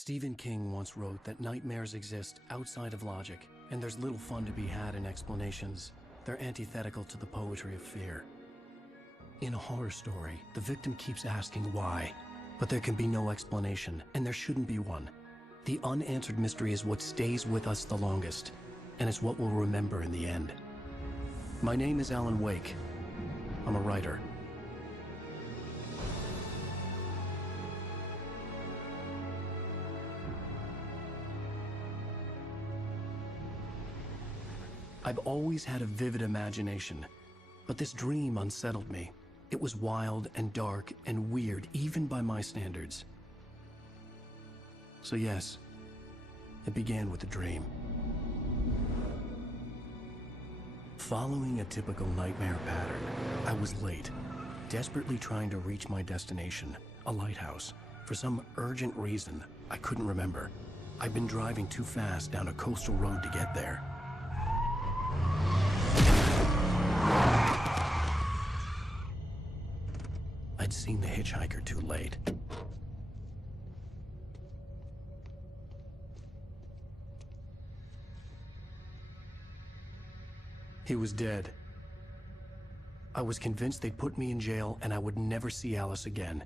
Stephen King once wrote that nightmares exist outside of logic, and there's little fun to be had in explanations. They're antithetical to the poetry of fear. In a horror story, the victim keeps asking why, but there can be no explanation, and there shouldn't be one. The unanswered mystery is what stays with us the longest, and it's what we'll remember in the end. My name is Alan Wake. I'm a writer. I've always had a vivid imagination, but this dream unsettled me. It was wild and dark and weird, even by my standards. So yes, it began with a dream. Following a typical nightmare pattern, I was late, desperately trying to reach my destination, a lighthouse. For some urgent reason, I couldn't remember. I'd been driving too fast down a coastal road to get there. I'd seen the hitchhiker too late. He was dead. I was convinced they'd put me in jail and I would never see Alice again.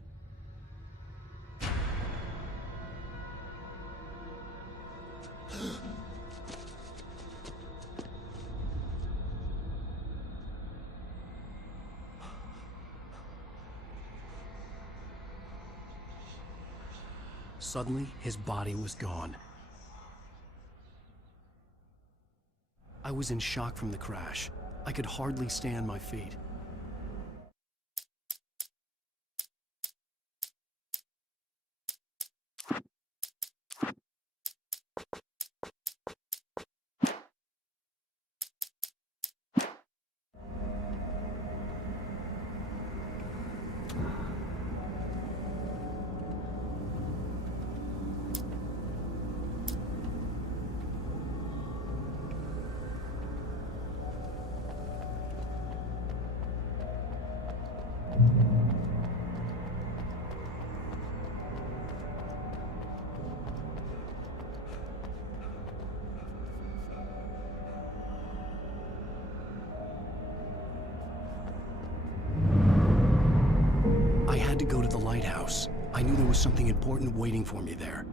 Suddenly, his body was gone. I was in shock from the crash. I could hardly stay on my feet. I had to go to the lighthouse. I knew there was something important waiting for me there.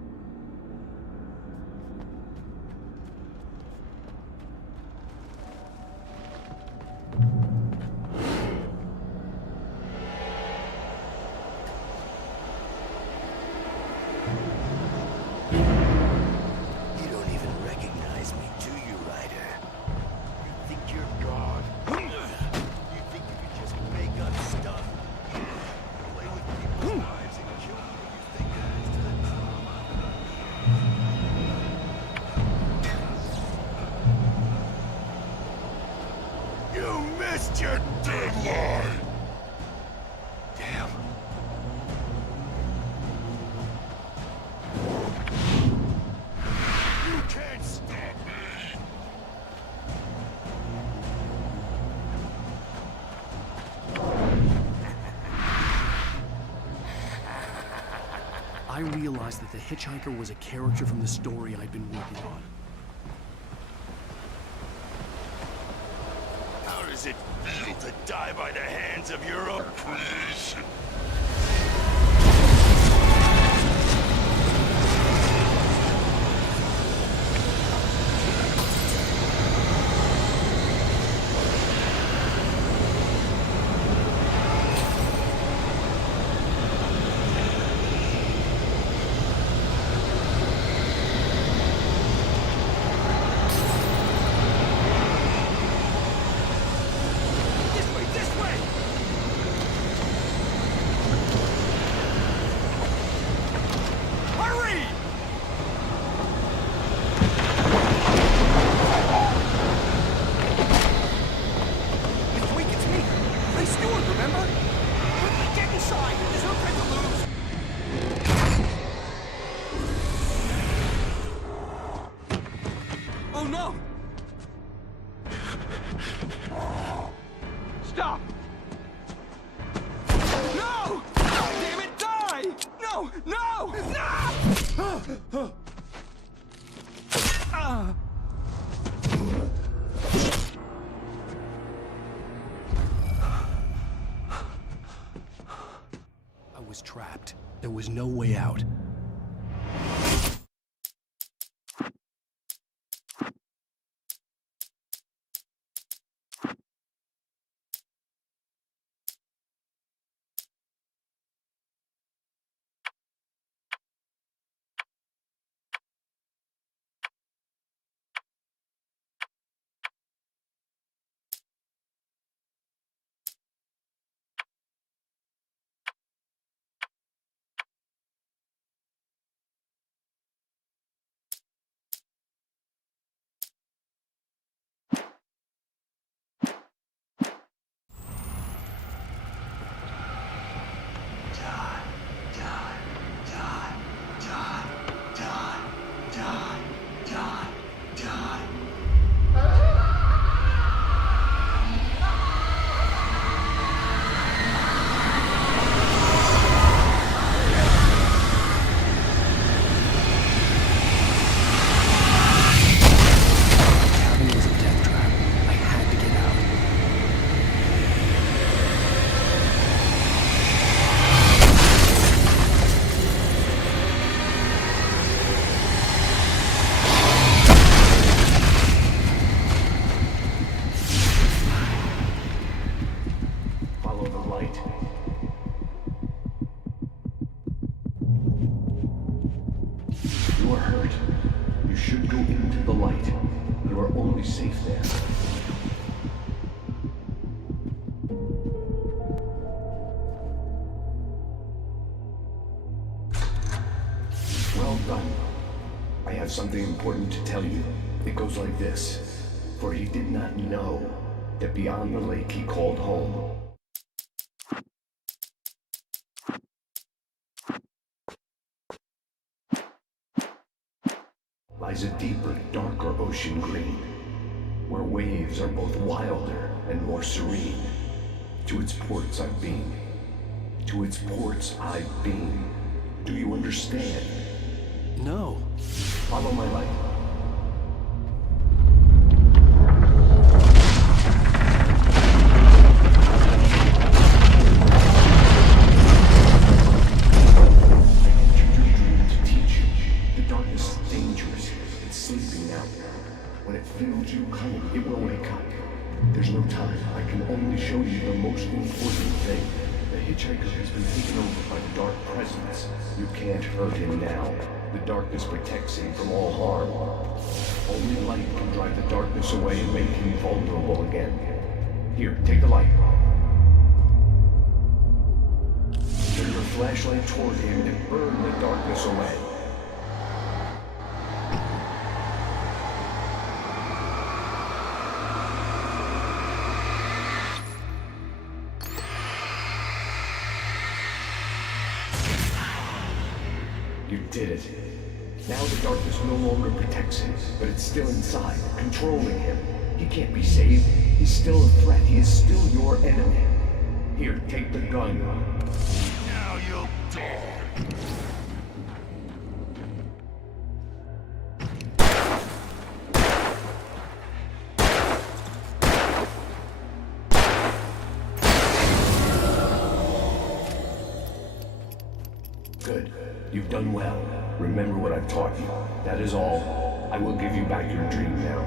You don't even recognize me, do you, Ryder? You think you're God? You think you can just make up stuff? Play with people's lives and kill them when you think that is to the drama. You missed your deadline! Damn. You can't stop me! I realized that the hitchhiker was a character from the story I'd been working on. How does it feel to die by the hands of your own creation? This way! was trapped. There was no way out. You are hurt. You should go into the light. You are only safe there. Well done. I have something important to tell you. It goes like this. For he did not know that beyond the lake he called home lies a deeper, darker ocean green, where waves are both wilder and more serene. To its ports I've been. To its ports I've been. Do you understand? No. Follow my light. Feels you coming, it will wake up. There's no time. I can only show you the most important thing. The hitchhiker has been taken over by the dark presence. You can't hurt him now. The darkness protects him from all harm. Only light can drive the darkness away and make him vulnerable again. Here, take the light. Turn your flashlight toward him and burn the darkness away. You did it. Now the darkness no longer protects him, but it's still inside, controlling him. He can't be saved. He's still a threat. He is still your enemy. Here, take the gun. Now you'll die. Good. You've done well. Remember what I've taught you. That is all. I will give you back your dream now.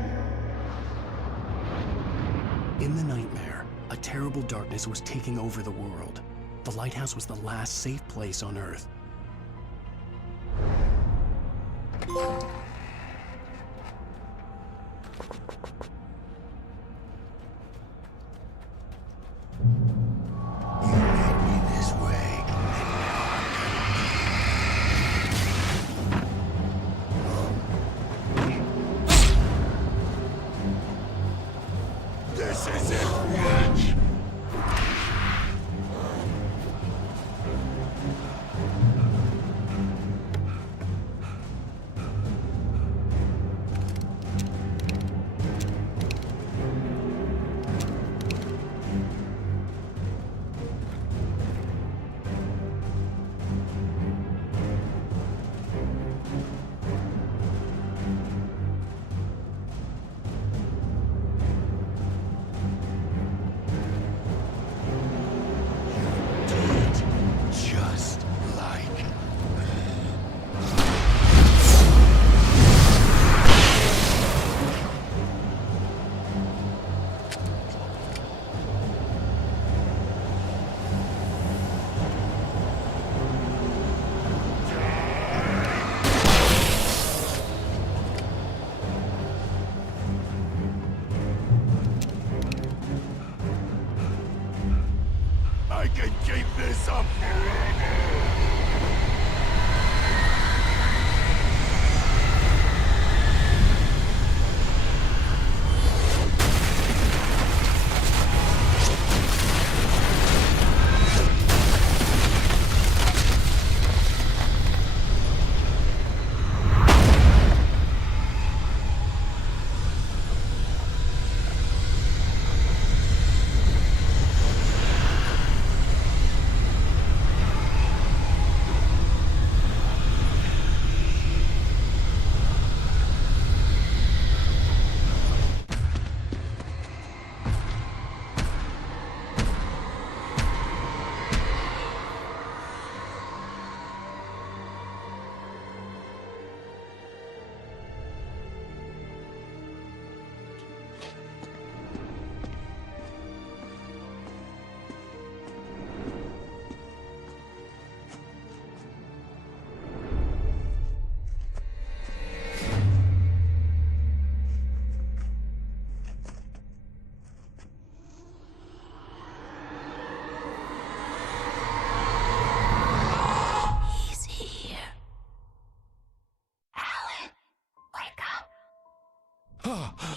In the nightmare, a terrible darkness was taking over the world. The lighthouse was the last safe place on Earth. This is it, bitch!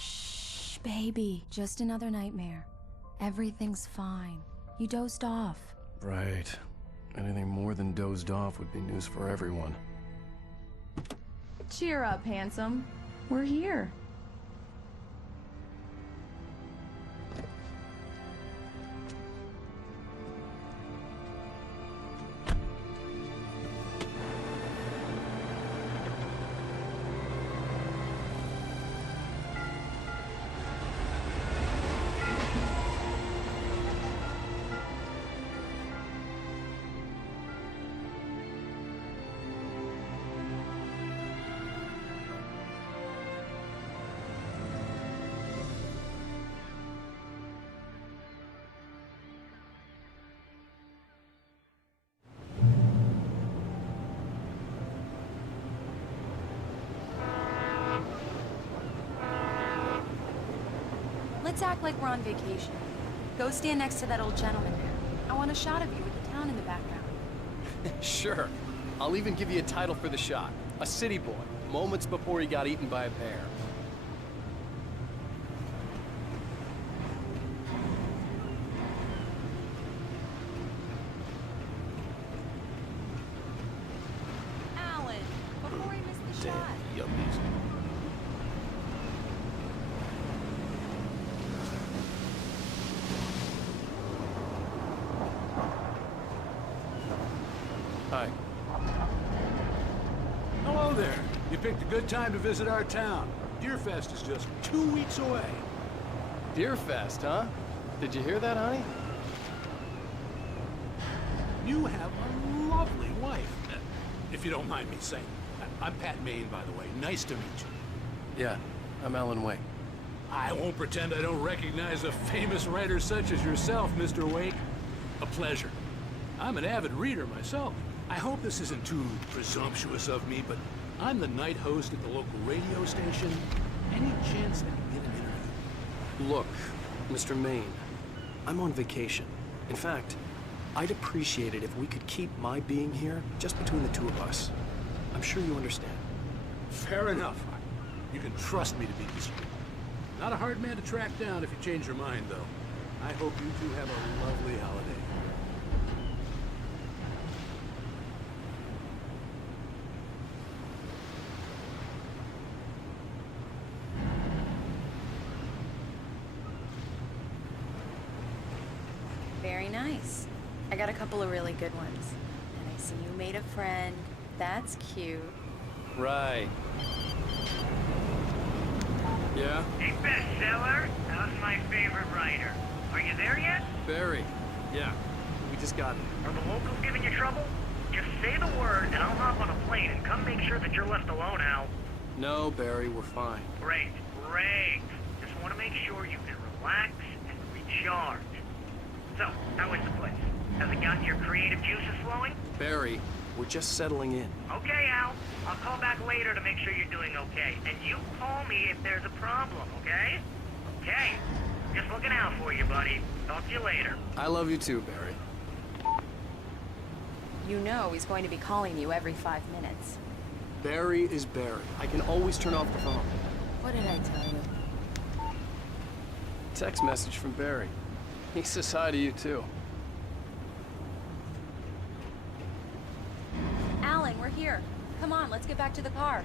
Shh, baby. Just another nightmare. Everything's fine. You dozed off. Right. Anything more than dozed off would be news for everyone. Cheer up, handsome. We're here. Let's act like we're on vacation. Go stand next to that old gentleman there. I want a shot of you with the town in the background. Sure. I'll even give you a title for the shot. A city boy, moments before he got eaten by a bear. Alan, before he missed the shot. Yummies. Hi. Hello there. You picked a good time to visit our town. Deerfest is just 2 weeks away. Deerfest, huh? Did you hear that, honey? You have a lovely wife. If you don't mind me saying. I'm Pat Maine, by the way. Nice to meet you. Yeah, I'm Alan Wake. I won't pretend I don't recognize a famous writer such as yourself, Mr. Wake. A pleasure. I'm an avid reader myself. I hope this isn't too presumptuous of me, but I'm the night host at the local radio station. Any chance I can get an interview? Look, Mr. Maine, I'm on vacation. In fact, I'd appreciate it if we could keep my being here just between the two of us. I'm sure you understand. Fair enough. You can trust me to be discreet. Not a hard man to track down if you change your mind, though. I hope you two have a lovely holiday. Very nice. I got a couple of really good ones. And I see you made a friend. That's cute. Right. Yeah? Hey, bestseller, how's my favorite writer? Are you there yet? Barry. Yeah. We just got it. Are the locals giving you trouble? Just say the word and I'll hop on a plane and come make sure that you're left alone, Al. No, Barry, we're fine. Great, great. Just want to make sure you can relax and recharge. So, how is the place? Has it gotten your creative juices flowing? Barry, we're just settling in. Okay, Al. I'll call back later to make sure you're doing okay. And you call me if there's a problem, okay? Okay. Just looking out for you, buddy. Talk to you later. I love you too, Barry. You know he's going to be calling you every 5 minutes. Barry is Barry. I can always turn off the phone. What did I tell you? Text message from Barry. He says hi to you too. Alan, we're here. Come on, let's get back to the car.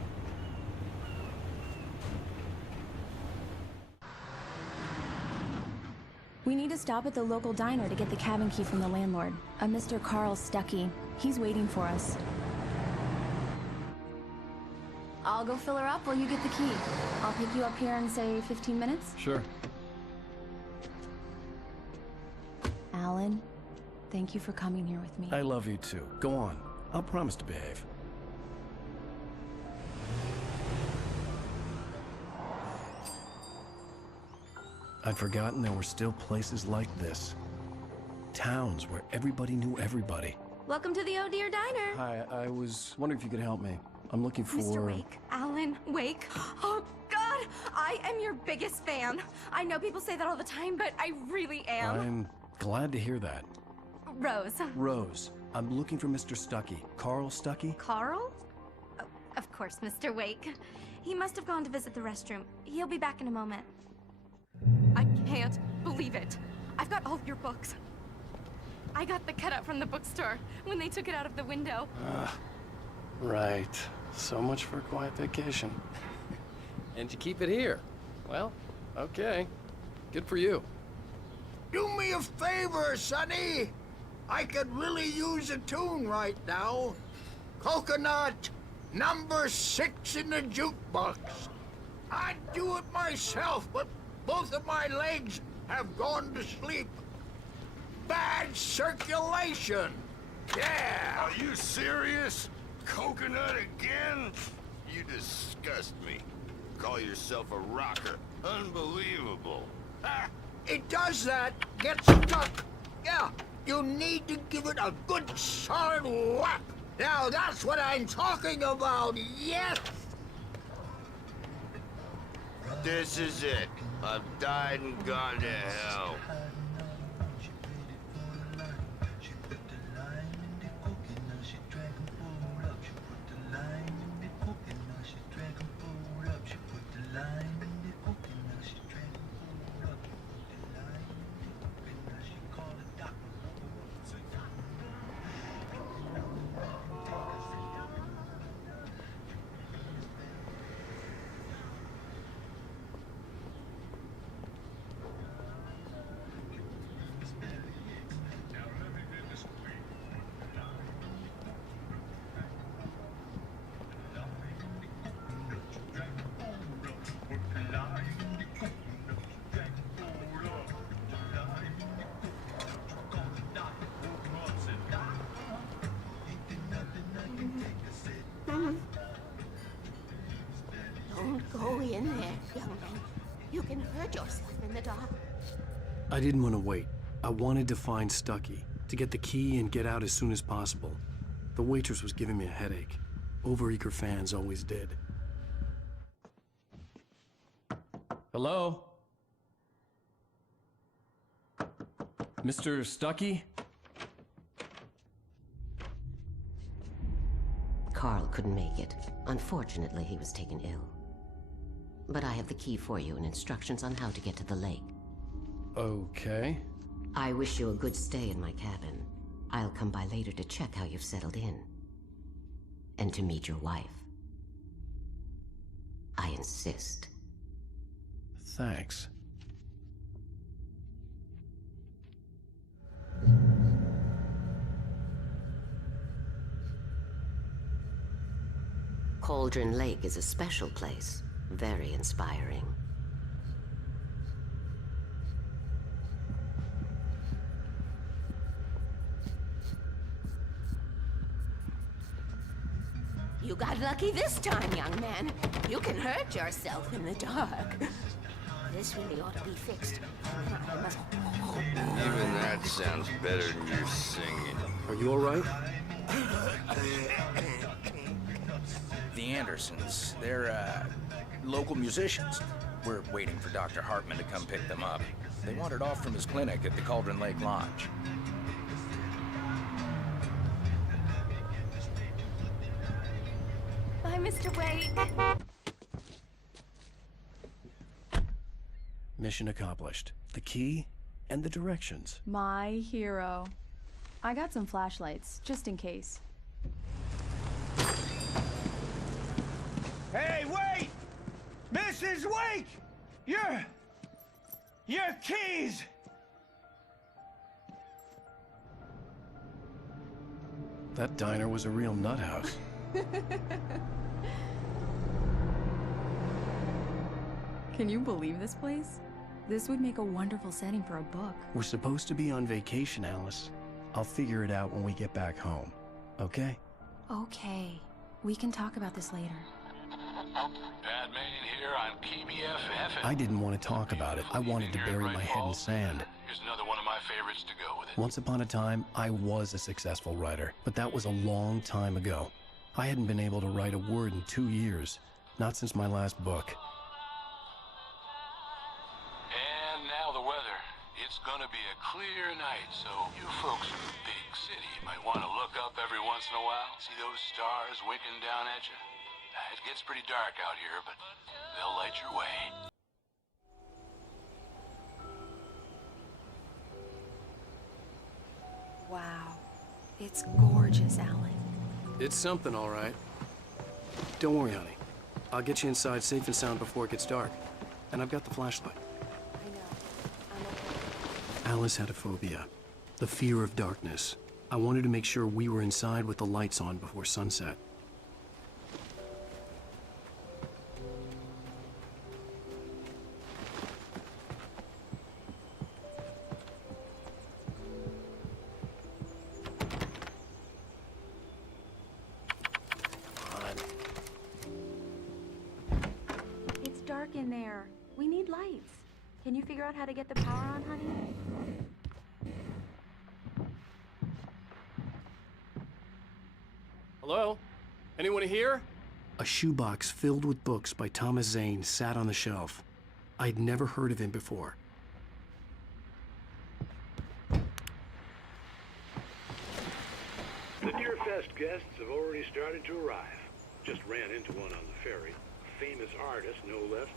We need to stop at the local diner to get the cabin key from the landlord, a Mr. Carl Stuckey. He's waiting for us. I'll go fill her up while you get the key. I'll pick you up here in, say, 15 minutes? Sure. Alan, thank you for coming here with me. I love you too. Go on. I'll promise to behave. I'd forgotten there were still places like this. Towns where everybody knew everybody. Welcome to the Oh Dear Diner. Hi, I was wondering if you could help me. I'm looking for... Mr. Wake, Alan Wake. Oh, God, I am your biggest fan. I know people say that all the time, but I really am. I'm glad to hear that. Rose. Rose, I'm looking for Mr. Stuckey. Carl Stuckey? Carl? Oh, of course, Mr. Wake. He must have gone to visit the restroom. He'll be back in a moment. I can't believe it. I've got all of your books. I got the cutout from the bookstore when they took it out of the window. Right. So much for a quiet vacation. And you keep it here. Well, okay. Good for you. Do me a favor, Sonny. I could really use a tune right now. Coconut, number 6 in the jukebox. I'd do it myself, but both of my legs have gone to sleep. Bad circulation. Yeah. Are you serious? Coconut again? You disgust me. Call yourself a rocker. Unbelievable. Ah, it does that. Get stuck. Yeah, you need to give it a good solid whack. Now that's what I'm talking about, yes! This is it. I've died and gone to hell. Don't go in there, young man. You can hurt yourself in the dark. I didn't want to wait. I wanted to find Stucky, to get the key and get out as soon as possible. The waitress was giving me a headache. Overeager fans always did. Hello? Mr. Stucky? Carl couldn't make it. Unfortunately, he was taken ill. But I have the key for you and instructions on how to get to the lake. Okay. I wish you a good stay in my cabin. I'll come by later to check how you've settled in. And to meet your wife. I insist. Thanks. Cauldron Lake is a special place. Very inspiring. You got lucky this time, young man. You can hurt yourself in the dark. This really ought to be fixed. I must... Even that sounds better than your singing. Are you all right? The Andersons, they're, local musicians. We're waiting for Dr. Hartman to come pick them up. They wandered off from his clinic at the Cauldron Lake Lodge. Bye, Mr. Wade. Mission accomplished. The key and the directions. My hero. I got some flashlights, just in case. Hey, wait! Mrs. Wake! Your keys! That diner was a real nut house. Can you believe this place? This would make a wonderful setting for a book. We're supposed to be on vacation, Alice. I'll figure it out when we get back home. Okay? Okay. We can talk about this later. Batman here on KBFF. I didn't want to talk about it. I wanted to bury my head in sand. Here's another one of my favorites to go with it. Once upon a time, I was a successful writer, but that was a long time ago. I hadn't been able to write a word in 2 years, not since my last book. And now the weather. It's gonna be a clear night, so you folks in the big city might want to look up every once in a while, see those stars winking down at you. It gets pretty dark out here, but they'll light your way. Wow. It's gorgeous, Alan. It's something, all right. Don't worry, honey. I'll get you inside safe and sound before it gets dark. And I've got the flashlight. I know. I'm okay. Alice had a phobia, the fear of darkness. I wanted to make sure we were inside with the lights on before sunset. It's dark in there. We need lights. Can you figure out how to get the power on, honey? Hello? Anyone here? A shoebox filled with books by Thomas Zane sat on the shelf. I'd never heard of him before. The Deerfest guests have already started to arrive. Just ran into one on the ferry. Famous artist, no less.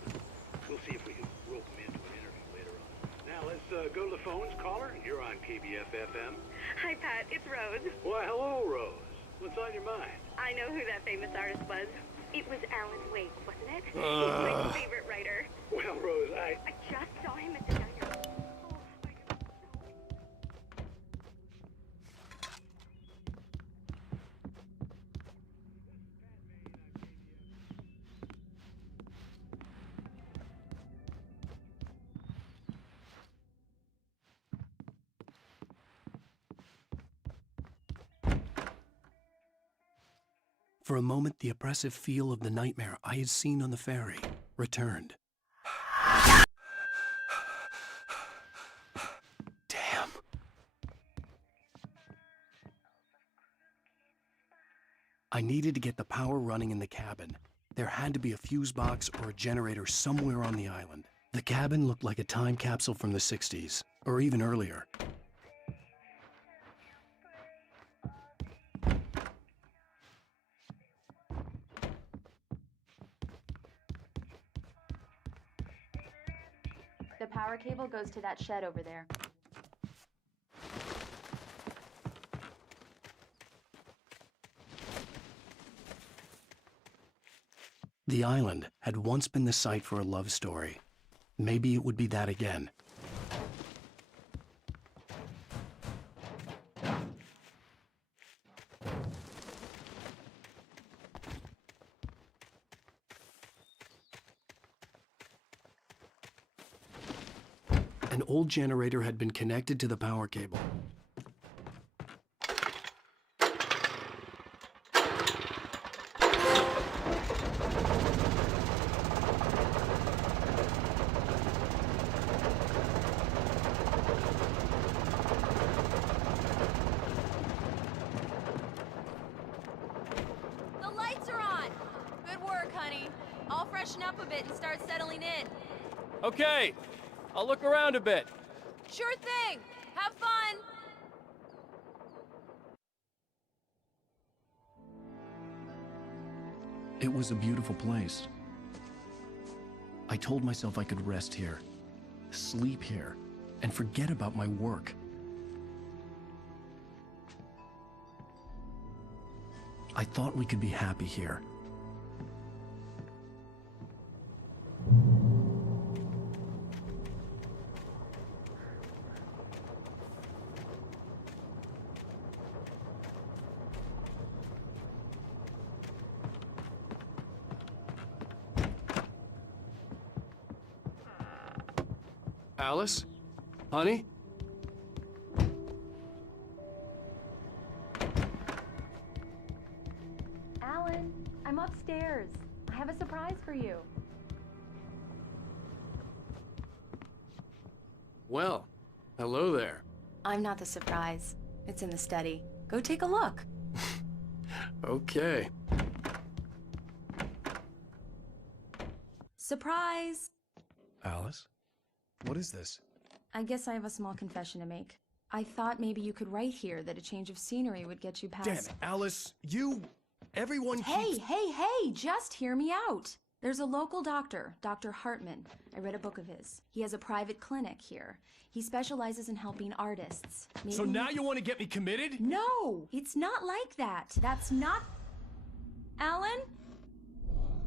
We'll see if we can rope him into an interview later on. Now let's go to the phones. Caller, you're on KBF-FM. Hi, Pat. It's Rose. Why, hello, Rose. What's on your mind? I know who that famous artist was. It was Alan Wake, wasn't it? He's my favorite writer. Well, Rose, I just saw him at the diner. For a moment, the oppressive feel of the nightmare I had seen on the ferry returned. Damn. I needed to get the power running in the cabin. There had to be a fuse box or a generator somewhere on the island. The cabin looked like a time capsule from the 60s, or even earlier. The power cable goes to that shed over there. The island had once been the site for a love story. Maybe it would be that again. An old generator had been connected to the power cable. The lights are on! Good work, honey. I'll freshen up a bit and start settling in. Okay, I'll look around a bit. Sure thing! Have fun! It was a beautiful place. I told myself I could rest here, sleep here, and forget about my work. I thought we could be happy here. Alice? Honey? Alan, I'm upstairs. I have a surprise for you. Well, hello there. I'm not the surprise. It's in the study. Go take a look. Okay. Surprise! Alice? What is this? I guess I have a small confession to make. I thought maybe you could write here that a change of scenery would get you past... Damn it, Alice, you... Everyone Hey, just hear me out. There's a local doctor, Dr. Hartman. I read a book of his. He has a private clinic here. He specializes in helping artists. So now you want to get me committed? No, it's not like that. That's not... Alan?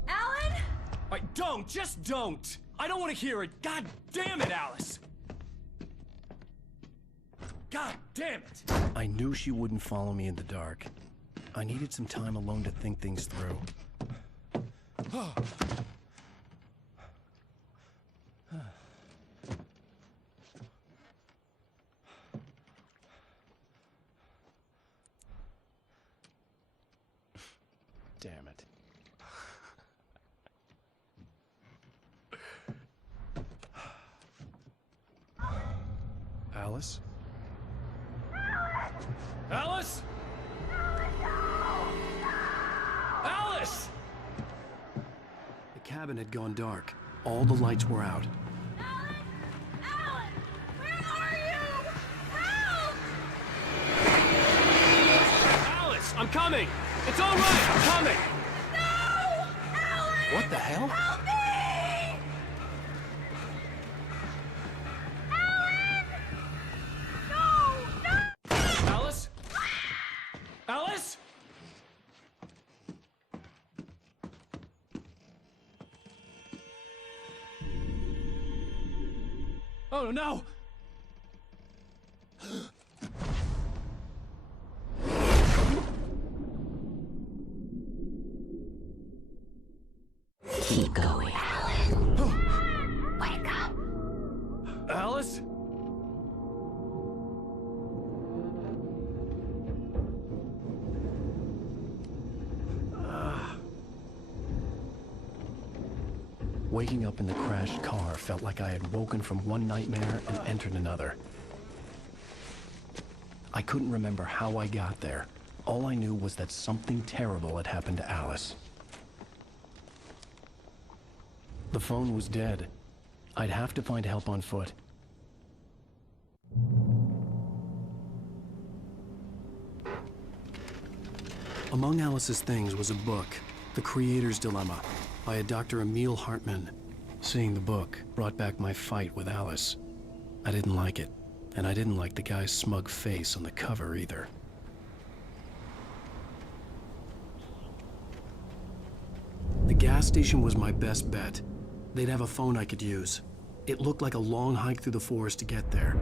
Alan? Just don't! I don't want to hear it! God damn it, Alice! God damn it! I knew she wouldn't follow me in the dark. I needed some time alone to think things through. Damn it. Alice? Alice? Alice! The cabin had gone dark. All the lights were out. Alan! Where are you? Help! Alice, I'm coming! It's all right, I'm coming! No! Alan! What the hell? Help me! Alan! No! Alice? Alice? Oh no! Keep going, Alan. Wake up. Alice? Waking up in the crashed car felt like I had woken from one nightmare and entered another. I couldn't remember how I got there. All I knew was that something terrible had happened to Alice. The phone was dead. I'd have to find help on foot. Among Alice's things was a book, The Creator's Dilemma, by a Dr. Emil Hartman. Seeing the book brought back my fight with Alice. I didn't like it, and I didn't like the guy's smug face on the cover either. The gas station was my best bet. They'd have a phone I could use. It looked like a long hike through the forest to get there.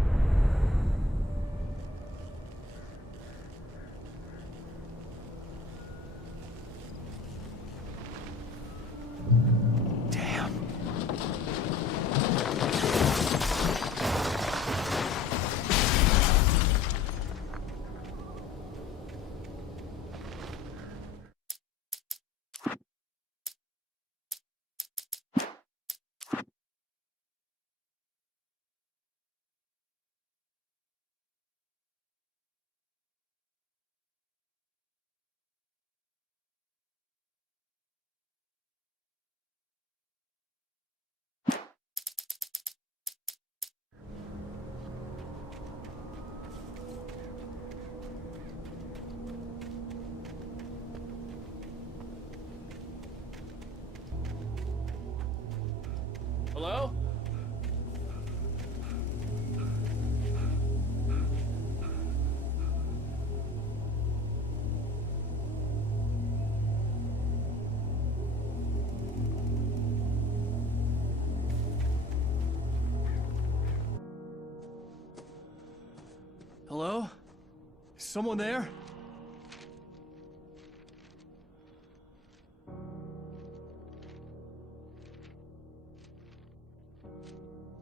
Hello? Hello? Is someone there?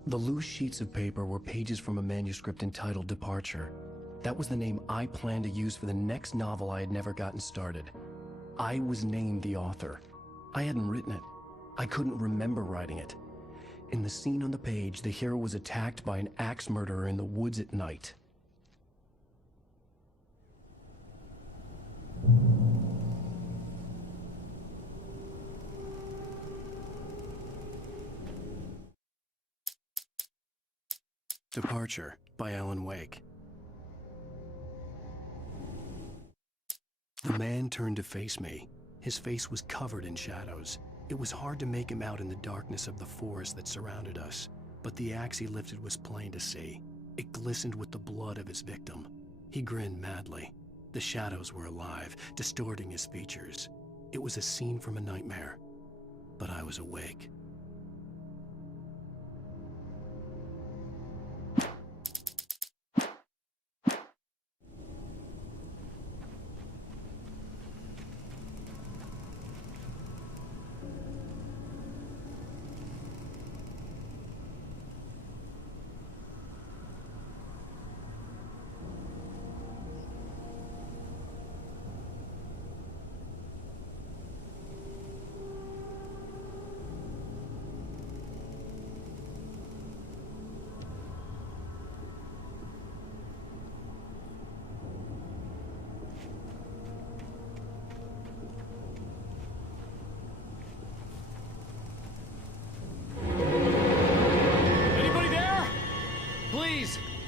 The loose sheets of paper were pages from a manuscript entitled Departure. That was the name I planned to use for the next novel I had never gotten started. I was named the author. I hadn't written it. I couldn't remember writing it. In the scene on the page, the hero was attacked by an axe murderer in the woods at night. Departure by Alan Wake. The man turned to face me. His face was covered in shadows. It was hard to make him out in the darkness of the forest that surrounded us, but the axe he lifted was plain to see. It glistened with the blood of his victim. He grinned madly. The shadows were alive, distorting his features. It was a scene from a nightmare, but I was awake.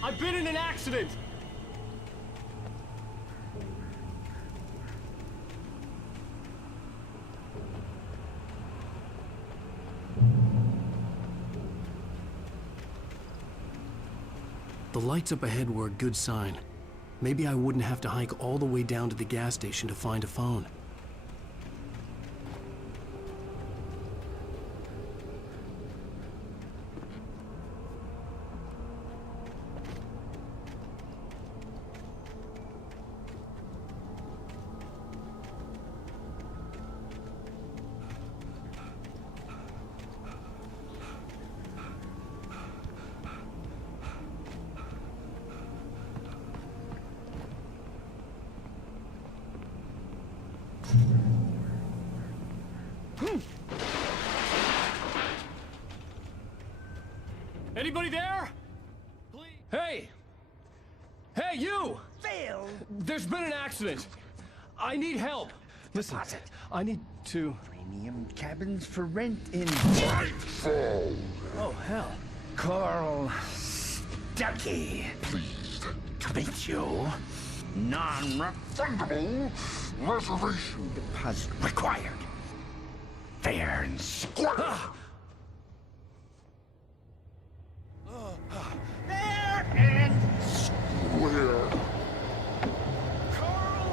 I've been in an accident! The lights up ahead were a good sign. Maybe I wouldn't have to hike all the way down to the gas station to find a phone. Anybody there? Please. Hey! Hey, you! Phil! There's been an accident. I need help. Listen, I need to... Premium cabins for rent in... Oh, hell. Carl Stuckey. Pleased to meet you. Non-refundable reservation deposit required. Fair and square. Fair and square. Carl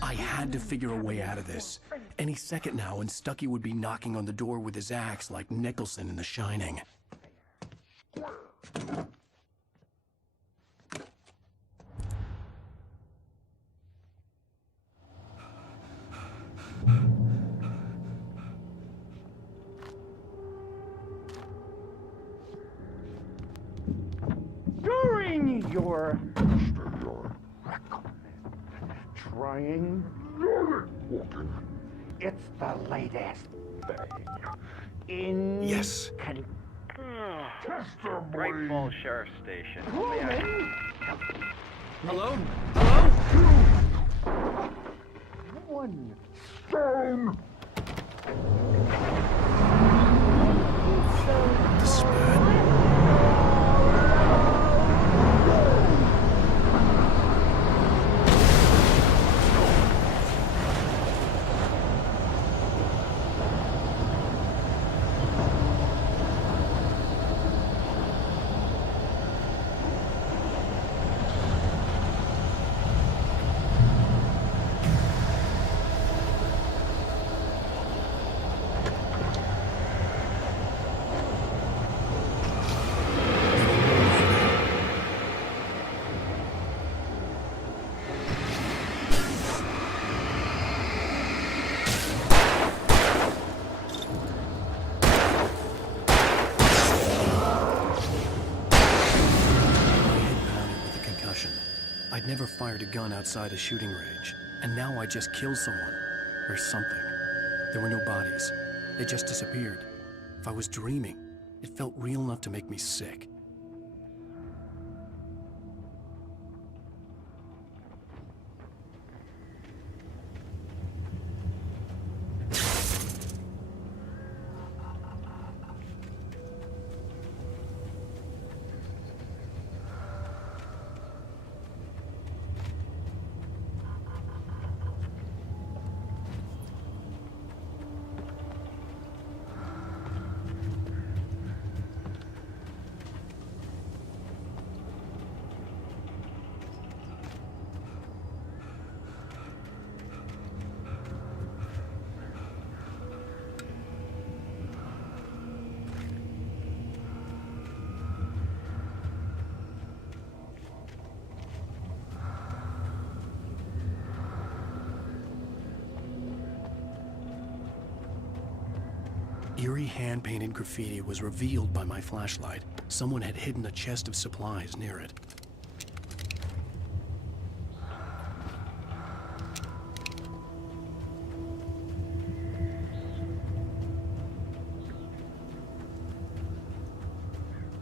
I had to figure a way out of this. Any second now, and Stuckey would be knocking on the door with his axe like Nicholson in The Shining. During your trying walking. It's the latest thing in yes. Great Falls Sheriff Station. Hello? Hello? One stone. The spirit. never fired a gun outside a shooting range, and now I just killed someone. Or something. There were no bodies. They just disappeared. If I was dreaming, it felt real enough to make me sick. Eerie hand-painted graffiti was revealed by my flashlight. Someone had hidden a chest of supplies near it.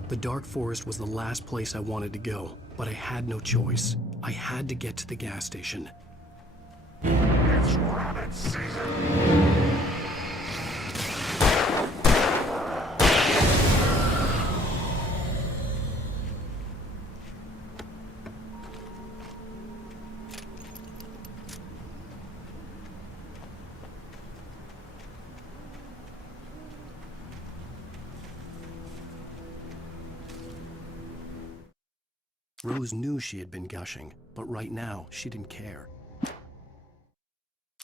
The dark forest was the last place I wanted to go, but I had no choice. I had to get to the gas station. It's rabbit season! Rose knew she had been gushing, but right now, she didn't care.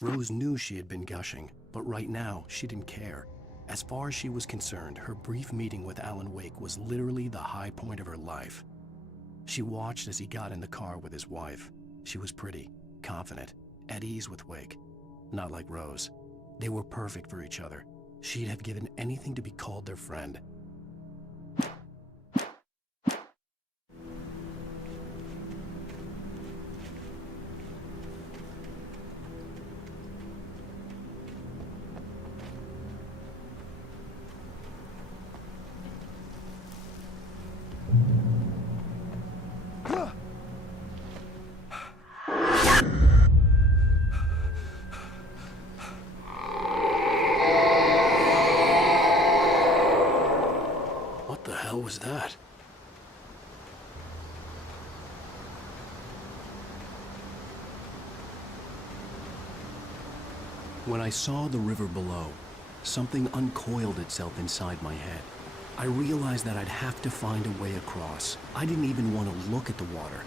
Rose knew she had been gushing, but right now, she didn't care. As far as she was concerned, her brief meeting with Alan Wake was literally the high point of her life. She watched as he got in the car with his wife. She was pretty, confident, at ease with Wake. Not like Rose. They were perfect for each other. She'd have given anything to be called their friend. What the hell was that? When I saw the river below, something uncoiled itself inside my head. I realized that I'd have to find a way across. I didn't even want to look at the water.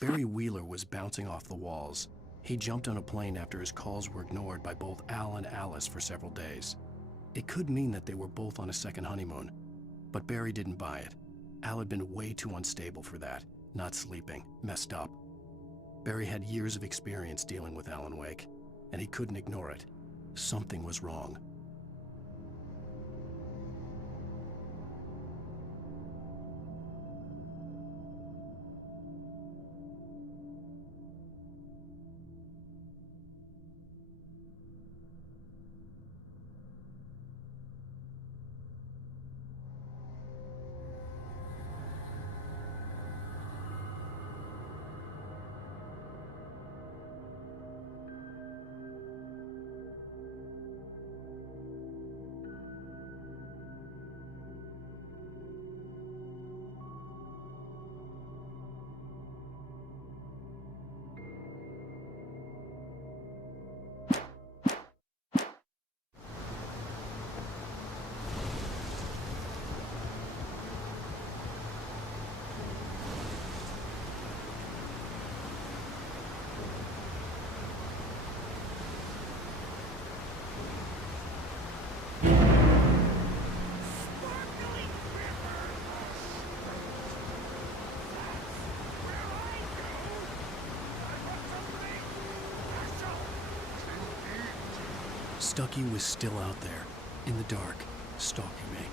Barry Wheeler was bouncing off the walls. He jumped on a plane after his calls were ignored by both Al and Alice for several days. It could mean that they were both on a second honeymoon, but Barry didn't buy it. Al had been way too unstable for that, not sleeping, messed up. Barry had years of experience dealing with Alan Wake, and he couldn't ignore it. Something was wrong. Stucky was still out there, in the dark, stalking me.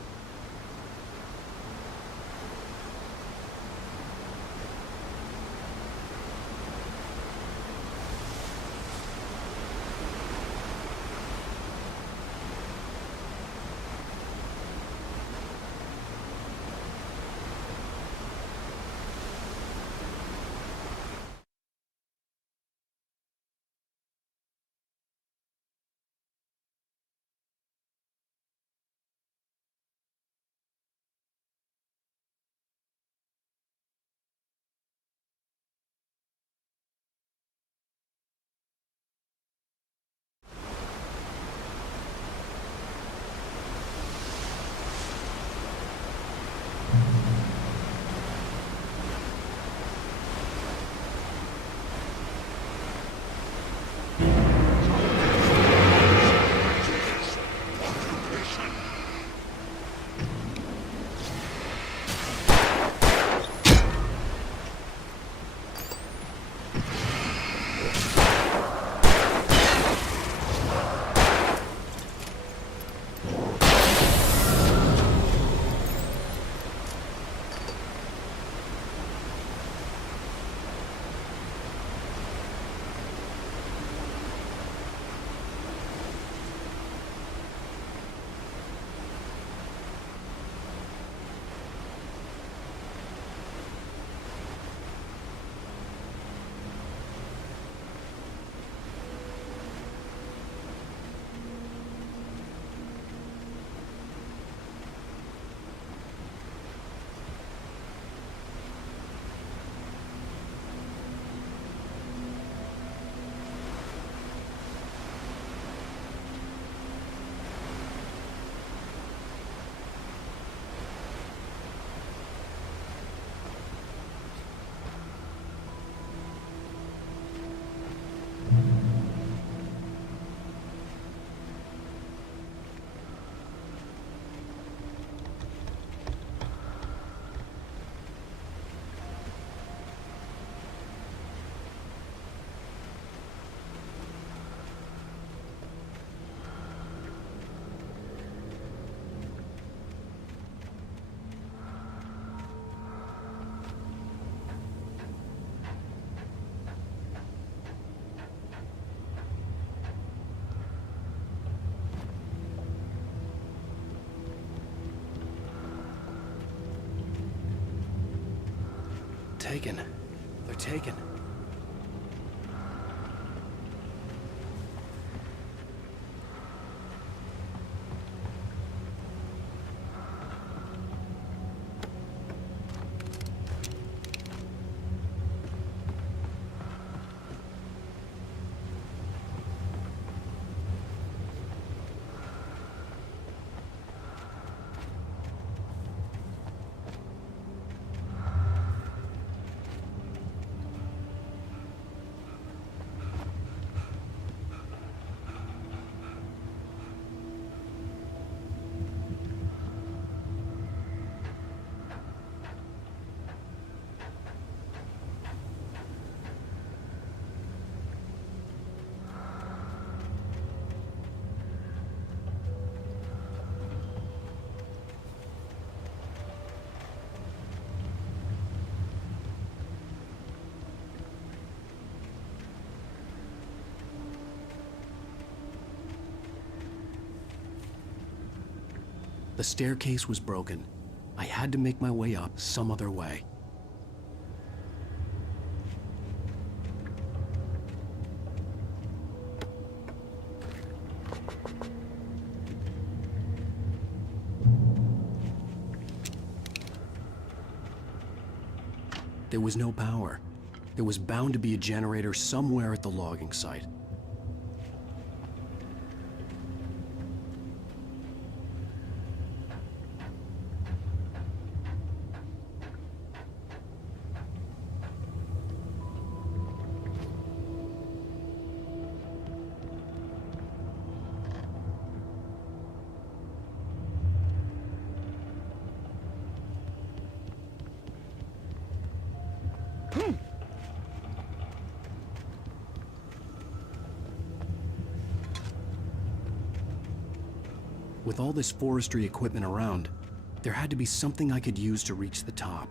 Taken. They're taken. The staircase was broken. I had to make my way up some other way. There was no power. There was bound to be a generator somewhere at the logging site. With all this forestry equipment around, there had to be something I could use to reach the top.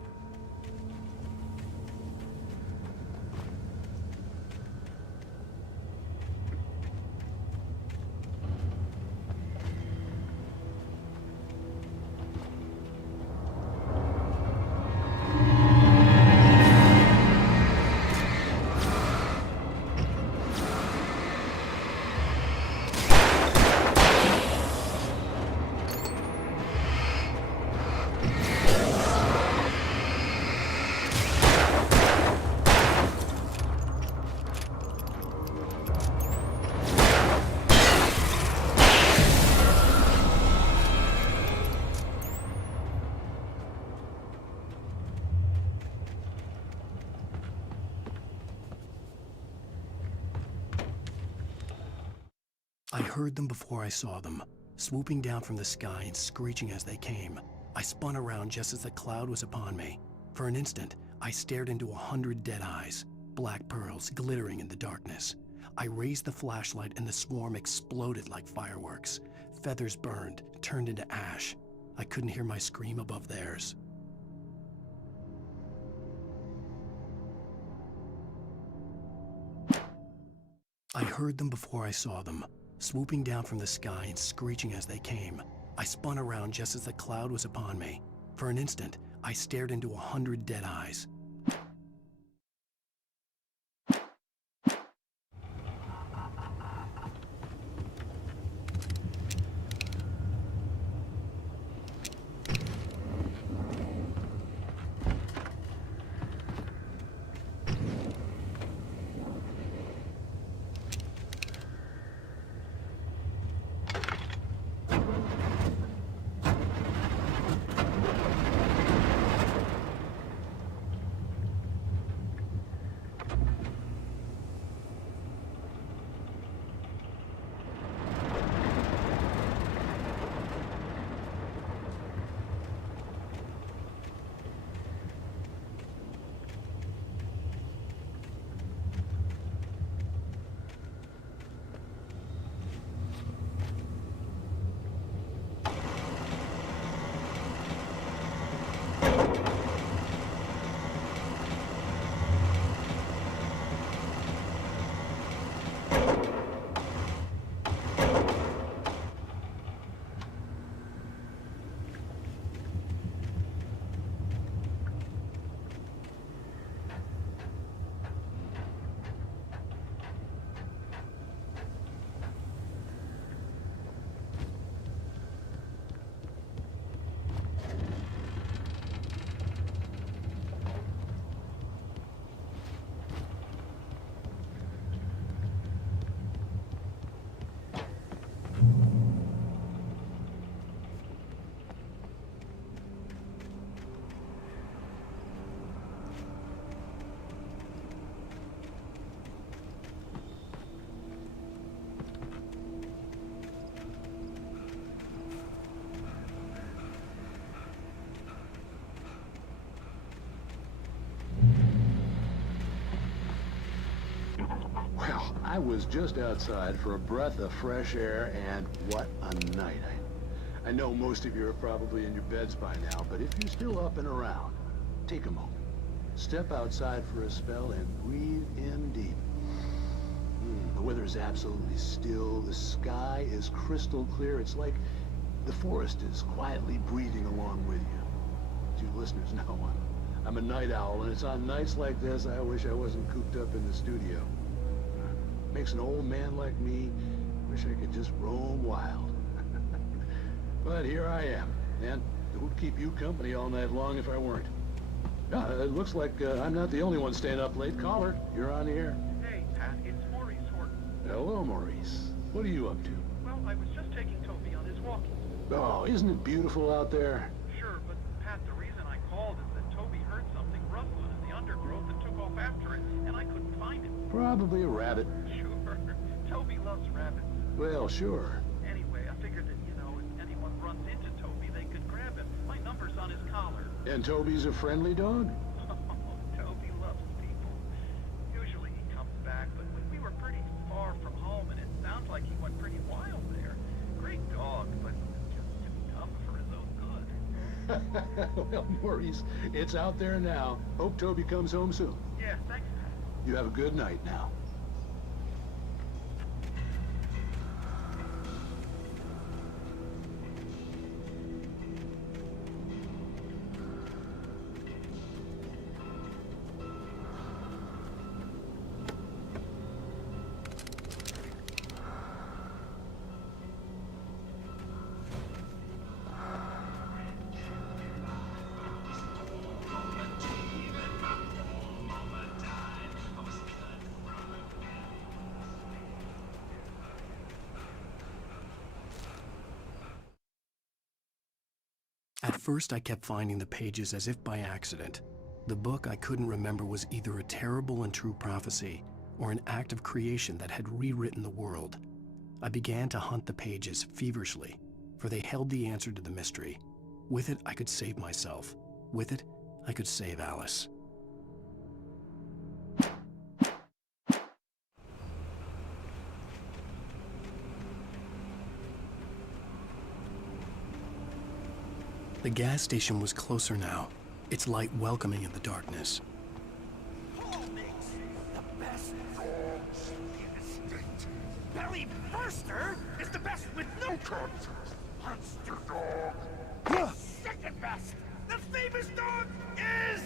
I heard them before I saw them, swooping down from the sky and screeching as they came. I spun around just as the cloud was upon me. For an instant, I stared into 100 dead eyes, black pearls glittering in the darkness. I raised the flashlight and the swarm exploded like fireworks. Feathers burned, turned into ash. I couldn't hear my scream above theirs. I heard them before I saw them, swooping down from the sky and screeching as they came. I spun around just as the cloud was upon me. For an instant, I stared into 100 dead eyes. Well, I was just outside for a breath of fresh air, and what a night. I know most of you are probably in your beds by now, but if you're still up and around, take a moment. Step outside for a spell and breathe in deep. The weather is absolutely still. The sky is crystal clear. It's like the forest is quietly breathing along with you. As you listeners know, I'm a night owl, and it's on nights like this I wish I wasn't cooped up in the studio. Makes an old man like me wish I could just roam wild. But here I am, and it would keep you company all night long if I weren't. It looks like I'm not the only one staying up late. Caller, you're on the air. Hey, Pat, it's Maurice Horton. Hello, Maurice. What are you up to? Well, I was just taking Toby on his walking. Oh, isn't it beautiful out there? Sure, but Pat, the reason I called is that Toby heard something rustling in the undergrowth and took off after it, and I couldn't find it. Probably a rabbit. Sure. Toby loves rabbits. Well, sure. Anyway, I figured that, if anyone runs into Toby, they could grab him. My number's on his collar. And Toby's a friendly dog? Toby loves people. Usually he comes back, but we were pretty far from home, and it sounds like he went pretty wild there. Great dog, but Well, Maurice, it's out there now. Hope Toby comes home soon. Yeah, thanks. You have a good night now. At first, I kept finding the pages as if by accident. The book I couldn't remember was either a terrible and true prophecy or an act of creation that had rewritten the world. I began to hunt the pages feverishly, for they held the answer to the mystery. With it, I could save myself. With it, I could save Alice. The gas station was closer now, its light welcoming in the darkness. The best dogs in the state. Belly Burster is the best with no cuts. Monster dog. Second best. The famous dog is...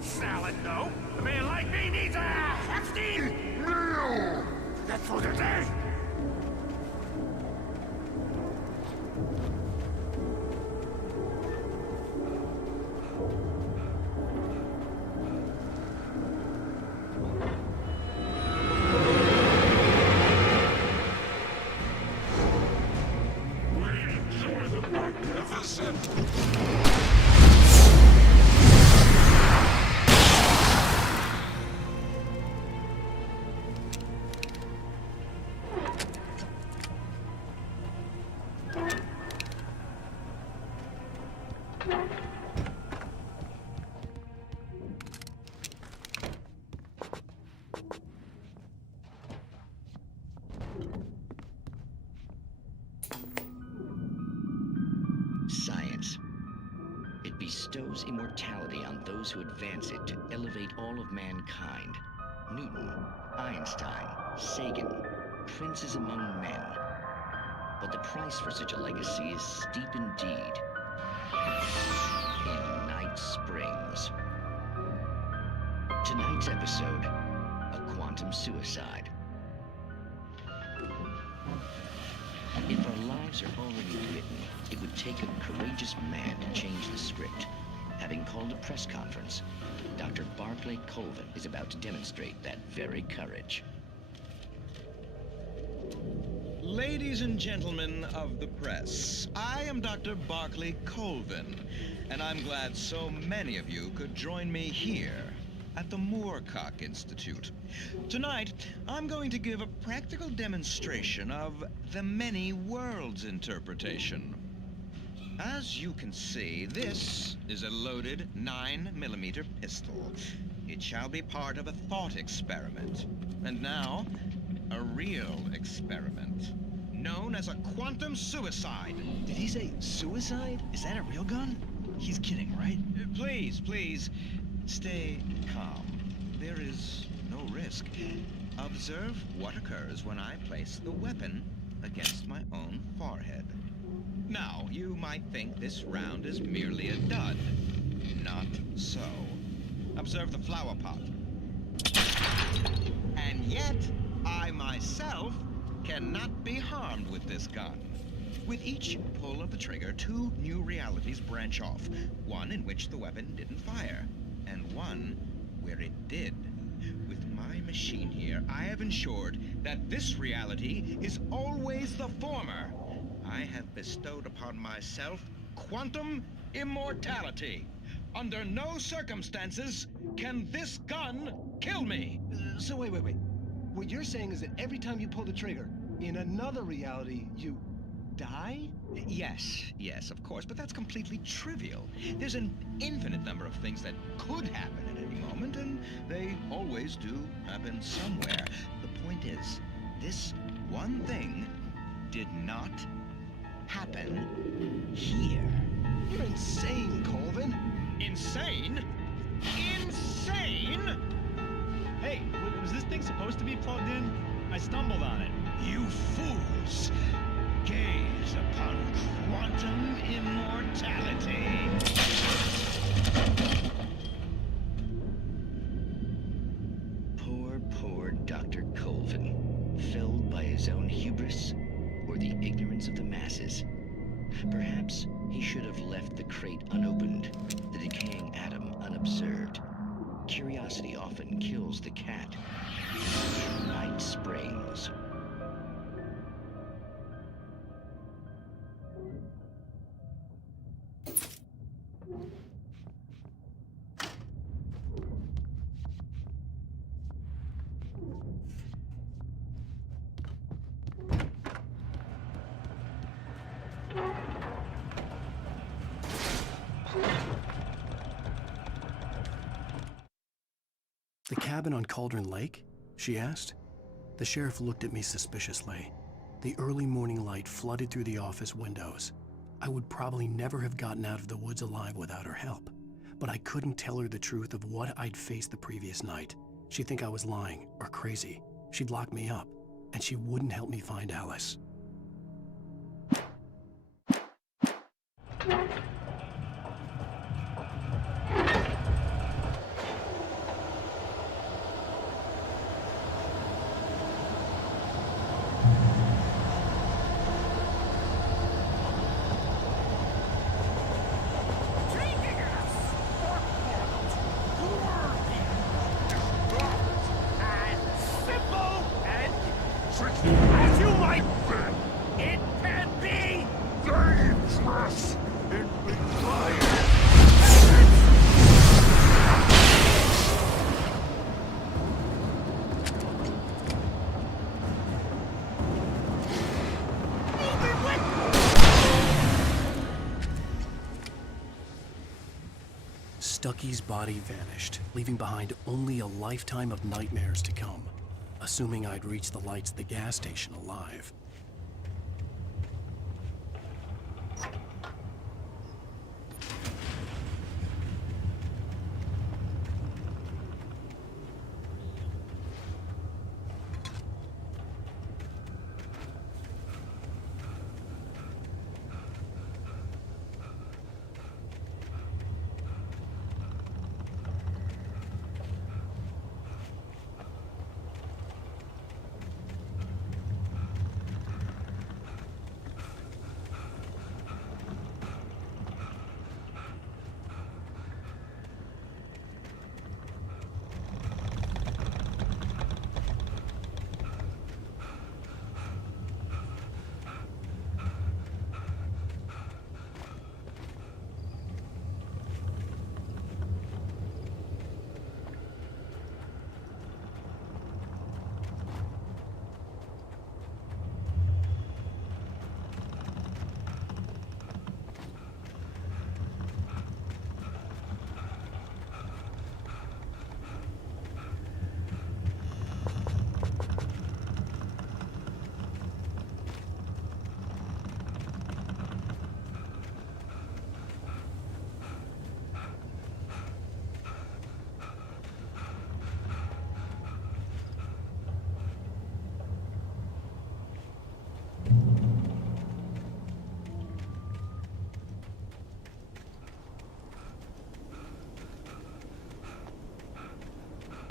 Salad, no. A man like me needs a hefty meal. That's for the day. Science. It bestows immortality on those who advance it to elevate all of mankind. Newton, Einstein, Sagan, princes among men. But the price for such a legacy is steep indeed. In Night Springs. Tonight's episode, a quantum suicide. If our lives are already written, it would take a courageous man to change the script. Having called a press conference, Dr. Barclay Colvin is about to demonstrate that very courage. Ladies and gentlemen of the press, I am Dr. Barclay Colvin, and I'm glad so many of you could join me here at the Moorcock Institute. Tonight, I'm going to give a practical demonstration of the many worlds interpretation. As you can see, this is a loaded 9mm pistol. It shall be part of a thought experiment. And now, a real experiment, known as a quantum suicide. Did he say suicide? Is that a real gun? He's kidding, right? Please, stay calm. There is no risk. Observe what occurs when I place the weapon against my own forehead. Now, you might think this round is merely a dud. Not so. Observe the flower pot. And yet, I myself cannot be harmed with this gun. With each pull of the trigger, two new realities branch off. One in which the weapon didn't fire, and one where it did. With my machine here, I have ensured that this reality is always the former. I have bestowed upon myself quantum immortality. Under no circumstances can this gun kill me. So wait. What you're saying is that every time you pull the trigger, in another reality, you die? Yes, of course, but that's completely trivial. There's an infinite number of things that could happen at any moment, and they always do happen somewhere. The point is, this one thing did not happen here. You're insane, Colvin. Insane? Insane? Hey, was this thing supposed to be plugged in? I stumbled on it. You fools! Gaze upon quantum immortality. Poor Dr. Colvin, felled by his own hubris or the ignorance of the masses. Perhaps he should have left the crate unopened, the decaying atom unobserved. Curiosity often kills the cat. Night Springs. The cabin on Cauldron Lake? She asked. The sheriff looked at me suspiciously. The early morning light flooded through the office windows. I would probably never have gotten out of the woods alive without her help, but I couldn't tell her the truth of what I'd faced the previous night. She'd think I was lying or crazy. She'd lock me up, and she wouldn't help me find Alice. As you might be. Stucky's body vanished, leaving behind only a lifetime of nightmares to come, assuming I'd reach the lights of the gas station alive.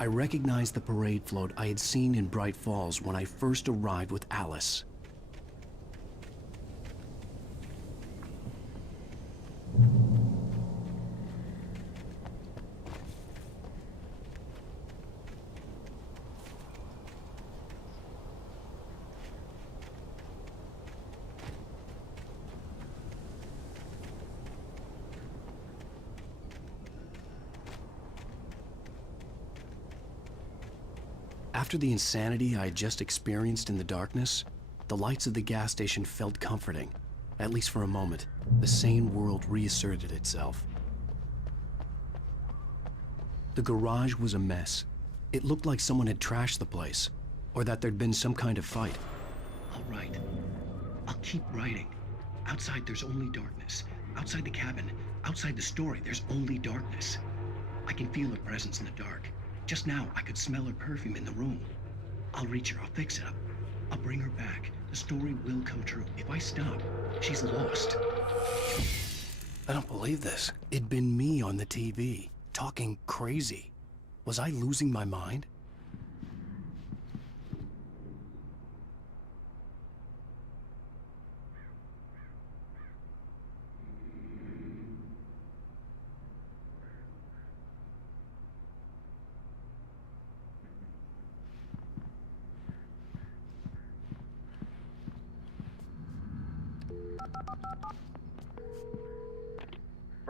I recognized the parade float I had seen in Bright Falls when I first arrived with Alice. After the insanity I had just experienced in the darkness, the lights of the gas station felt comforting. At least for a moment, the sane world reasserted itself. The garage was a mess. It looked like someone had trashed the place, or that there'd been some kind of fight. I'll write. I'll keep writing. Outside, there's only darkness. Outside the cabin, outside the story, there's only darkness. I can feel her presence in the dark. Just now, I could smell her perfume in the room. I'll reach her, I'll fix it up. I'll bring her back. The story will come true. If I stop, she's lost. I don't believe this. It'd been me on the TV, talking crazy. Was I losing my mind?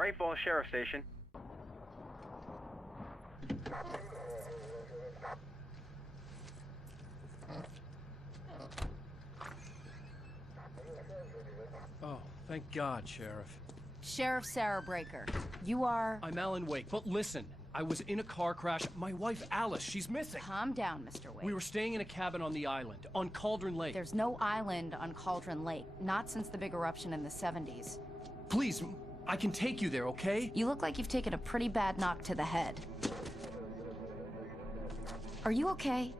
Bright Falls Sheriff Station. Oh, thank God, Sheriff. Sheriff Sarah Breaker. You are... I'm Alan Wake, but listen. I was in a car crash. My wife, Alice, she's missing. Calm down, Mr. Wake. We were staying in a cabin on the island, on Cauldron Lake. There's no island on Cauldron Lake. Not since the big eruption in the 70s. Please, I can take you there, okay? You look like you've taken a pretty bad knock to the head. Are you okay?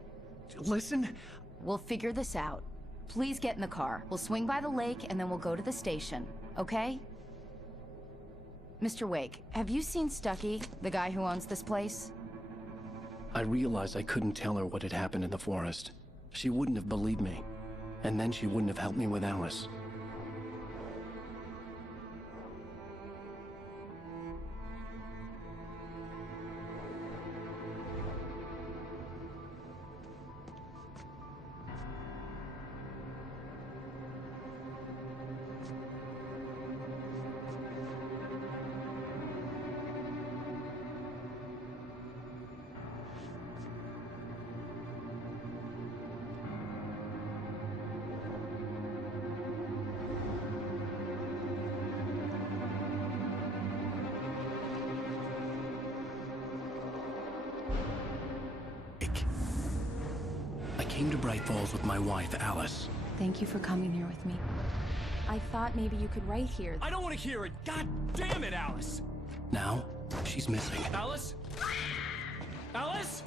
Listen. We'll figure this out. Please get in the car. We'll swing by the lake and then we'll go to the station, okay? Mr. Wake, have you seen Stucky, the guy who owns this place? I realized I couldn't tell her what had happened in the forest. She wouldn't have believed me. And then she wouldn't have helped me with Alice. came to Bright Falls with my wife, Alice. Thank you for coming here with me. I thought maybe you could write here. I don't want to hear it! God damn it, Alice! Now, she's missing. Alice? Alice?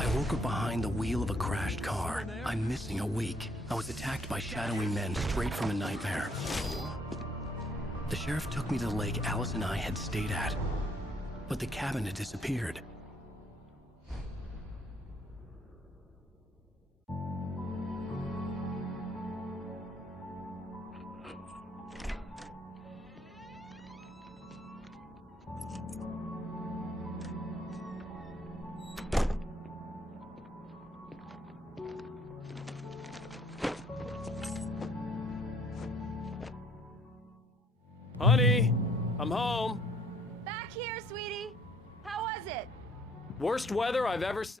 I woke up behind the wheel of a crashed car. I'm missing a week. I was attacked by shadowy men straight from a nightmare. The sheriff took me to the lake Alice and I had stayed at, but the cabin had disappeared. Honey, I'm home. Back here, sweetie. How was it? Worst weather I've ever seen.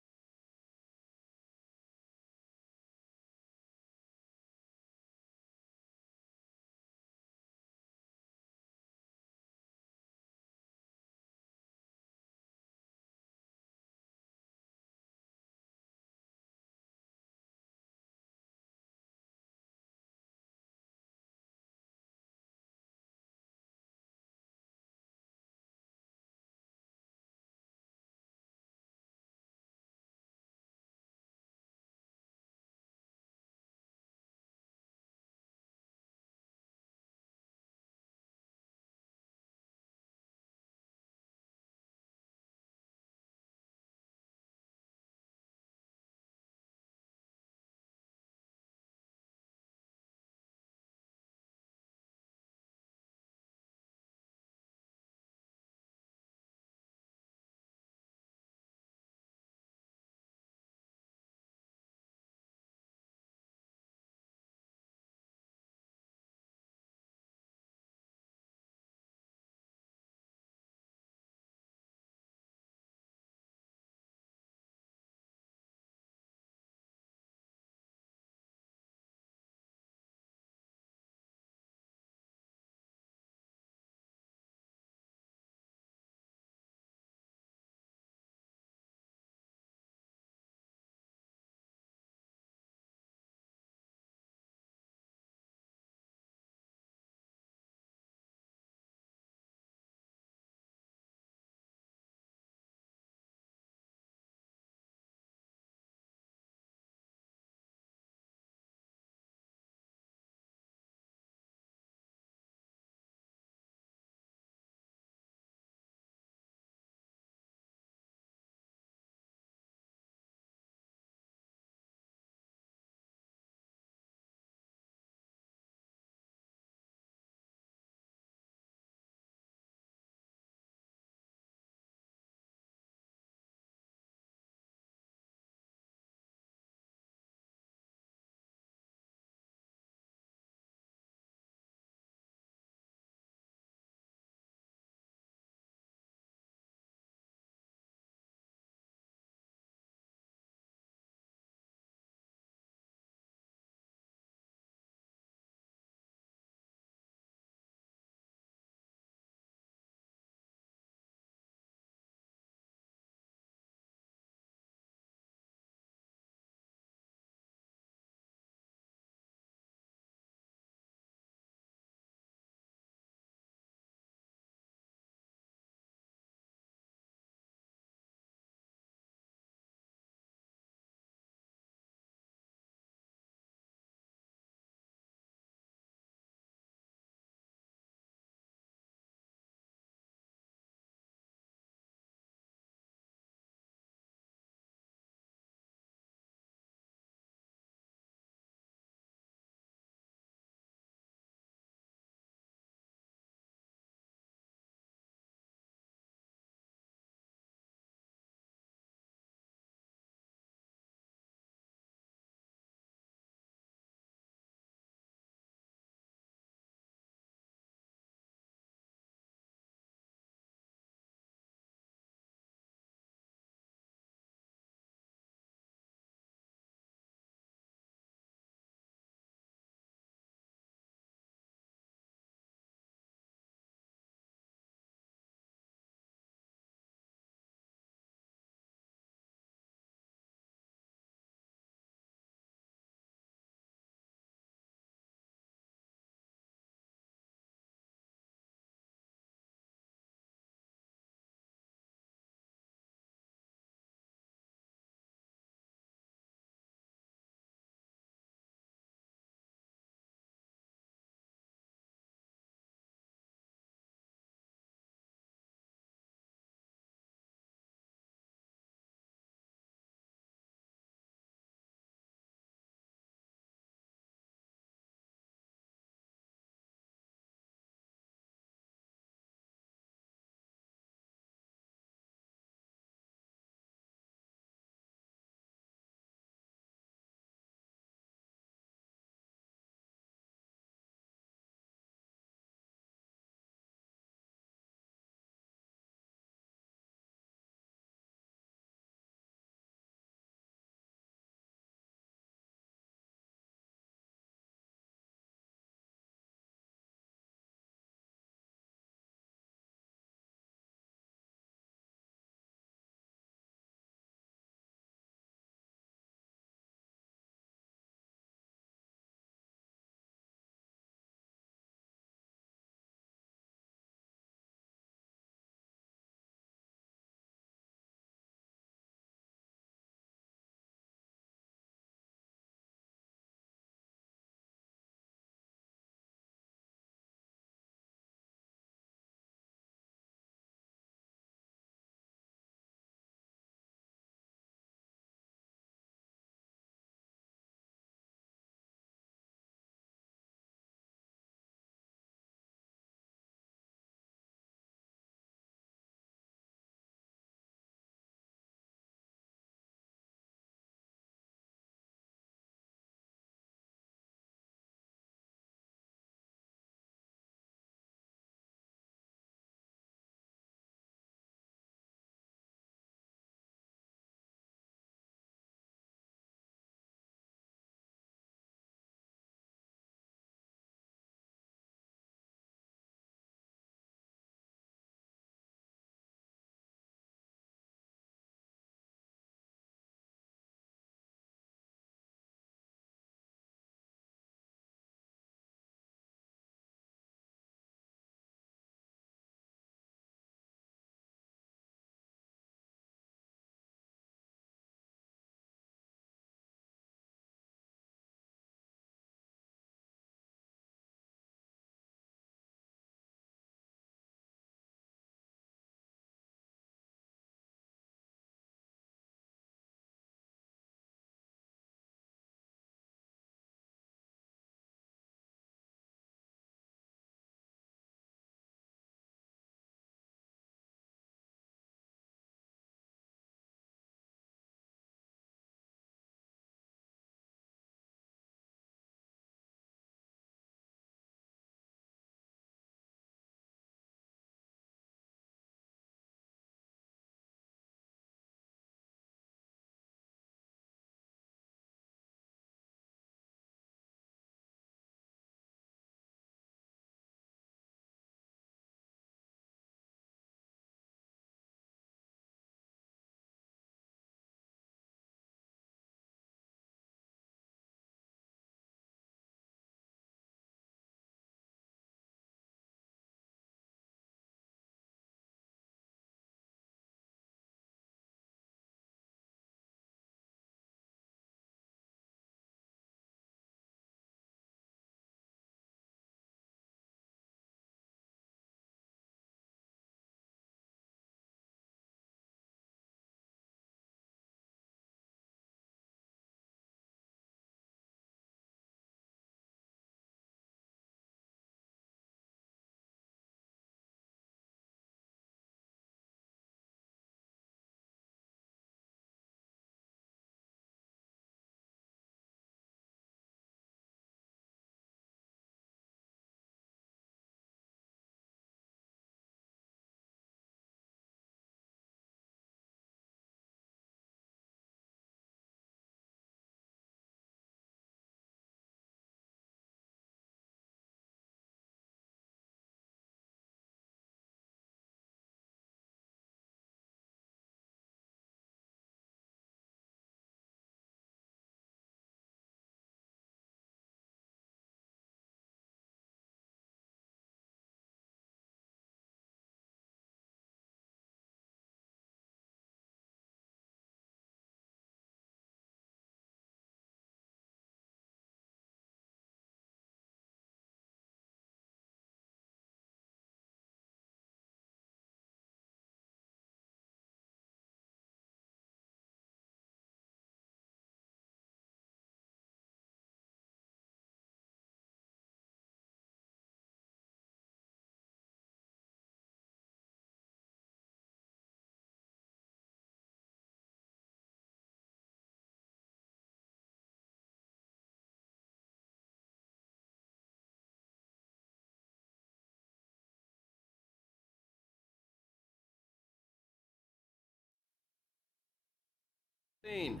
Jane.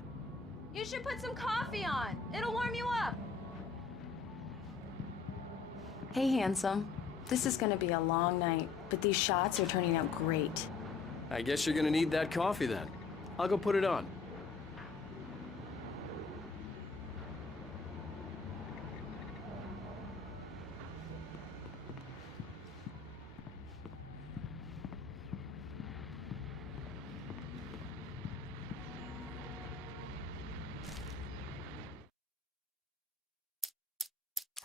You should put some coffee on. It'll warm you up. Hey, handsome. This is gonna be a long night, but these shots are turning out great. I guess you're gonna need that coffee then. I'll go put it on.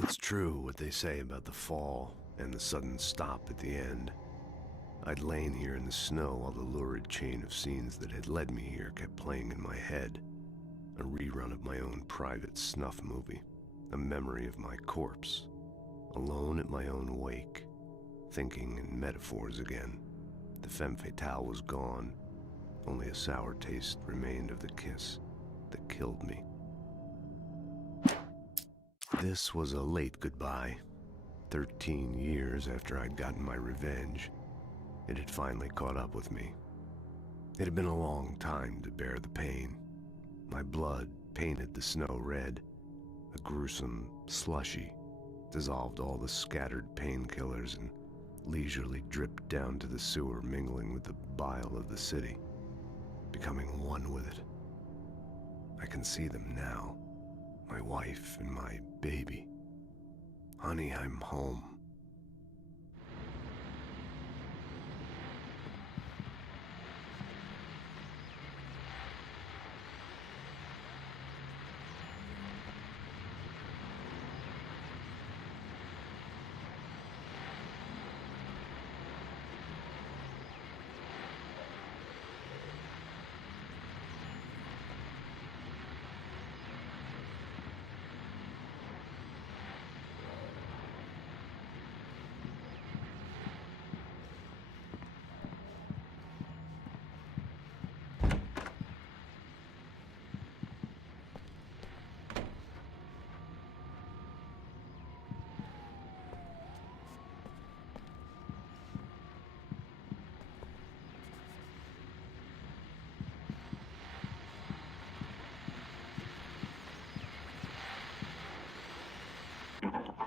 It's true what they say about the fall and the sudden stop at the end. I'd lain here in the snow while the lurid chain of scenes that had led me here kept playing in my head. A rerun of my own private snuff movie. A memory of my corpse. Alone at my own wake. Thinking in metaphors again. The femme fatale was gone. Only a sour taste remained of the kiss that killed me. This was a late goodbye. 13 years after I'd gotten my revenge, it had finally caught up with me. It had been a long time to bear the pain. My blood painted the snow red. A gruesome slushy dissolved all the scattered painkillers and leisurely dripped down to the sewer, mingling with the bile of the city, becoming one with it. I can see them now. My wife and my baby. Honey, I'm home.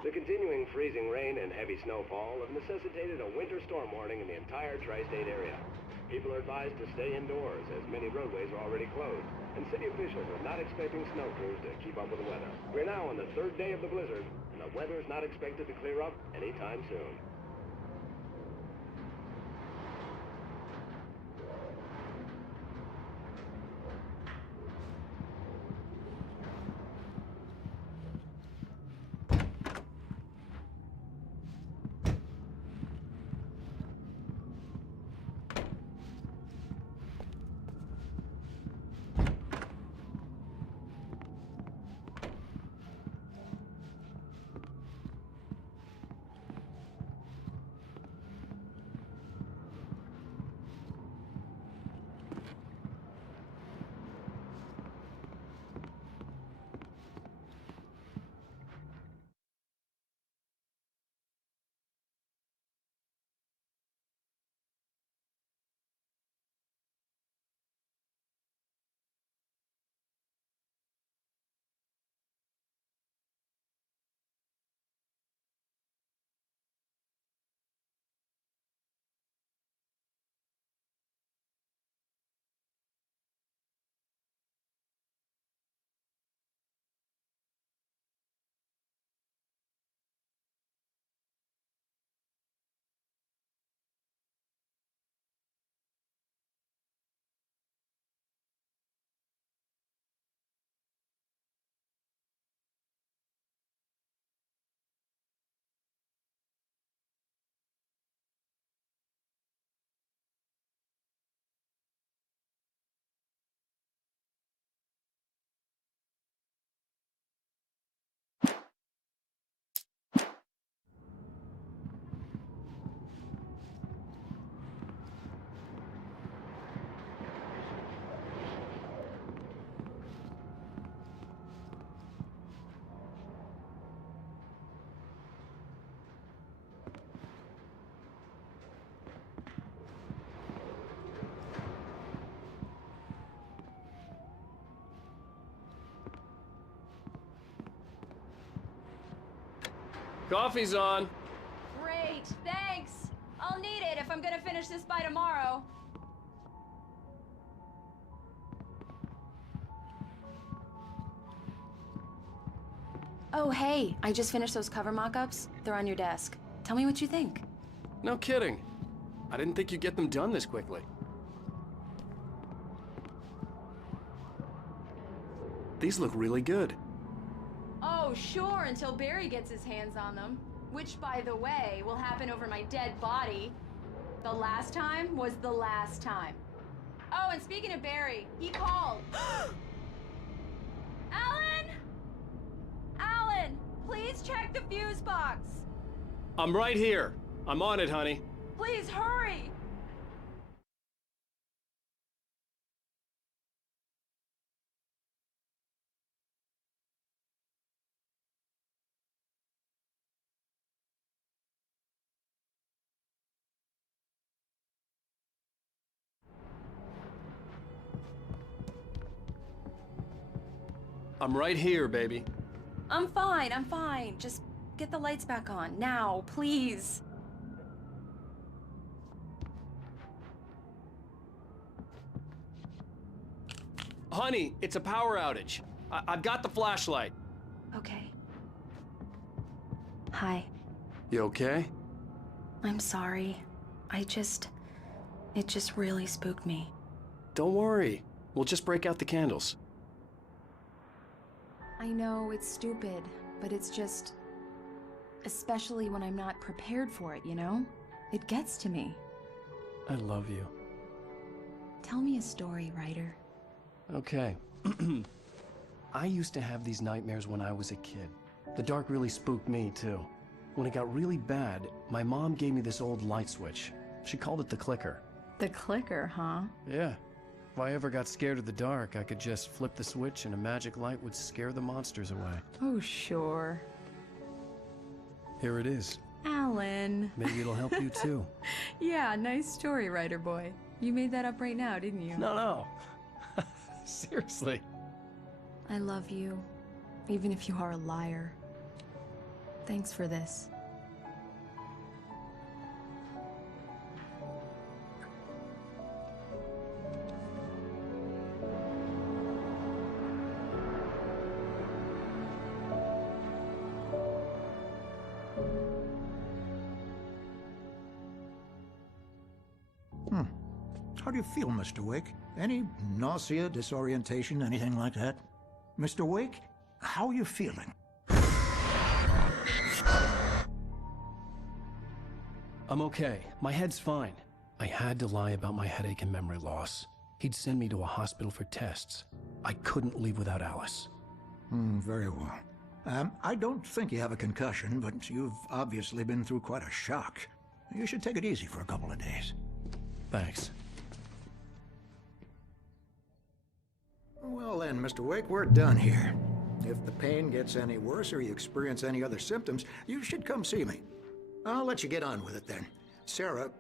The continuing freezing rain and heavy snowfall have necessitated a winter storm warning in the entire tri-state area. People are advised to stay indoors as many roadways are already closed, and city officials are not expecting snow crews to keep up with the weather. We're now on the third day of the blizzard, and the weather is not expected to clear up anytime soon. Coffee's on. Great, thanks. I'll need it if I'm gonna finish this by tomorrow. Oh, hey, I just finished those cover mock-ups. They're on your desk. Tell me what you think. No kidding. I didn't think you'd get them done this quickly. These look really good. Oh, sure, until Barry gets his hands on them. Which, by the way, will happen over my dead body. The last time was the last time. Oh, and speaking of Barry, he called. Alan! Alan, please check the fuse box. I'm right here. I'm on it, honey. Please hurry! I'm right here, baby. I'm fine, I'm fine. Just get the lights back on, now, please. Honey, it's a power outage. I've got the flashlight. Okay. Hi. You okay? I'm sorry. It just really spooked me. Don't worry. We'll just break out the candles. I know it's stupid, but it's just... especially when I'm not prepared for it, you know? It gets to me. I love you. Tell me a story, writer. Okay. I used to have these nightmares when I was a kid. The dark really spooked me, too. When it got really bad, my mom gave me this old light switch. She called it the clicker. The clicker, huh? Yeah. If I ever got scared of the dark, I could just flip the switch and a magic light would scare the monsters away. Oh, sure. Here it is. Alan. Maybe it'll help you, too. Yeah, nice story, writer boy. You made that up right now, didn't you? No. Seriously. I love you, even if you are a liar. Thanks for this. How do you feel, Mr. Wake? Any nausea, disorientation, anything like that? Mr. Wake, how are you feeling? I'm okay. My head's fine. I had to lie about my headache and memory loss. He'd send me to a hospital for tests. I couldn't leave without Alice. Very well. I don't think you have a concussion, but you've obviously been through quite a shock. You should take it easy for a couple of days. Thanks. Well then, Mr. Wake, we're done here. If the pain gets any worse or you experience any other symptoms, you should come see me. I'll let you get on with it then. Sarah,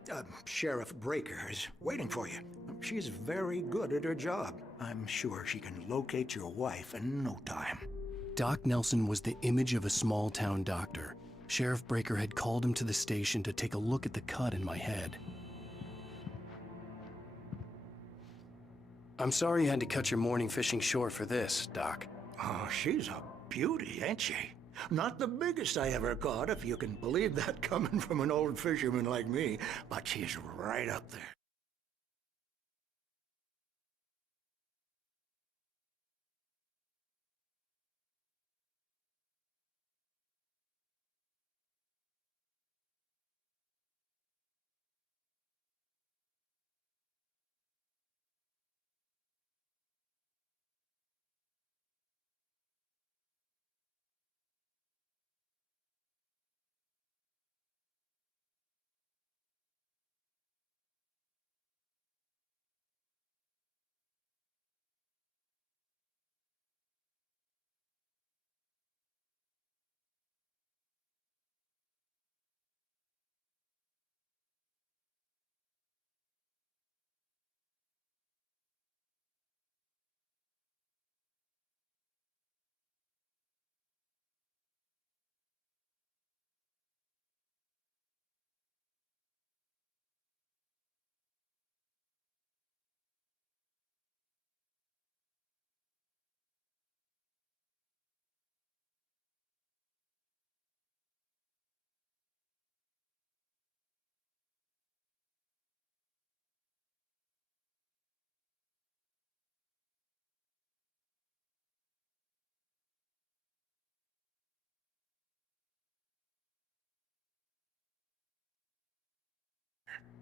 Sheriff Breaker, is waiting for you. She's very good at her job. I'm sure she can locate your wife in no time. Doc Nelson was the image of a small-town doctor. Sheriff Breaker had called him to the station to take a look at the cut in my head. I'm sorry you had to cut your morning fishing short for this, Doc. Oh, she's a beauty, ain't she? Not the biggest I ever caught, if you can believe that coming from an old fisherman like me, but she's right up there.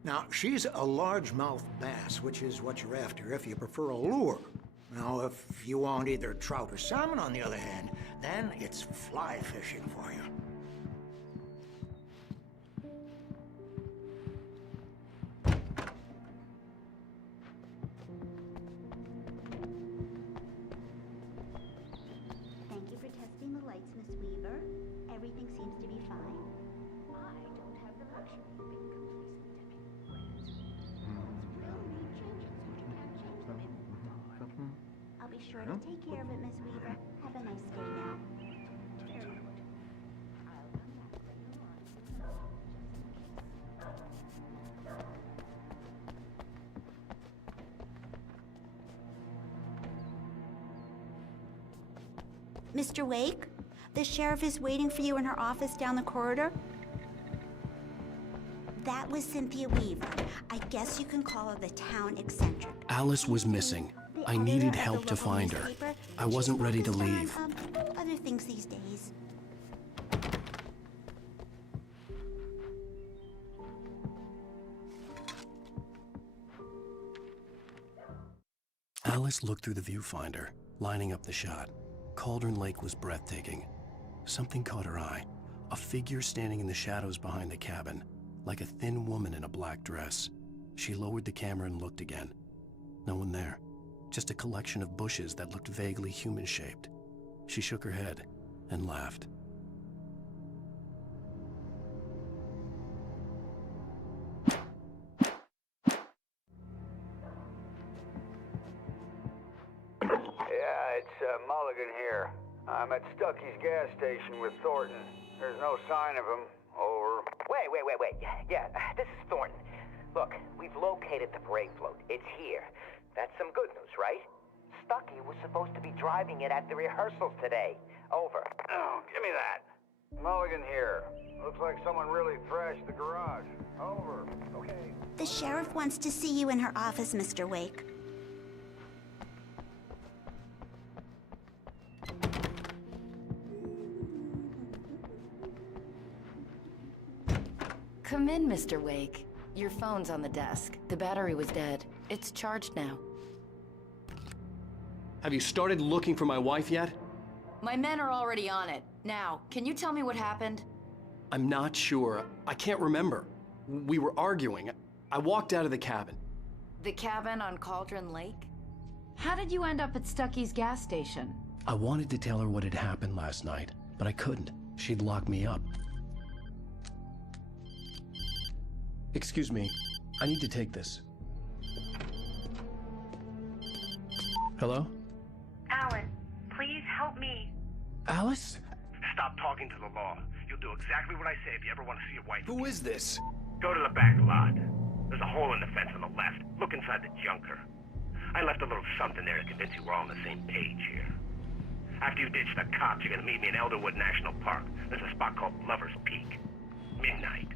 Now, she's a largemouth bass, which is what you're after if you prefer a lure. Now, if you want either trout or salmon, on the other hand, then it's fly fishing for you. Thank you for testing the lights, Miss Weaver. Everything seems to be fine. I don't have the luxury of being I'll be sure to take care of it, Miss Weaver. Have a nice day now. Very good. Mr. Wake, the sheriff is waiting for you in her office down the corridor. That was Cynthia Weaver. I guess you can call her the town eccentric. Alice was missing. I needed help to find her. I wasn't ready to leave. Other things these days. Alice looked through the viewfinder, lining up the shot. Cauldron Lake was breathtaking. Something caught her eye. A figure standing in the shadows behind the cabin, like a thin woman in a black dress. She lowered the camera and looked again. No one there. Just a collection of bushes that looked vaguely human-shaped. She shook her head and laughed. Yeah, it's Mulligan here. I'm at Stucky's gas station with Thornton. There's no sign of him. Over. Wait. Yeah, this is Thornton. Look, we've located the brake float. It's here. That's some good news, right? Stucky was supposed to be driving it at the rehearsals today. Over. Oh, give me that. Mulligan here. Looks like someone really thrashed the garage. Over. Okay. The sheriff wants to see you in her office, Mr. Wake. Come in, Mr. Wake. Your phone's on the desk. The battery was dead. It's charged now. Have you started looking for my wife yet? My men are already on it. Now, can you tell me what happened? I'm not sure. I can't remember. We were arguing. I walked out of the cabin. The cabin on Cauldron Lake? How did you end up at Stucky's gas station? I wanted to tell her what had happened last night, but I couldn't. She'd lock me up. Excuse me. I need to take this. Hello? Alan, please help me. Alice? Stop talking to the law. You'll do exactly what I say if you ever want to see your wife. Who is this? Go to the back lot. There's a hole in the fence on the left. Look inside the junker. I left a little something there to convince you we're all on the same page here. After you ditch the cops, you're gonna meet me in Elderwood National Park. There's a spot called Lover's Peak. Midnight.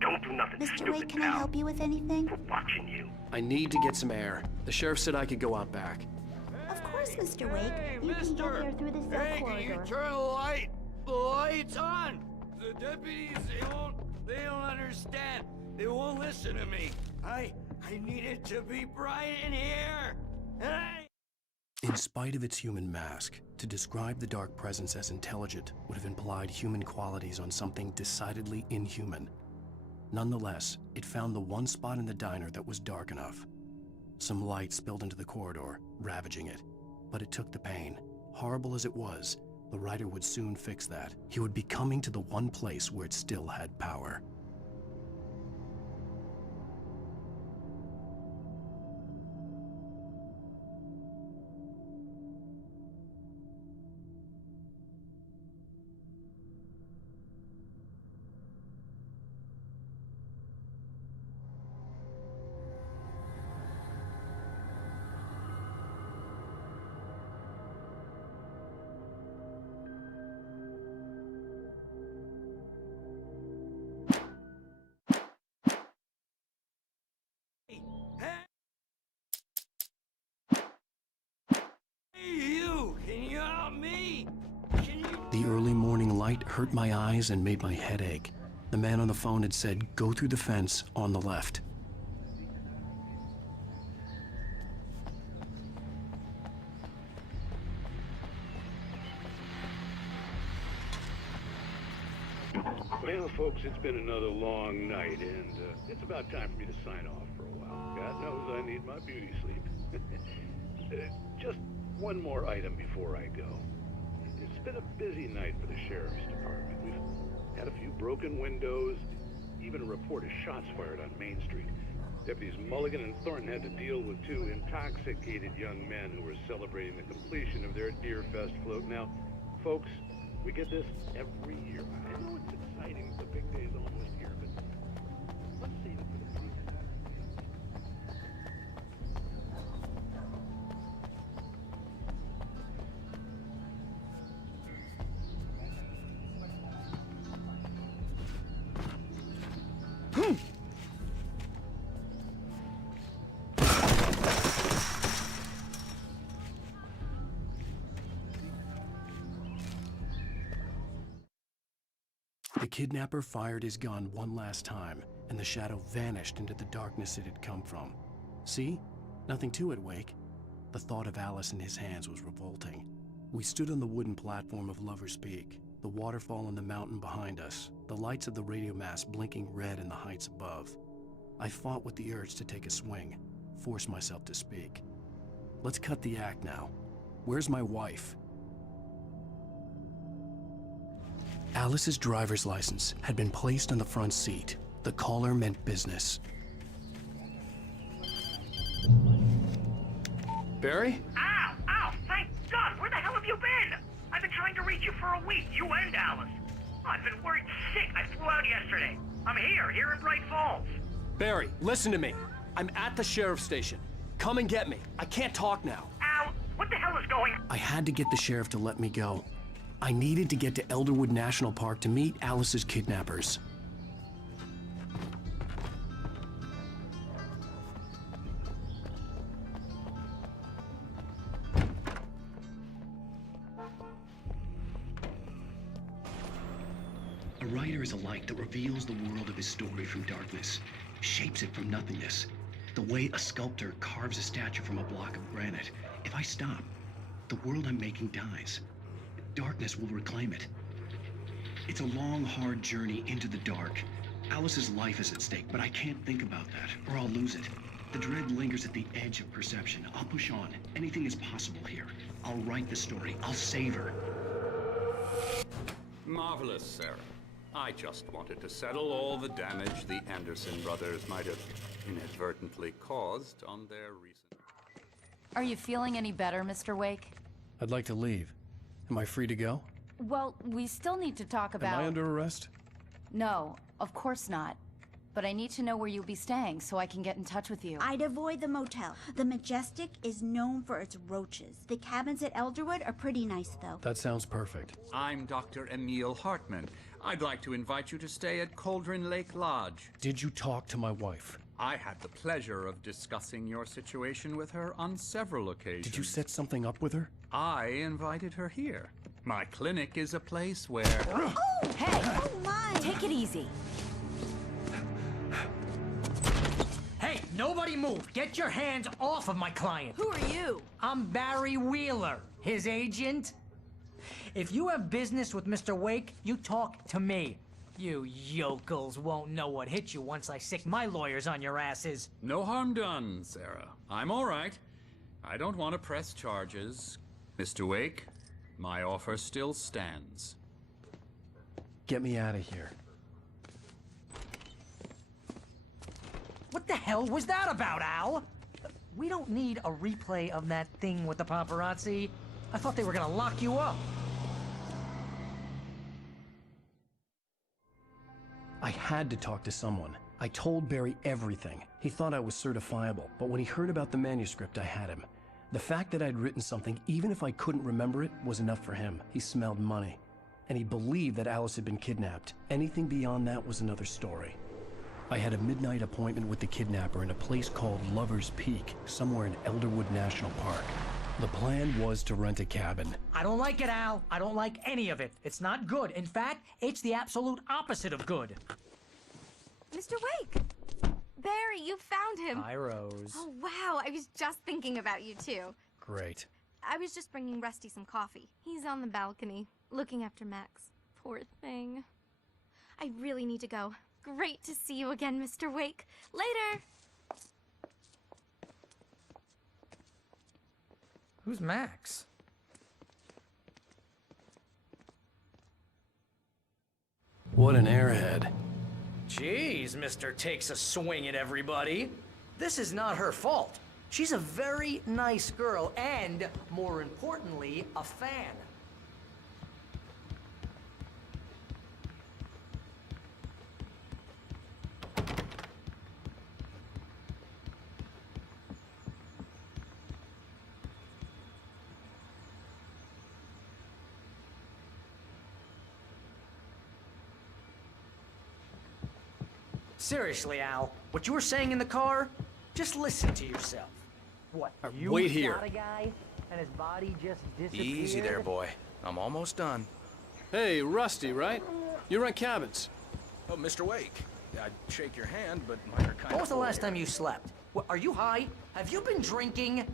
Don't do nothing Mr. stupid, Wake, can pal. I help you with anything? We're watching you. I need to get some air. The sheriff said I could go out back. Of course, Mr. Wake. You can get there through the cell corridor. Turn the light. The light's on. The deputies, they don't understand. They won't listen to me. I need it to be bright in here. In spite of its human mask, to describe the dark presence as intelligent would have implied human qualities on something decidedly inhuman. Nonetheless, it found the one spot in the diner that was dark enough. Some light spilled into the corridor, ravaging it. But it took the pain. Horrible as it was, the writer would soon fix that. He would be coming to the one place where it still had power. Can you help me? The early morning light hurt my eyes and made my head ache. The man on the phone had said, go through the fence on the left. Well, folks, it's been another long night, and it's about time for me to sign off for a while. God knows I need my beauty sleep. Just one more item before I go. It's been a busy night for the Sheriff's Department. We've had a few broken windows, even a report of shots fired on Main Street. Deputies Mulligan and Thornton had to deal with two intoxicated young men who were celebrating the completion of their Deer Fest float. Now, folks, we get this every year. I know it's exciting, the big day's almost here, but let's save it for the proof. The kidnapper fired his gun one last time, and the shadow vanished into the darkness it had come from. See? Nothing to it, Wake. The thought of Alice in his hands was revolting. We stood on the wooden platform of Lover's Peak, the waterfall on the mountain behind us, the lights of the radio mast blinking red in the heights above. I fought with the urge to take a swing, force myself to speak. Let's cut the act now. Where's my wife? Alice's driver's license had been placed on the front seat. The caller meant business. Barry? Ow! Ow! Thank God! Where the hell have you been? I've been trying to reach you for a week, you and Alice. I've been worried sick. I flew out yesterday. I'm here in Bright Falls. Barry, listen to me. I'm at the sheriff's station. Come and get me. I can't talk now. Ow! What the hell is going on? I had to get the sheriff to let me go. I needed to get to Elderwood National Park to meet Alice's kidnappers. A writer is a light that reveals the world of his story from darkness, shapes it from nothingness. The way a sculptor carves a statue from a block of granite. If I stop, the world I'm making dies. Darkness will reclaim it. It's a long, hard journey into the dark. Alice's life is at stake, but I can't think about that, or I'll lose it. The dread lingers at the edge of perception. I'll push on. Anything is possible here. I'll write the story. I'll save her. Marvelous, Sarah. I just wanted to settle all the damage the Anderson brothers might have inadvertently caused on their recent... Are you feeling any better, Mr. Wake? I'd like to leave. Am I free to go? Well, we still need to talk about... Am I under arrest? No, of course not. But I need to know where you'll be staying so I can get in touch with you. I'd avoid the motel. The Majestic is known for its roaches. The cabins at Elderwood are pretty nice, though. That sounds perfect. I'm Dr. Emil Hartman. I'd like to invite you to stay at Cauldron Lake Lodge. Did you talk to my wife? I had the pleasure of discussing your situation with her on several occasions. Did you set something up with her? I invited her here. My clinic is a place where... Oh! Hey! Oh, my! Take it easy. Hey, nobody move! Get your hands off of my client! Who are you? I'm Barry Wheeler, his agent. If you have business with Mr. Wake, you talk to me. You yokels won't know what hit you once I sick my lawyers on your asses. No harm done, Sarah. I'm all right. I don't want to press charges. Mr. Wake, my offer still stands. Get me out of here. What the hell was that about, Al? We don't need a replay of that thing with the paparazzi. I thought they were gonna lock you up. I had to talk to someone. I told Barry everything. He thought I was certifiable, but when he heard about the manuscript, I had him. The fact that I'd written something, even if I couldn't remember it, was enough for him. He smelled money. And he believed that Alice had been kidnapped. Anything beyond that was another story. I had a midnight appointment with the kidnapper in a place called Lover's Peak, somewhere in Elderwood National Park. The plan was to rent a cabin. I don't like it, Al. I don't like any of it. It's not good. In fact, it's the absolute opposite of good. Mr. Wake! Barry, you found him. Hi, Rose. Oh, wow. I was just thinking about you, too. Great. I was just bringing Rusty some coffee. He's on the balcony, looking after Max. Poor thing. I really need to go. Great to see you again, Mr. Wake. Later! Who's Max? What an airhead. Jeez, Mr. Takes a swing at everybody. This is not her fault. She's a very nice girl and, more importantly, a fan. Seriously, Al, what you were saying in the car, just listen to yourself. What, you wait here. shot a guy and his body just disappeared? Easy there, boy. I'm almost done. Hey, Rusty, right? You rent cabins. Oh, Mr. Wake. I'd shake your hand, but mine are kind of... When was the last time you slept? What, are you high? Have you been drinking?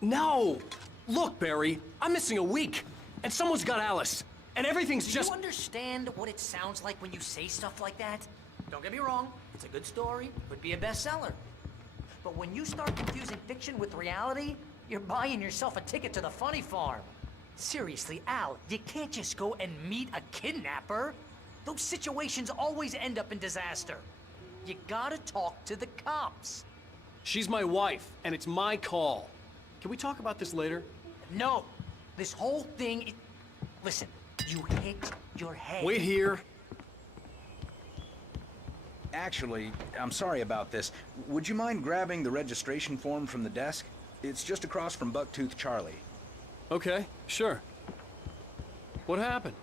No! Look, Barry, I'm missing a week, and someone's got Alice, and everything's Do just... you understand what it sounds like when you say stuff like that? Don't get me wrong, it's a good story, could be a bestseller. But when you start confusing fiction with reality, you're buying yourself a ticket to the funny farm. Seriously, Al, you can't just go and meet a kidnapper. Those situations always end up in disaster. You gotta talk to the cops. She's my wife, and it's my call. Can we talk about this later? No, this whole thing, listen, you hit your head. Wait here. Actually, I'm sorry about this. Would you mind grabbing the registration form from the desk? It's just across from Bucktooth Charlie. Okay, sure. What happened?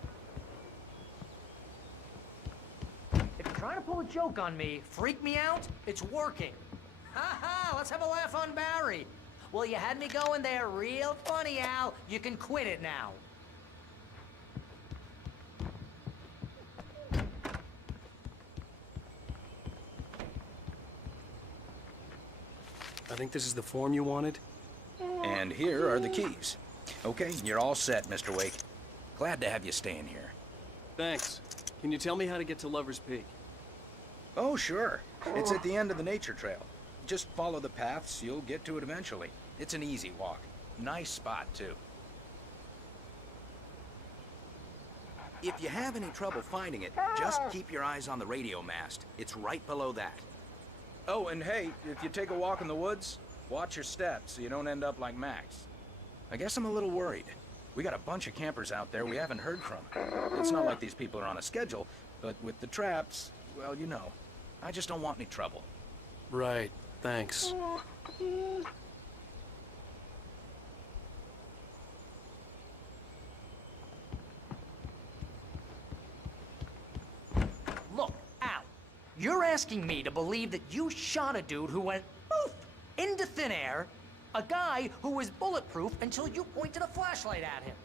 If you're trying to pull a joke on me, freak me out, it's working. Ha ha, let's have a laugh on Barry. Well, you had me going there real funny, Al. You can quit it now. I think this is the form you wanted. And here are the keys. Okay, you're all set, Mr. Wake. Glad to have you staying here. Thanks. Can you tell me how to get to Lover's Peak? Oh, sure. It's at the end of the nature trail. Just follow the paths, you'll get to it eventually. It's an easy walk. Nice spot, too. If you have any trouble finding it, just keep your eyes on the radio mast. It's right below that. Oh, and hey, if you take a walk in the woods, watch your steps so you don't end up like Max. I guess I'm a little worried. We got a bunch of campers out there we haven't heard from. It's not like these people are on a schedule, but with the traps, well, you know. I just don't want any trouble. Right, thanks. Look, Al, you're asking me to believe that you shot a dude who went poof into thin air, a guy who was bulletproof until you pointed a flashlight at him.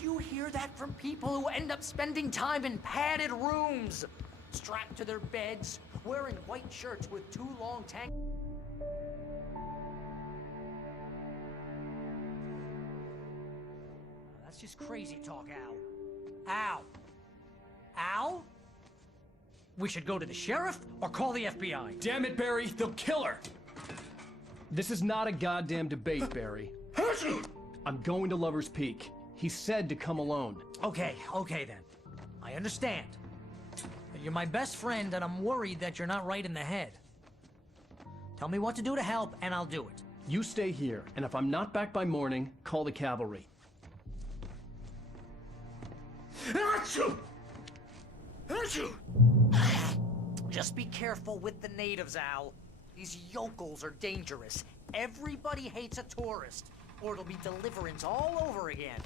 You hear that from people who end up spending time in padded rooms, strapped to their beds, wearing white shirts with too long tank. That's just crazy talk, Al. Al. Al? We should go to the sheriff or call the FBI. Damn it, Barry, they'll kill her. This is not a goddamn debate, Barry. I'm going to Lover's Peak. He said to come alone. Okay then. I understand. But you're my best friend and I'm worried that you're not right in the head. Tell me what to do to help and I'll do it. You stay here, and if I'm not back by morning, call the cavalry. Just be careful with the natives, Al. These yokels are dangerous. Everybody hates a tourist, or it'll be Deliverance all over again.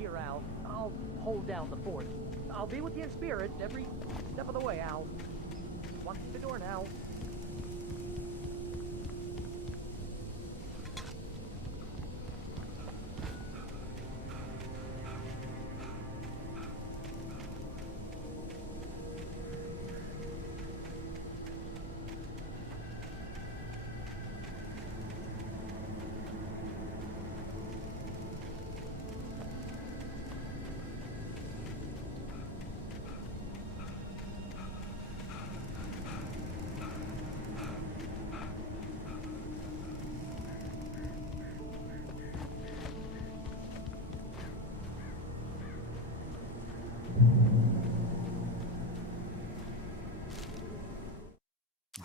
Here, Al. I'll hold down the fort. I'll be with you in spirit every step of the way, Al. Watch the door now.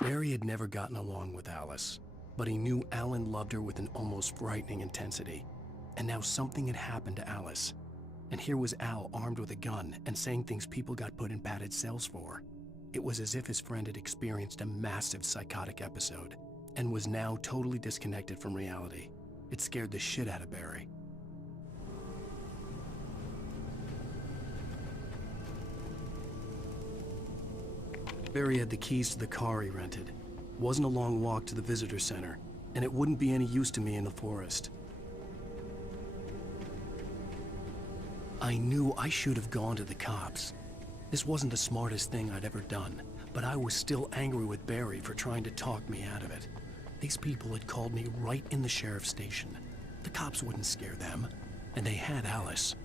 Barry had never gotten along with Alice, but he knew Alan loved her with an almost frightening intensity. And now something had happened to Alice. And here was Al armed with a gun and saying things people got put in padded cells for. It was as if his friend had experienced a massive psychotic episode and was now totally disconnected from reality. It scared the shit out of Barry. Barry had the keys to the car he rented. Wasn't a long walk to the visitor center, and it wouldn't be any use to me in the forest. I knew I should have gone to the cops. This wasn't the smartest thing I'd ever done, but I was still angry with Barry for trying to talk me out of it. These people had called me right in the sheriff's station. The cops wouldn't scare them, and they had Alice.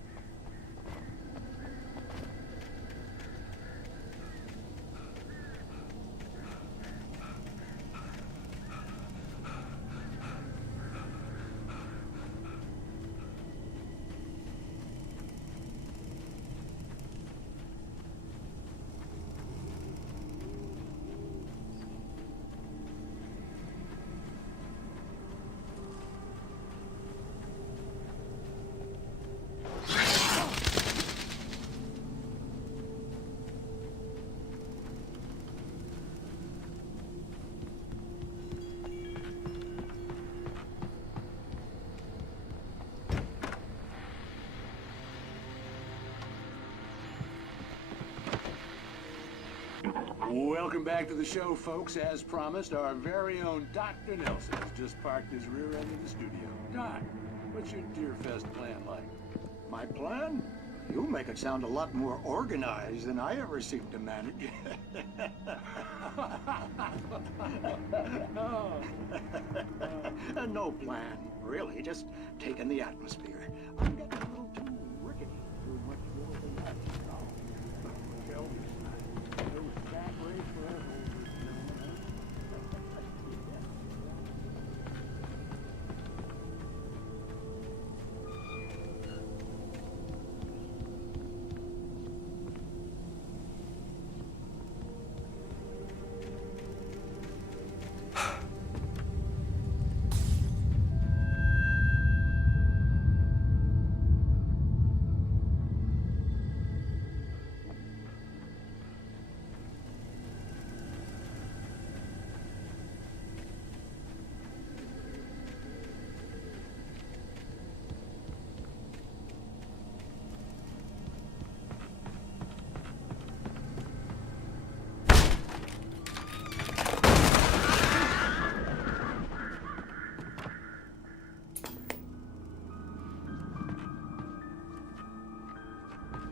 Welcome back to the show, folks. As promised, our very own Dr. Nelson has just parked his rear end in the studio. Doc, what's your Deerfest plan like? My plan? You make it sound a lot more organized than I ever seem to manage. No plan, really. Just taking the atmosphere. I'm getting a little too rickety for much more than that.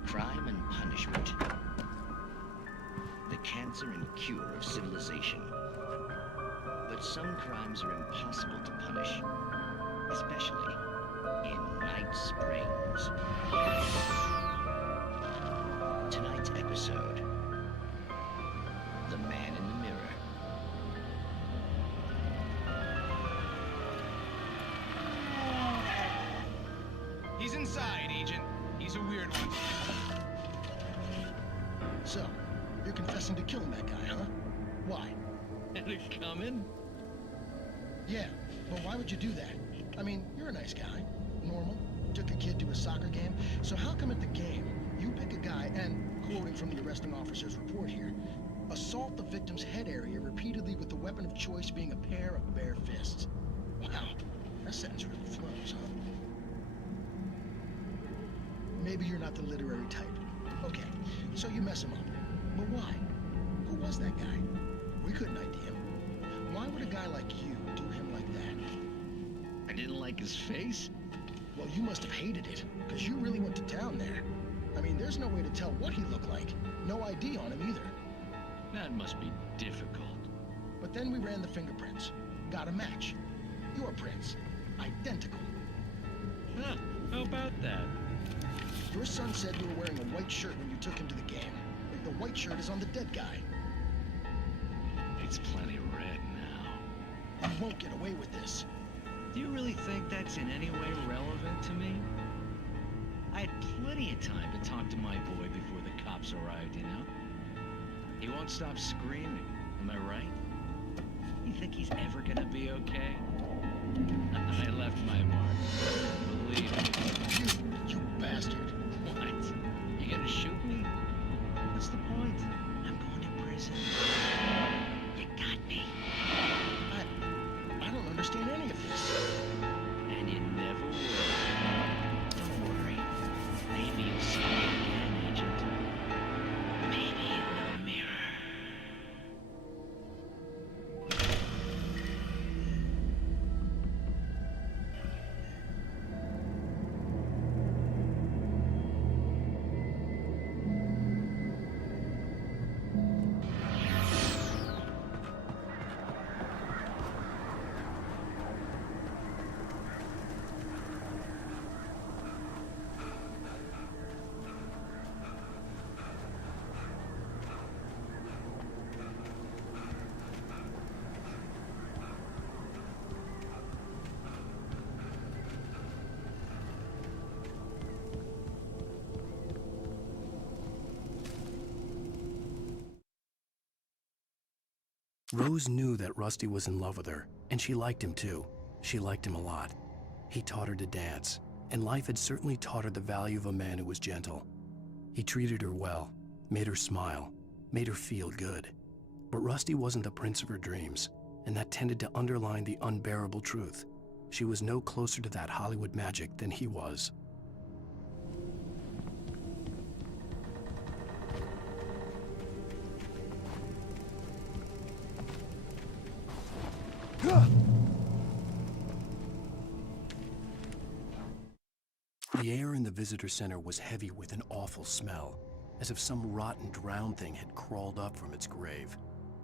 Crime and punishment. The cancer and cure of civilization. But some crimes are impossible to punish, especially in Night Springs. Tonight's episode, The Man in the Mirror. He's inside, Agent. He's a weird one. So, you're confessing to killing that guy, huh? Why? Had it coming? Yeah, but why would you do that? I mean, you're a nice guy. Normal. Took a kid to a soccer game. So how come at the game, you pick a guy and, quoting from the arresting officer's report here, assault the victim's head area repeatedly with the weapon of choice being a pair of bare fists? Wow, that sentence really flows, huh? maybe you're not the literary type. Okay, so you mess him up. But why? Who was that guy? We couldn't ID him. Why would a guy like you do him like that? I didn't like his face? Well, you must have hated it, because you really went to town there. I mean, there's no way to tell what he looked like. No ID on him either. That must be difficult. But then we ran the fingerprints. Got a match. Your prints. Identical. Huh, how about that? Your son said you were wearing a white shirt when you took him to the game. The white shirt is on the dead guy. It's plenty red now. You won't get away with this. Do you really think that's in any way relevant to me? I had plenty of time to talk to my boy before the cops arrived, you know? He won't stop screaming, am I right? You think he's ever gonna be okay? I left my mark. Believe me. You bastard. What? You gonna shoot me? What's the point? I'm going to prison. You got me. I don't understand any of this. And you never will. Don't worry. Maybe you'll see me again, Agent. Maybe in the mirror. Rose knew that Rusty was in love with her, and she liked him too. She liked him a lot. He taught her to dance, and life had certainly taught her the value of a man who was gentle. He treated her well, made her smile, made her feel good. But Rusty wasn't the prince of her dreams, and that tended to underline the unbearable truth. She was no closer to that Hollywood magic than he was. The air in the visitor center was heavy with an awful smell, as if some rotten drowned thing had crawled up from its grave.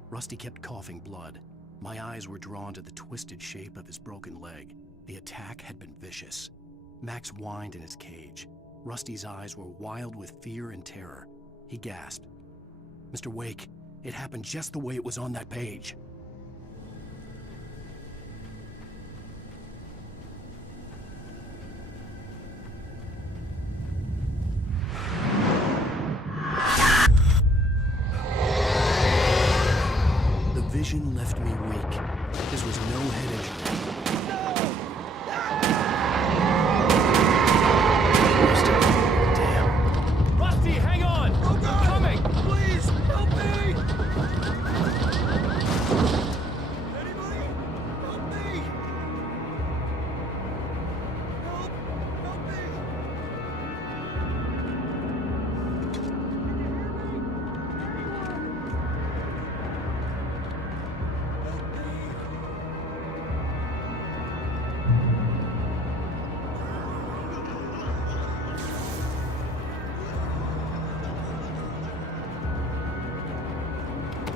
Rusty kept coughing blood. My eyes were drawn to the twisted shape of his broken leg. The attack had been vicious. Max whined in his cage. Rusty's eyes were wild with fear and terror. He gasped. "Mr. Wake, it happened just the way it was on that page." Vision left me weak. This was no head injury. Damn. Rusty, hang on! Oh God! I'm coming! Please, help me! Anybody? Help me! Help me!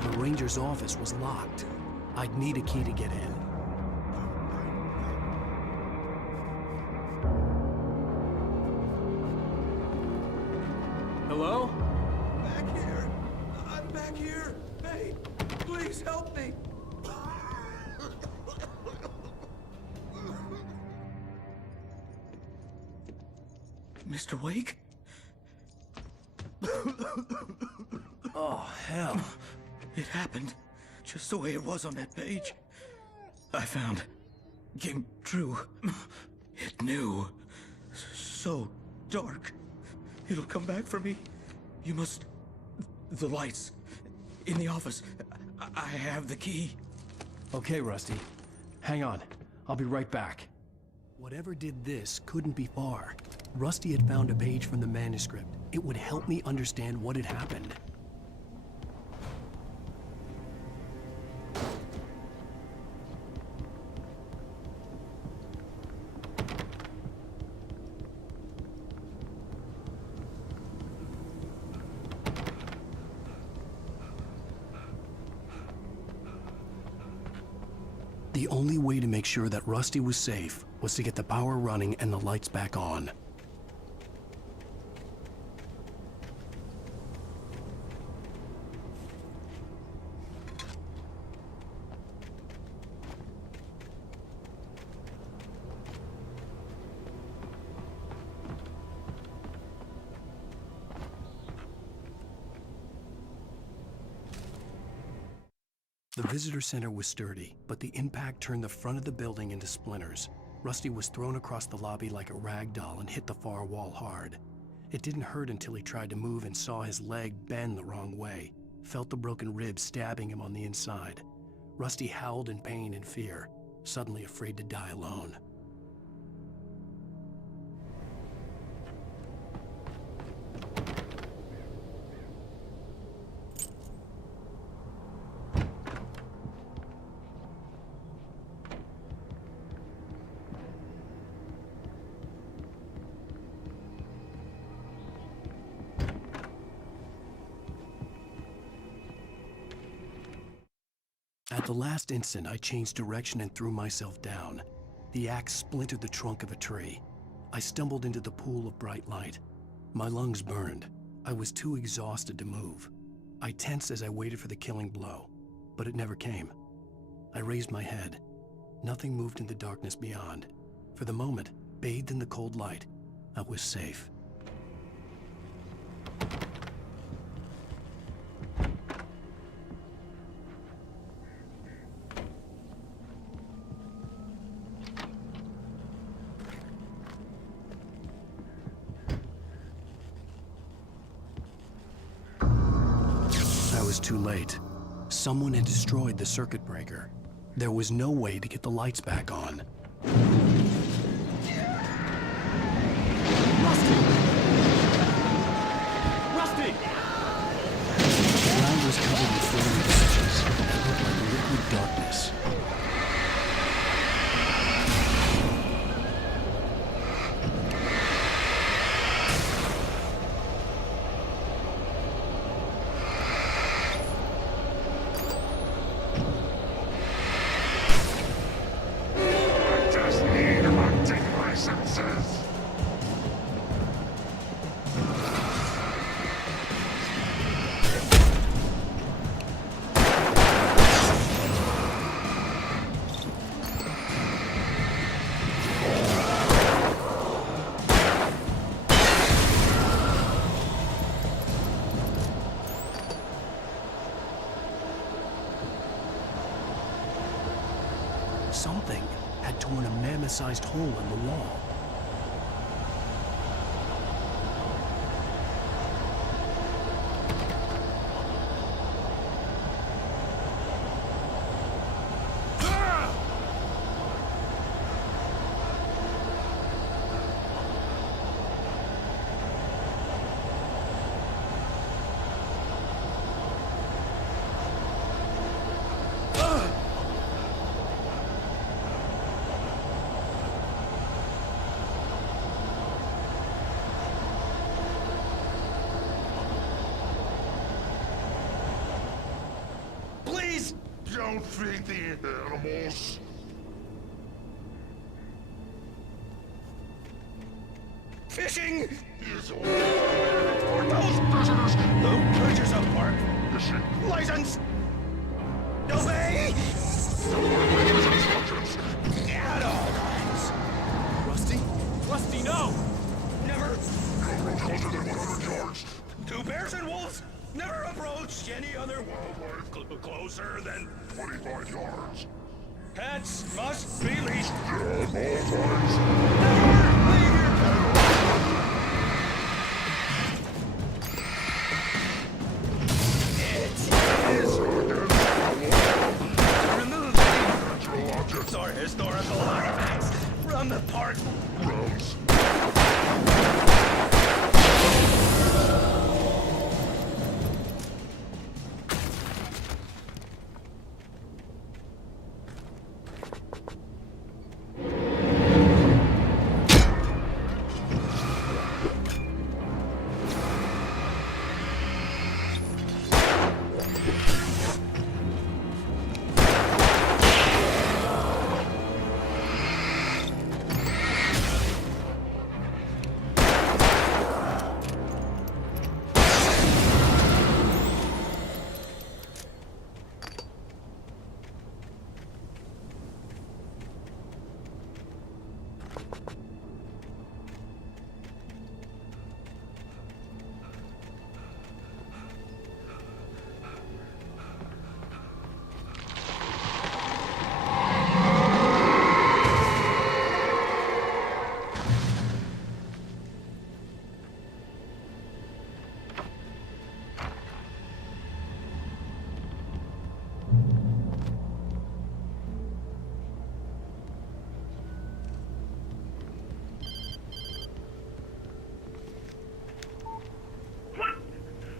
The ranger's office was locked. I'd need a key to get in. Hello? Back here! I'm back here! Hey, please help me! Mr. Wake? Oh, hell. It happened just the way it was on that page. I found. Came true. It knew. So dark. It'll come back for me. You must... The lights. In the office. I have the key. Okay, Rusty. Hang on. I'll be right back. Whatever did this couldn't be far. Rusty had found a page from the manuscript. It would help me understand what had happened. The only way to make sure that Rusty was safe was to get the power running and the lights back on. The visitor center was sturdy, but the impact turned the front of the building into splinters. Rusty was thrown across the lobby like a rag doll and hit the far wall hard. It didn't hurt until he tried to move and saw his leg bend the wrong way, felt the broken ribs stabbing him on the inside. Rusty howled in pain and fear, suddenly afraid to die alone. At the last instant, I changed direction and threw myself down. The axe splintered the trunk of a tree. I stumbled into the pool of bright light. My lungs burned. I was too exhausted to move. I tensed as I waited for the killing blow, but it never came. I raised my head. Nothing moved in the darkness beyond. For the moment, bathed in the cold light, I was safe. I was too late. Someone had destroyed the circuit breaker. There was no way to get the lights back on. Rusty! Rusty! The ground was covered with flaming patches. It looked like liquid darkness. Something had torn a mammoth-sized hole in the wall. Don't feed the animals. Fishing is only for those prisoners who purchase a park fishing license. Obey at all times. Rusty? Rusty, no! Never. No closer than 100 yards. 2 bears and wolves never approach any other wildlife closer than 25 yards. Pets must be leashed. At all times. Never leave your pet. It is remove any natural objects or historical artifacts from the park Rose.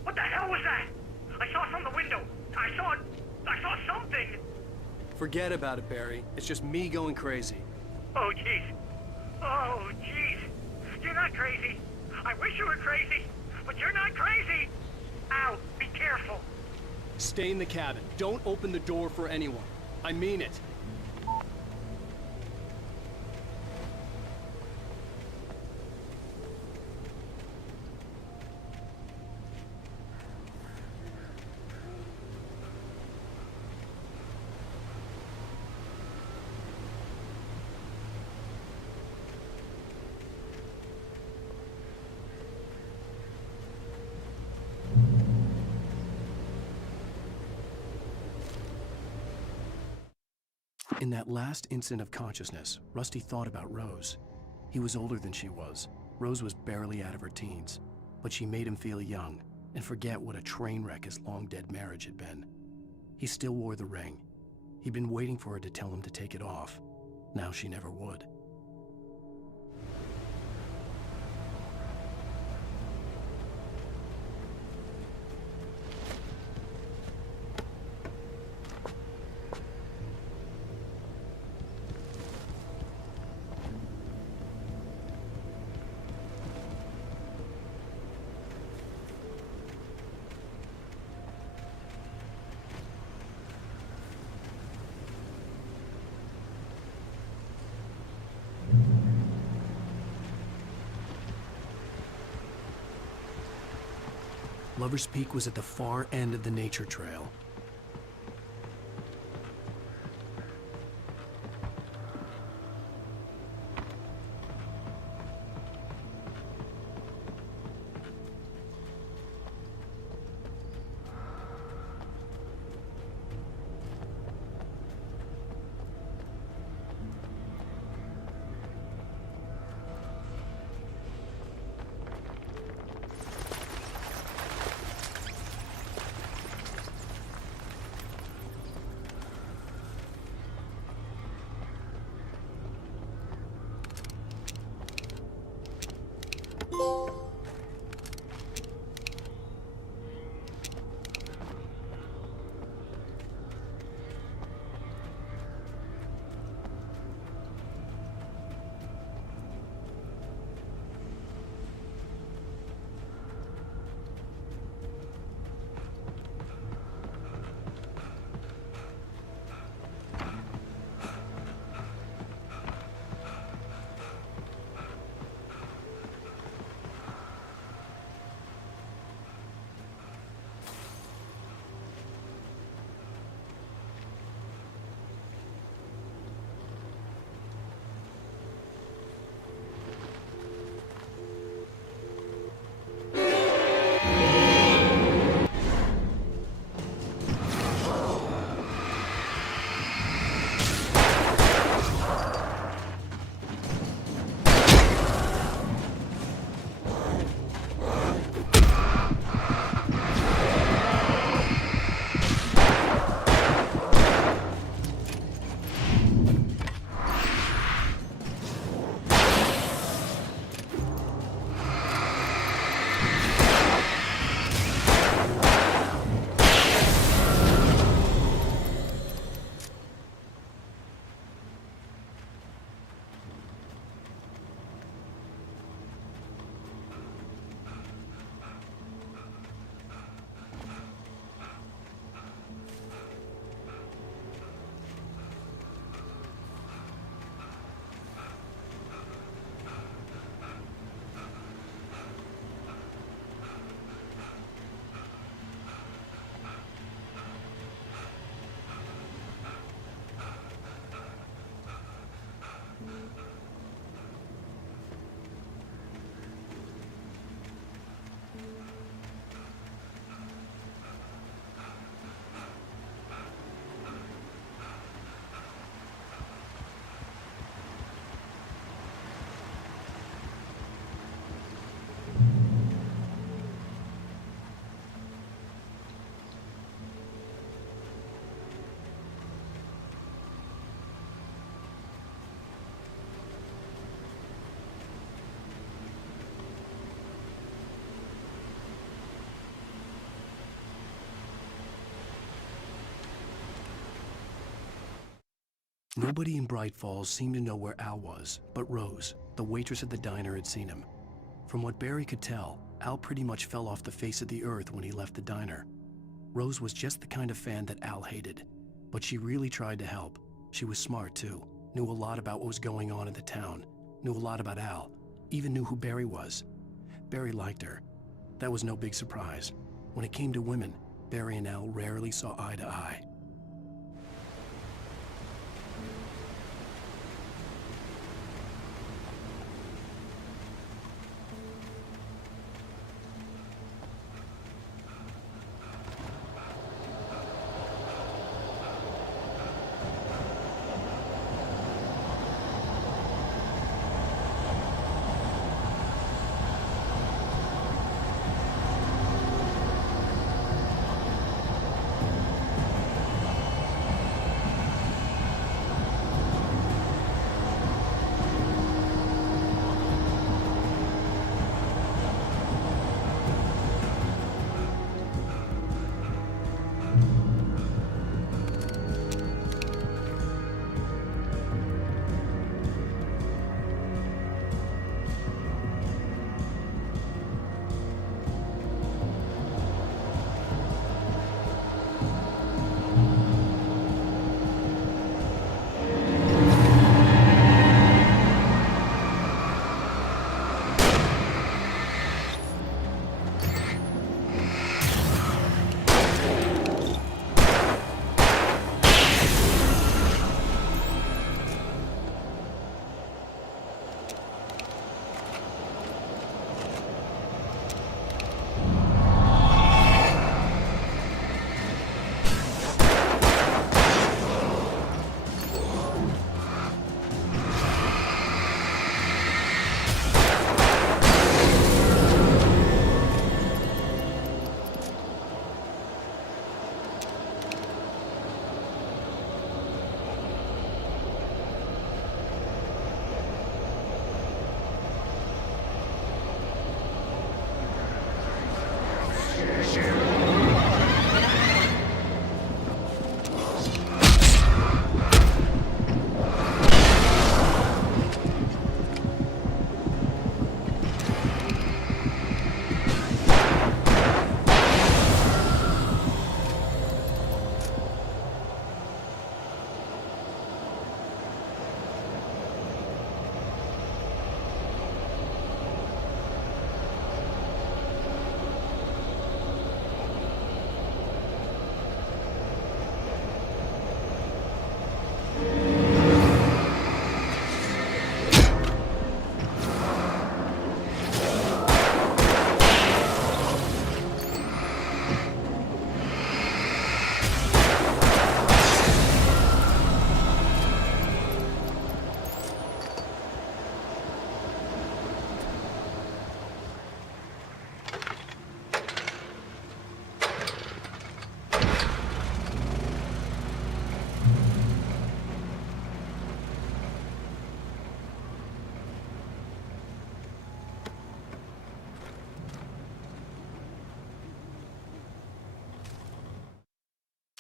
What the hell was that? I saw from the window. I saw something. Forget about it, Barry. It's just me going crazy. Oh, jeez. Oh, jeez. You're not crazy. I wish you were crazy, but you're not crazy. Ow, be careful. Stay in the cabin. Don't open the door for anyone. I mean it. In that last instant of consciousness, Rusty thought about Rose. He was older than she was. Rose was barely out of her teens, but she made him feel young and forget what a train wreck his long-dead marriage had been. He still wore the ring. He'd been waiting for her to tell him to take it off. Now she never would. Lover's Peak was at the far end of the nature trail. Nobody in Bright Falls seemed to know where Al was, but Rose, the waitress at the diner, had seen him. From what Barry could tell, Al pretty much fell off the face of the earth when he left the diner. Rose was just the kind of fan that Al hated, but she really tried to help. She was smart too, knew a lot about what was going on in the town, knew a lot about Al, even knew who Barry was. Barry liked her. That was no big surprise. When it came to women, Barry and Al rarely saw eye to eye.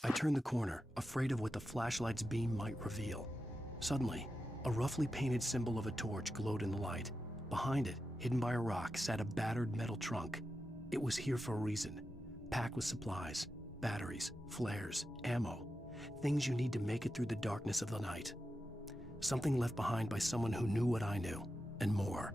I turned the corner, afraid of what the flashlight's beam might reveal. Suddenly, a roughly painted symbol of a torch glowed in the light. Behind it, hidden by a rock, sat a battered metal trunk. It was here for a reason, packed with supplies, batteries, flares, ammo, things you need to make it through the darkness of the night. Something left behind by someone who knew what I knew, and more.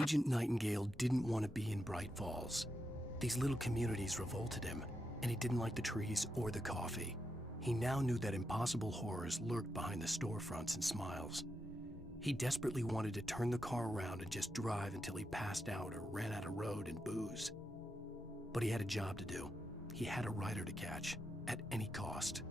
Agent Nightingale didn't want to be in Bright Falls. These little communities revolted him, and he didn't like the trees or the coffee. He now knew that impossible horrors lurked behind the storefronts and smiles. He desperately wanted to turn the car around and just drive until he passed out or ran out of road and booze. But he had a job to do. He had a rider to catch, at any cost.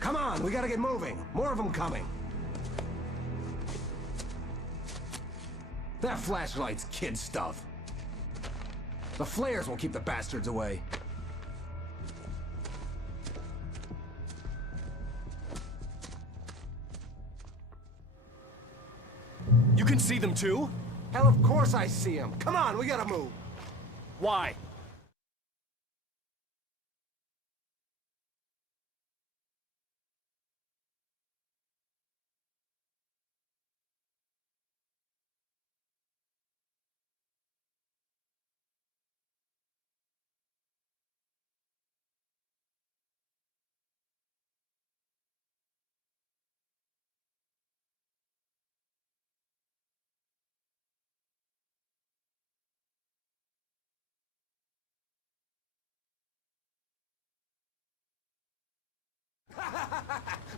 Come on, we gotta get moving. More of them coming. That flashlight's kid stuff. The flares won't keep the bastards away. You can see them too? Hell, of course I see them. Come on, we gotta move. Why?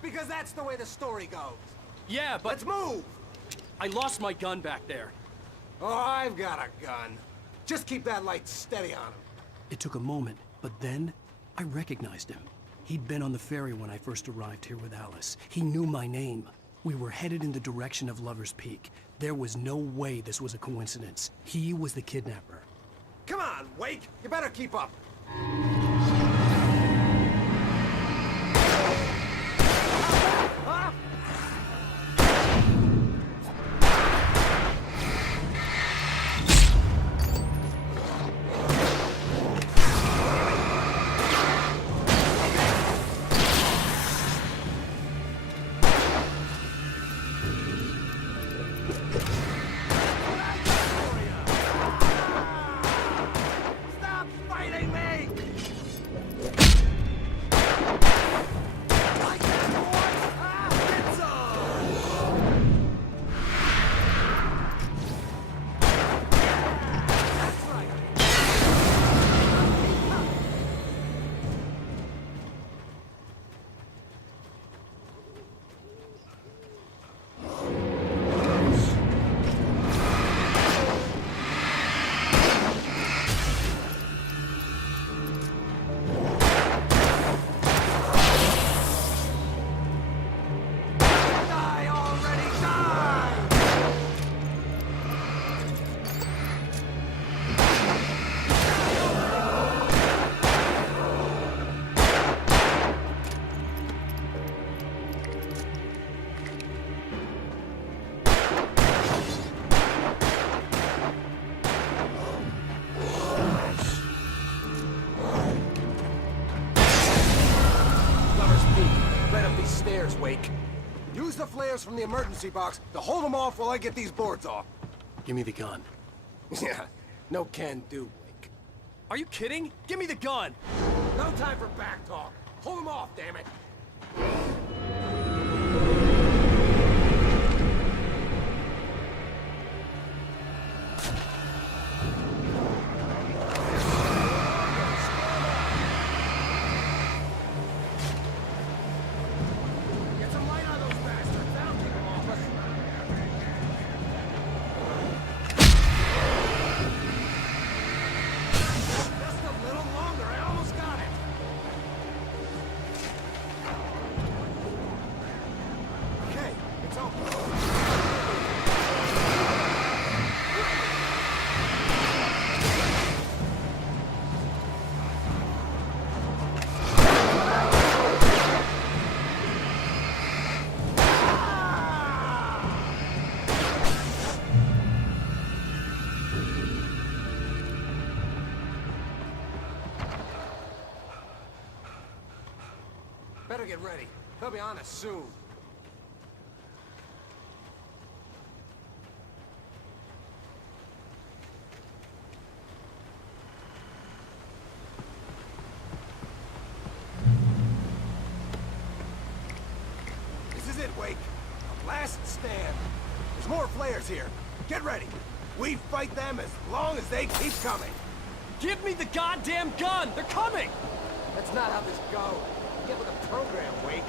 Because that's the way the story goes. Yeah, but... Let's move! I lost my gun back there. Oh, I've got a gun. Just keep that light steady on him. It took a moment, but then I recognized him. He'd been on the ferry when I first arrived here with Alice. He knew my name. We were headed in the direction of Lover's Peak. There was no way this was a coincidence. He was the kidnapper. Come on, Wake! You better keep up. Wake. Use the flares from the emergency box to hold them off while I get these boards off. Give me the gun. Yeah, No can do, Wake. Are you kidding? Give me the gun! No time for back talk. Hold him off, damn it. Get some light on those bastards. That'll keep them off us. Just a little longer. I almost got it. Okay, it's open. Better get ready. They'll be on us soon. This is it, Wake. A last stand. There's more flares here. Get ready. We fight them as long as they keep coming. Give me the goddamn gun! They're coming! That's not how this goes. Get with the program, Wake.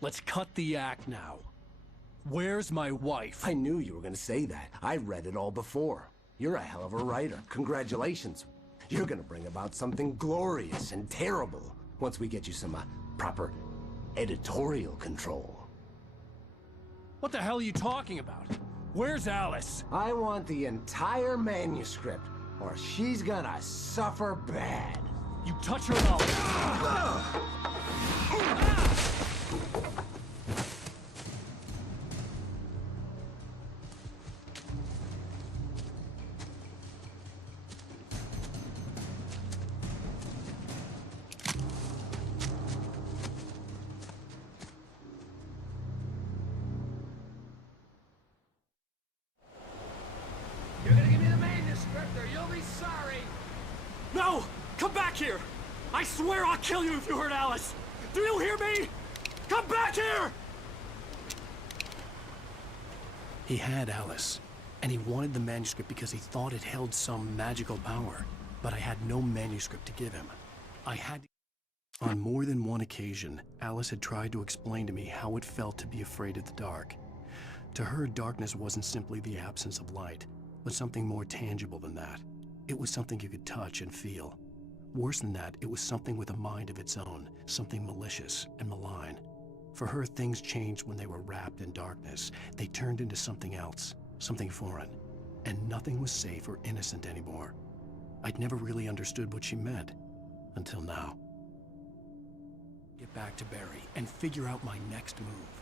Let's cut the act now. Where's my wife? I knew you were gonna say that. I read it all before. You're a hell of a writer. Congratulations. You're gonna bring about something glorious and terrible once we get you some proper editorial control. What the hell are you talking about? Where's Alice? I want the entire manuscript, or she's gonna suffer bad. You touch her and I'll... You're gonna give me the manuscript, or you'll be sorry. No! Come back here! I swear I'll kill you if you hurt Alice! Do you hear me? Come back here! He had Alice, and he wanted the manuscript because he thought it held some magical power. but I had no manuscript to give him. I had to... On more than one occasion, Alice had tried to explain to me how it felt to be afraid of the dark. To her, darkness wasn't simply the absence of light, but something more tangible than that. It was something you could touch and feel. Worse than that, it was something with a mind of its own, something malicious and malign. For her, things changed when they were wrapped in darkness. They turned into something else, something foreign, and nothing was safe or innocent anymore. I'd never really understood what she meant, until now. Get back to Barry and figure out my next move.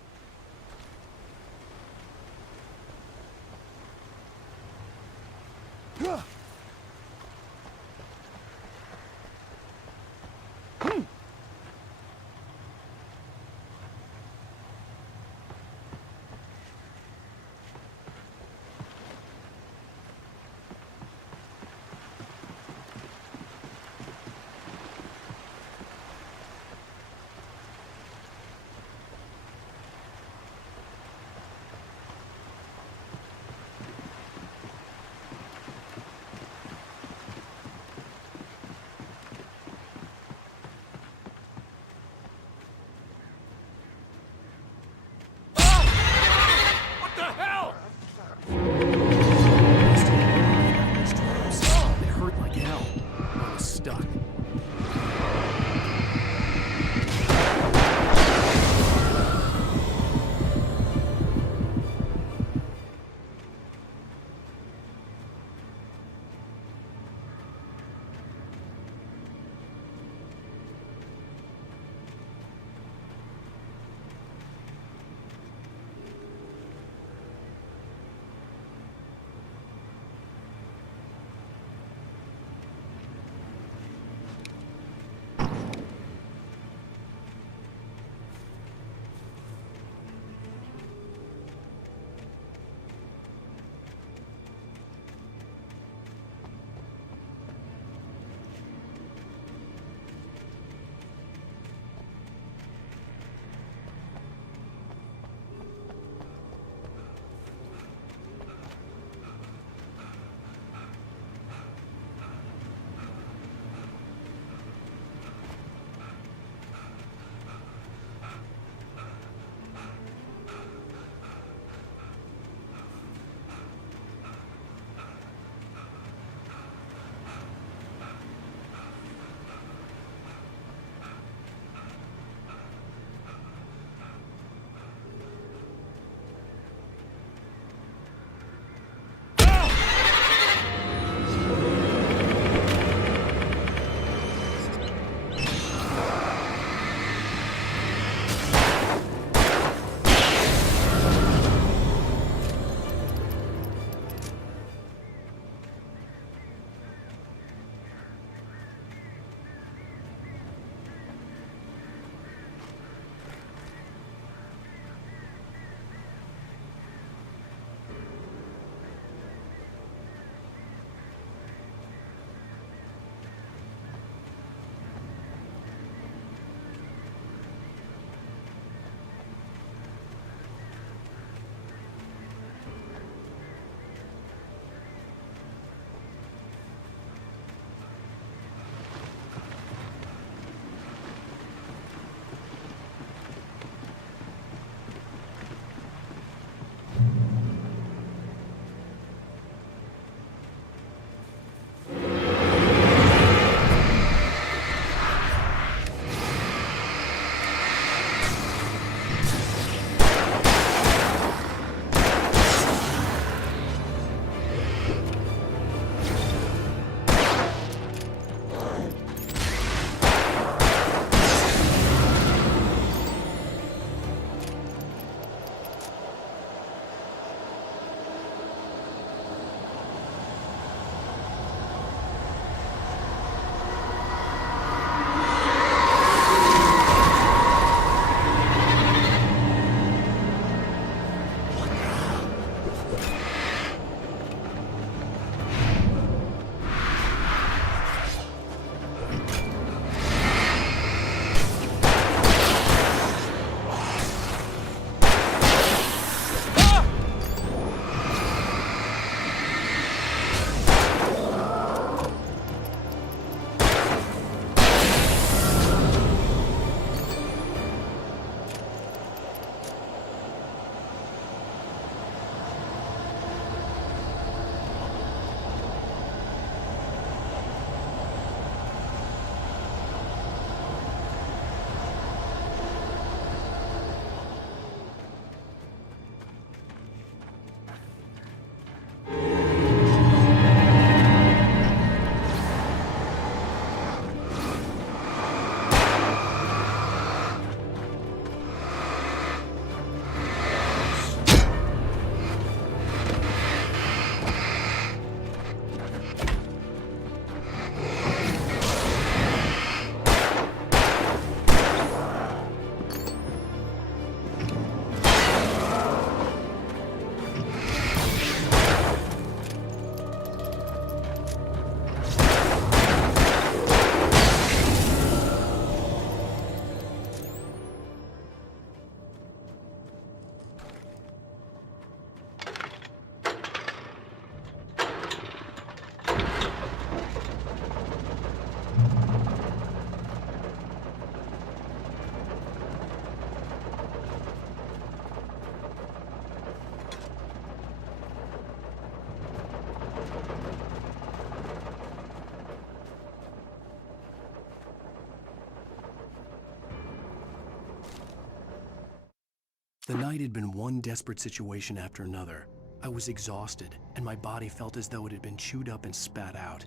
The night had been one desperate situation after another. I was exhausted, and my body felt as though it had been chewed up and spat out.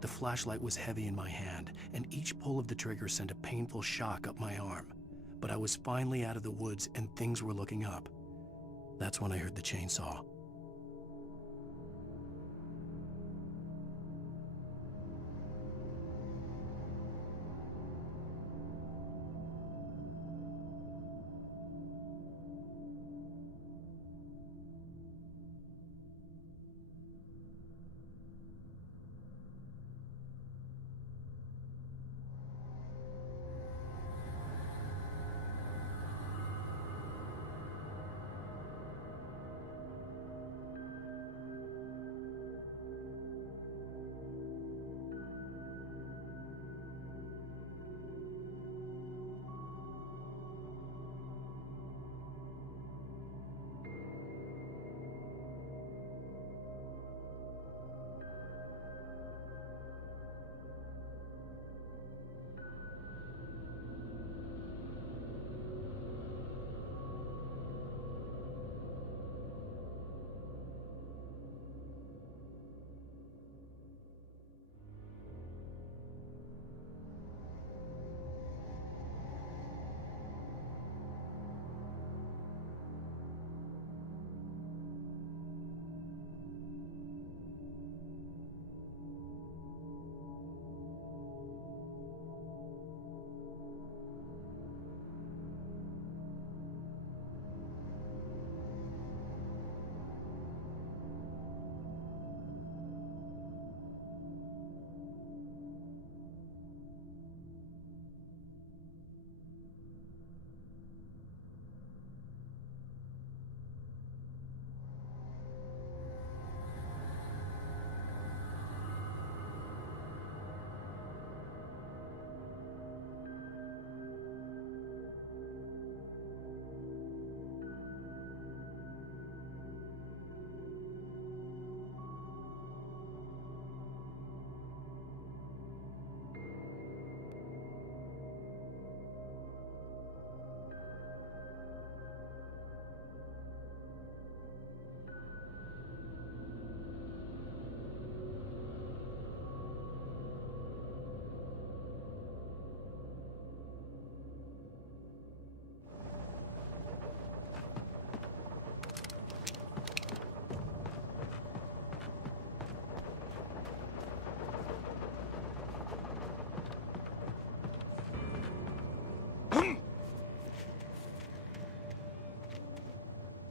The flashlight was heavy in my hand, and each pull of the trigger sent a painful shock up my arm. But I was finally out of the woods, and things were looking up. That's when I heard the chainsaw.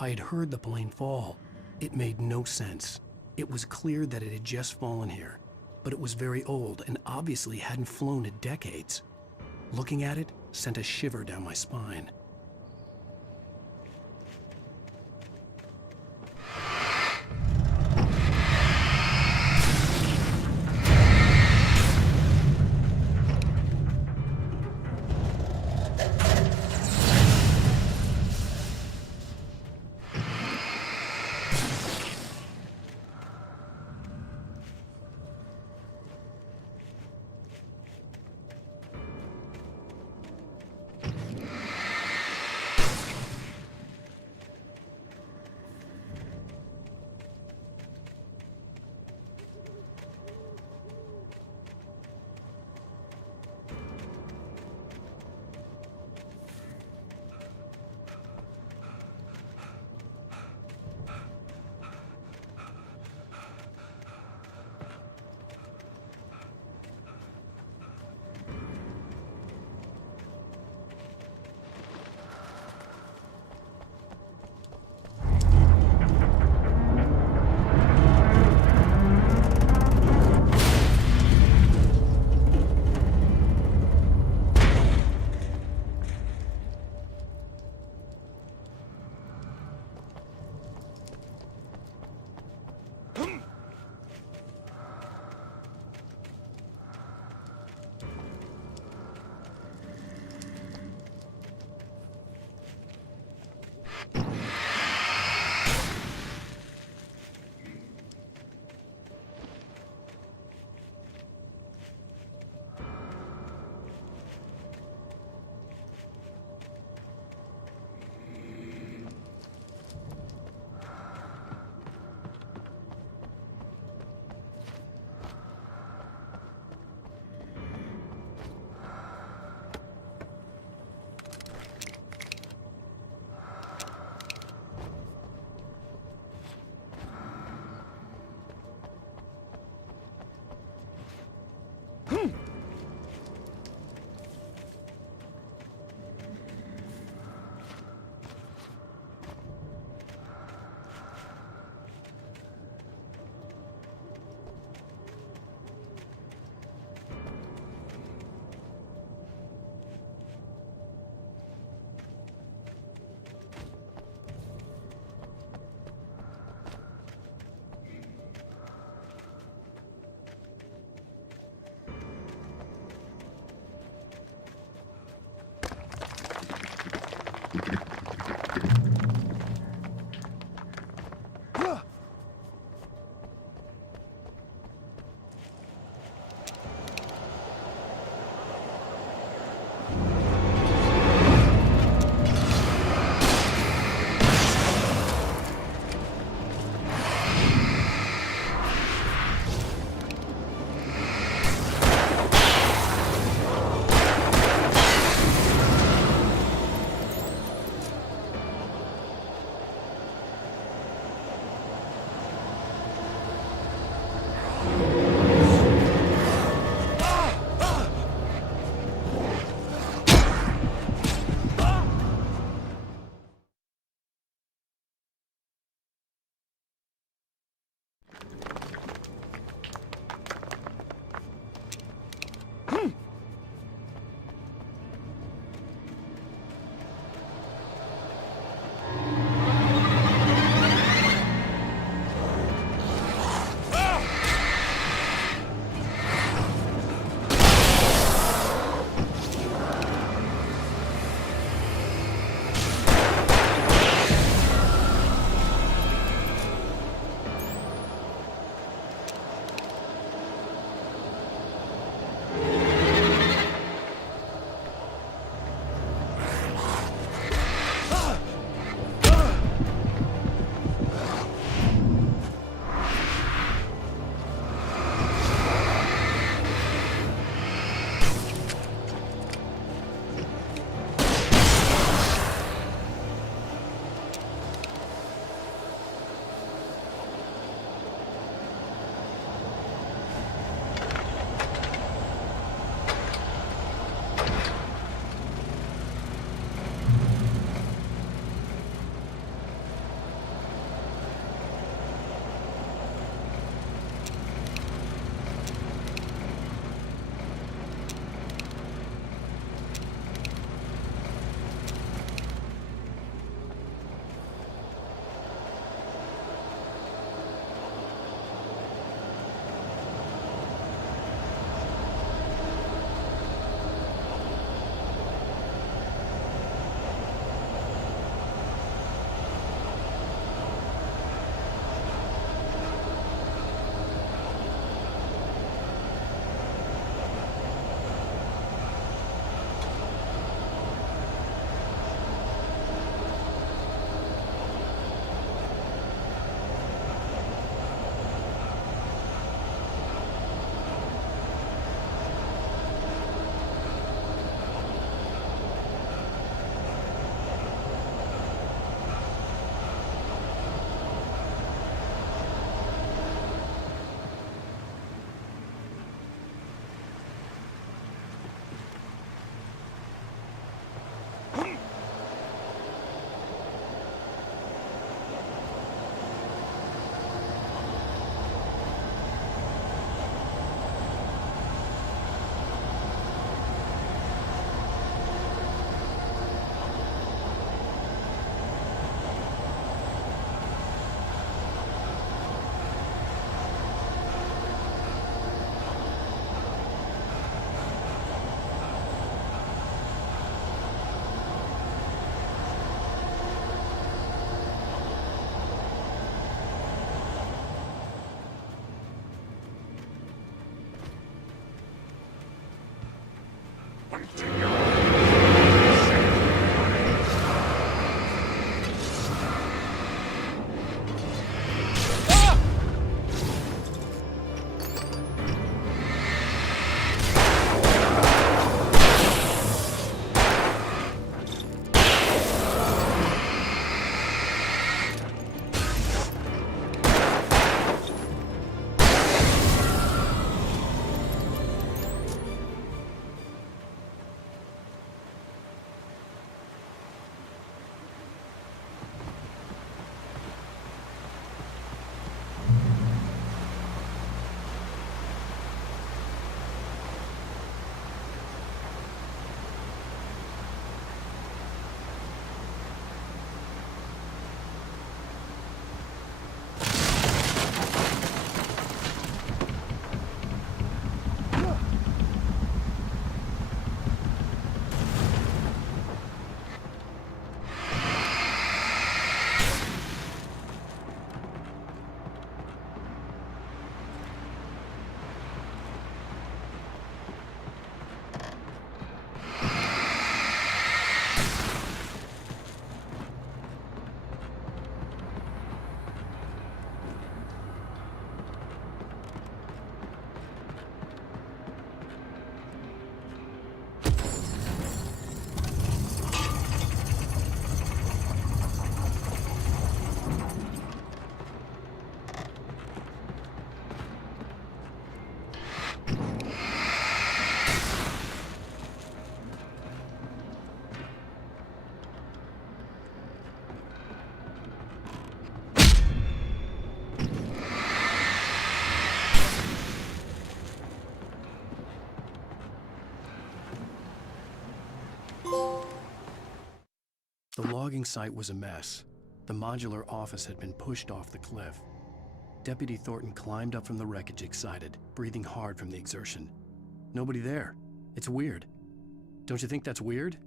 I had heard the plane fall. It made no sense. It was clear that it had just fallen here, but it was very old and obviously hadn't flown in decades. Looking at it sent a shiver down my spine. The logging site was a mess. The modular office had been pushed off the cliff. Deputy Thornton climbed up from the wreckage excited, breathing hard from the exertion. Nobody there. It's weird. Don't you think that's weird?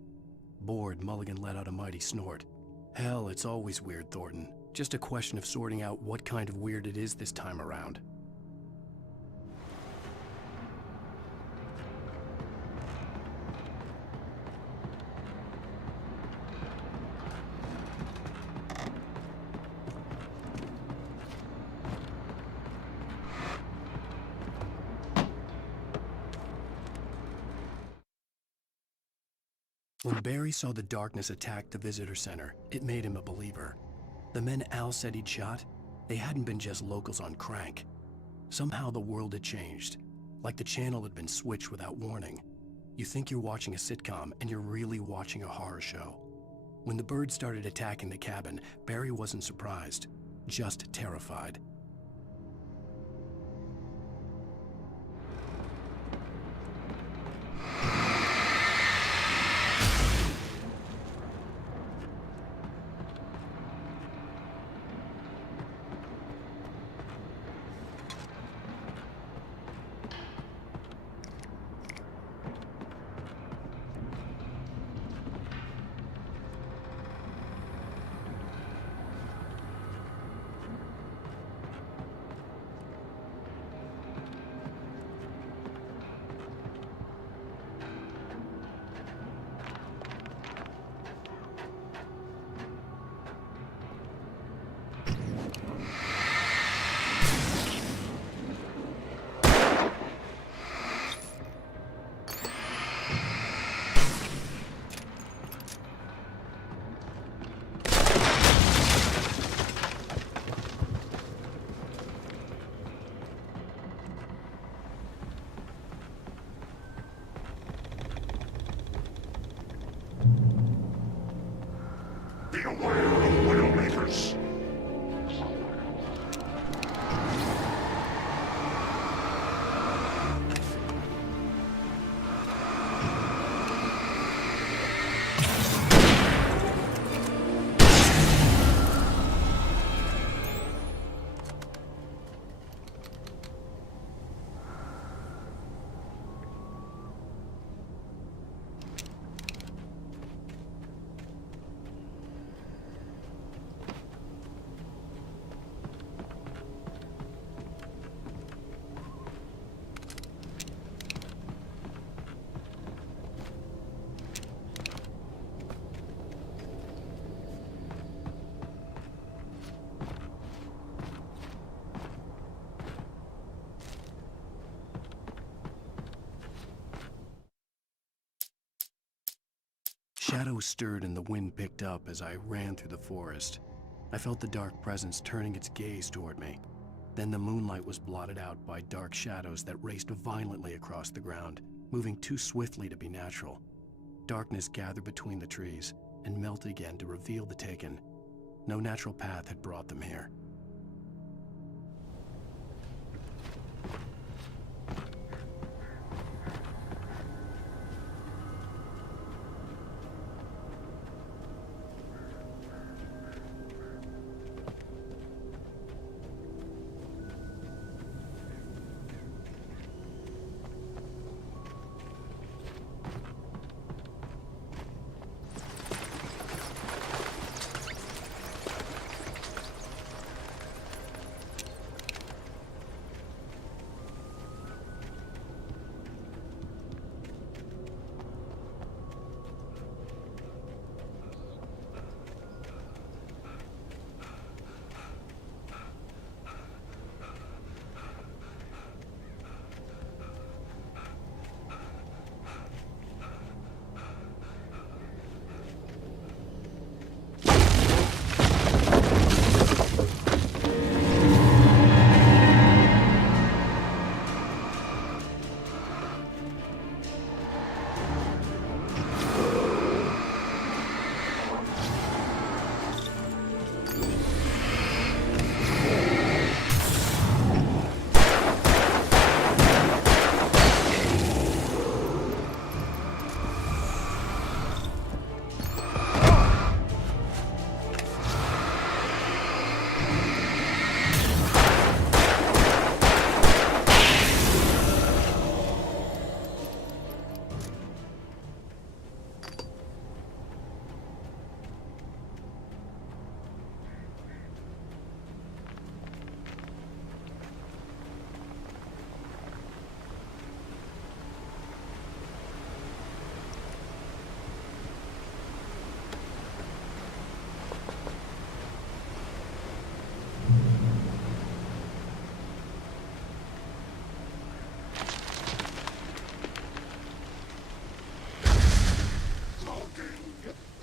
Bored, Mulligan let out a mighty snort. Hell, it's always weird, Thornton. Just a question of sorting out what kind of weird it is this time around. When Barry saw the darkness attack the visitor center, it made him a believer. The men Al said he'd shot, they hadn't been just locals on crank. Somehow the world had changed, like the channel had been switched without warning. You think you're watching a sitcom, and you're really watching a horror show. When the birds started attacking the cabin, Barry wasn't surprised, just terrified. Beware of Widowmakers. Shadows stirred and the wind picked up as I ran through the forest. I felt the dark presence turning its gaze toward me. Then the moonlight was blotted out by dark shadows that raced violently across the ground, moving too swiftly to be natural. Darkness gathered between the trees and melted again to reveal the Taken. No natural path had brought them here.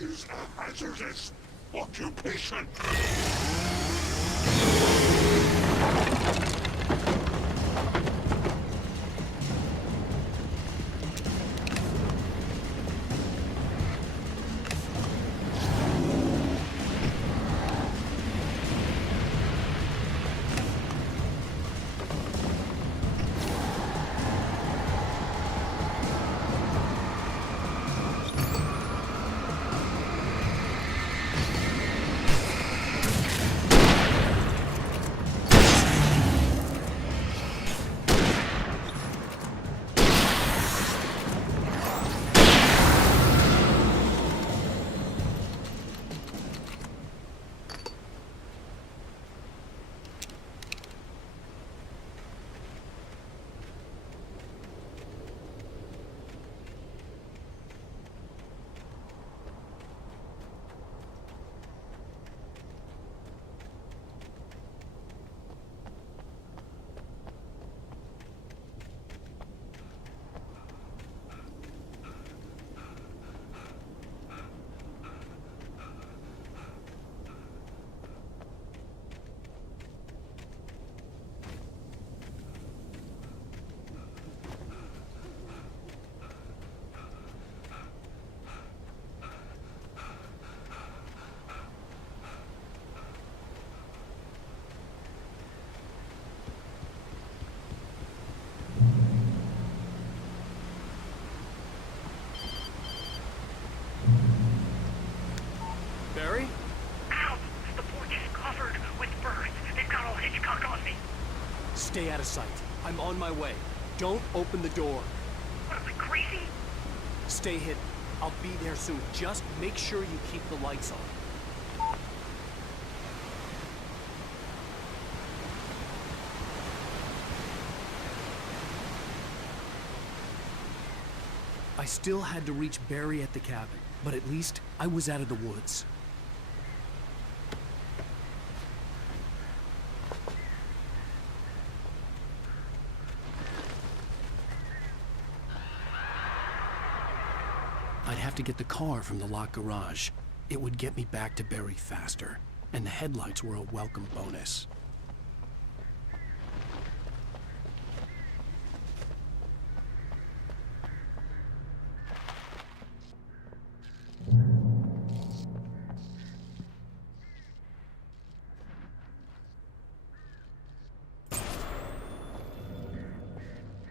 is a hazardous occupation. Barry? Ow! The porch is covered with birds. They've got all Hitchcock on me. Stay out of sight. I'm on my way. Don't open the door. What, am I crazy? Stay hidden. I'll be there soon. Just make sure you keep the lights on. I still had to reach Barry at the cabin, but at least I was out of the woods. I'd have to get the car from the locked garage. It would get me back to Barry faster, and the headlights were a welcome bonus.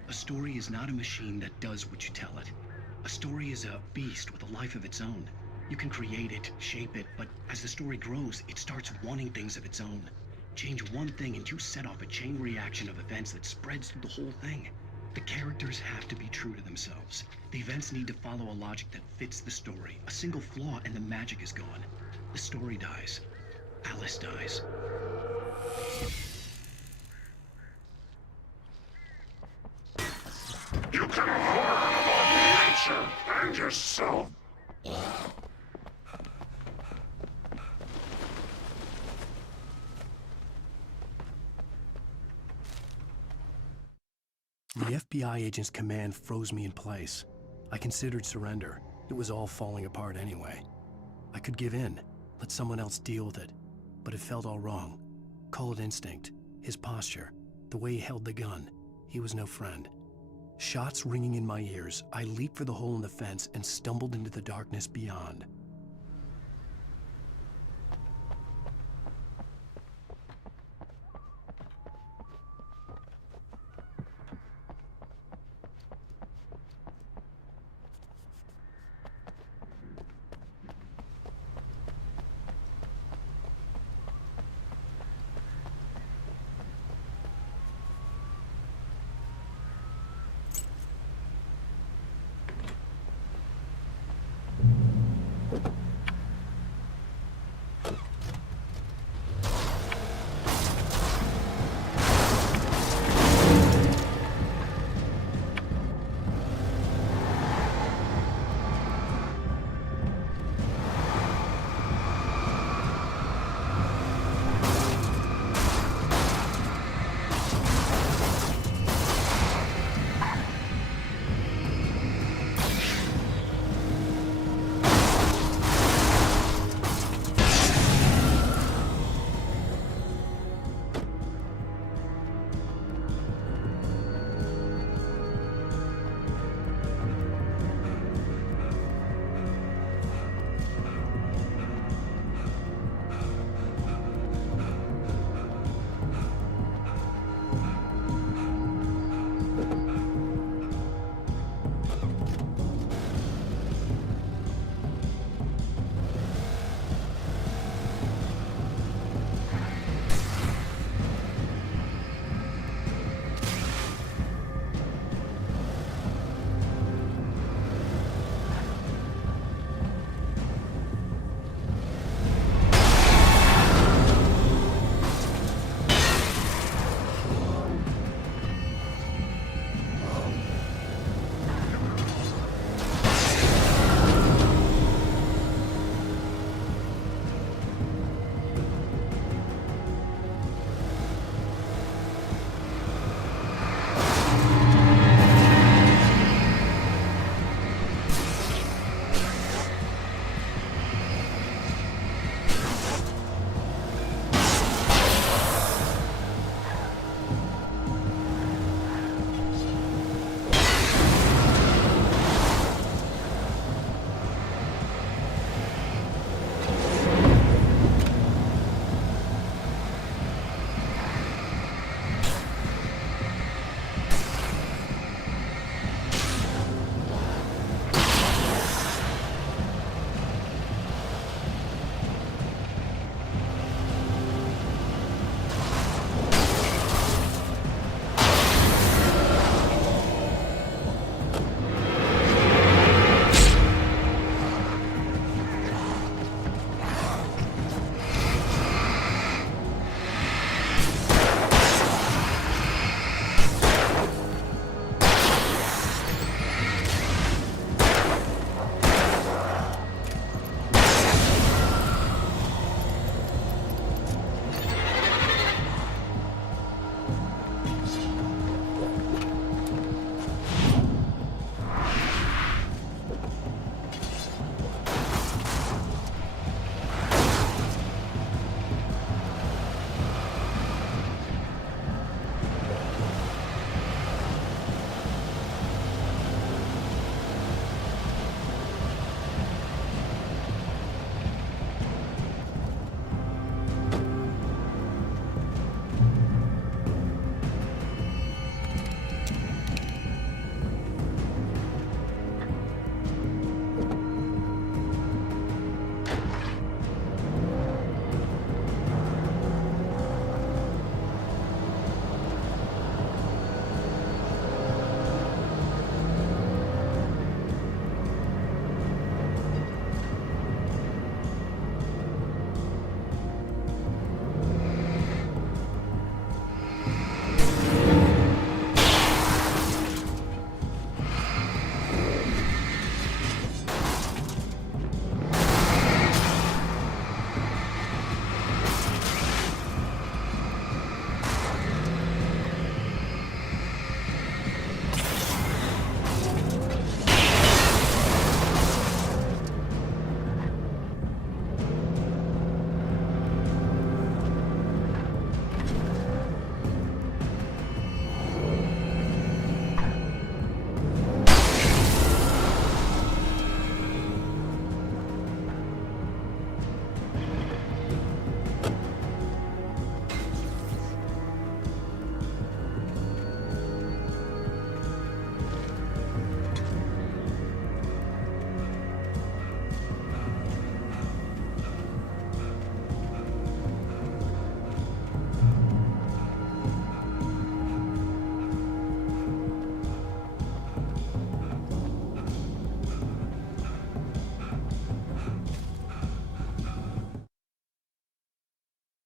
A story is not a machine that does what you tell it. A story is a beast with a life of its own. You can create it, shape it, but as the story grows, it starts wanting things of its own. Change one thing and you set off a chain reaction of events that spreads through the whole thing. The characters have to be true to themselves. The events need to follow a logic that fits the story. A single flaw and the magic is gone. The story dies. Alice dies. You can harm nature and yourself. The FBI agent's command froze me in place. I considered surrender. It was all falling apart anyway. I could give in, let someone else deal with it, but it felt all wrong. Call it instinct, his posture, the way he held the gun. He was no friend. Shots ringing in my ears, I leaped for the hole in the fence and stumbled into the darkness beyond.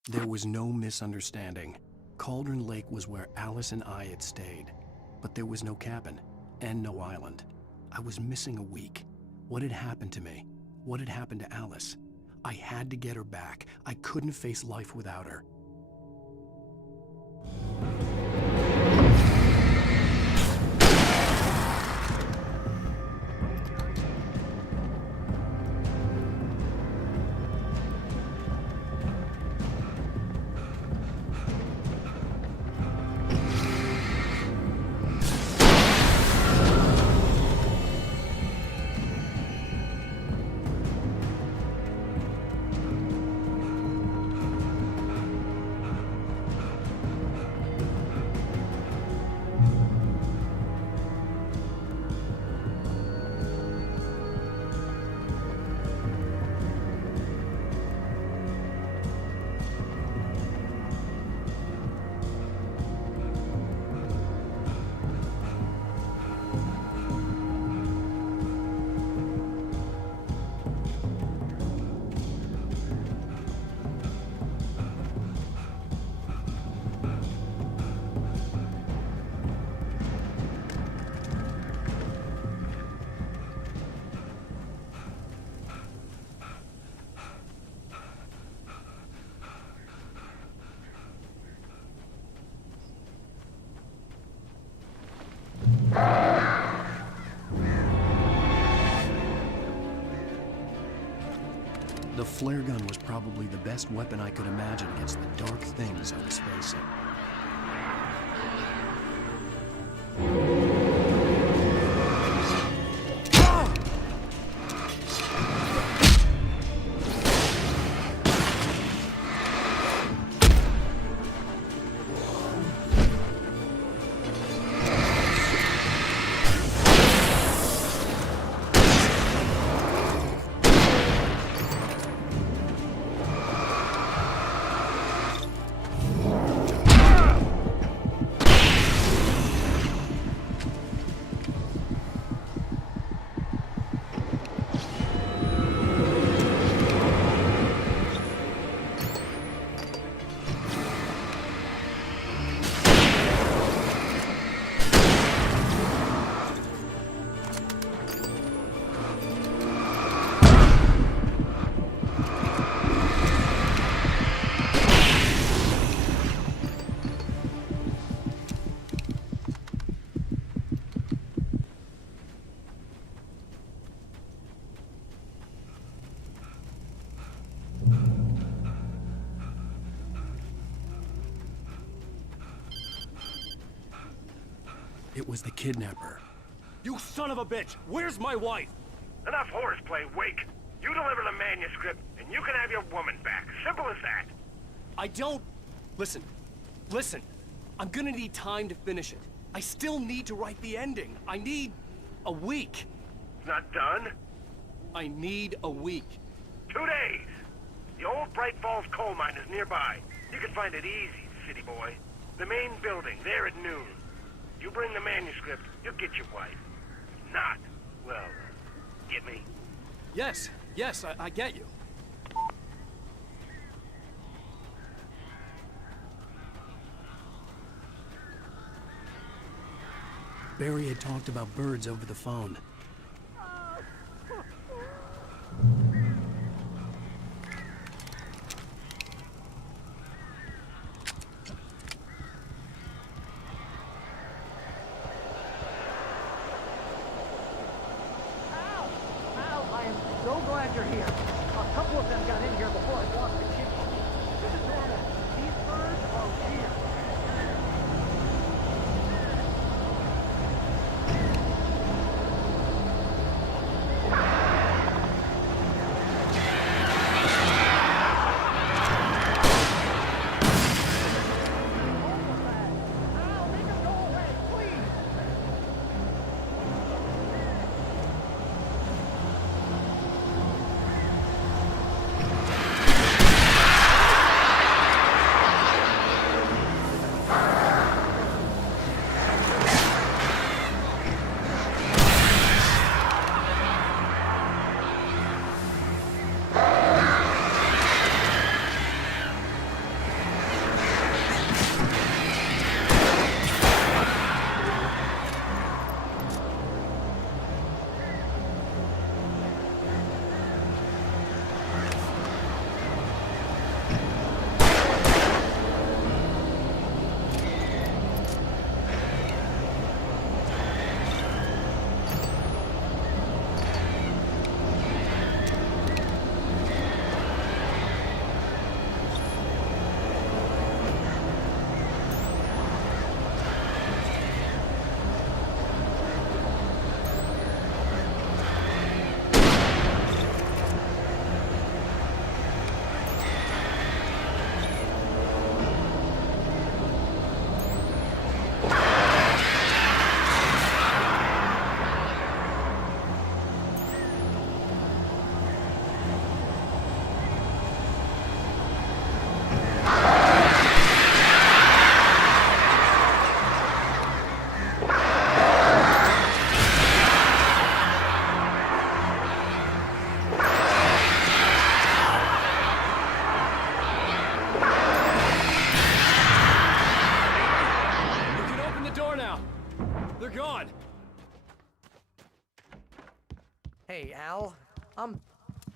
There was no misunderstanding. Cauldron Lake was where Alice and I had stayed, but there was no cabin and no island. I was missing a week. What had happened to me? What had happened to Alice? I had to get her back. I couldn't face life without her. The flare gun was probably the best weapon I could imagine against the dark things I was facing. It was the kidnapper. You son of a bitch! Where's my wife? Enough horseplay, Wake. You deliver the manuscript, and you can have your woman back. Simple as that. I don't... Listen. I'm gonna need time to finish it. I still need to write the ending. I need a week. Not done? I need a week. 2 days. The old Bright Falls coal mine is nearby. You can find it easy, city boy. The main building, there at noon. You bring the manuscript, you'll get your wife. Not, well, get me? Yes, I get you. Barry had talked about birds over the phone. I am so glad you're here. A couple of them got in here before I lost the kitchen. This is normal. These birds are weird.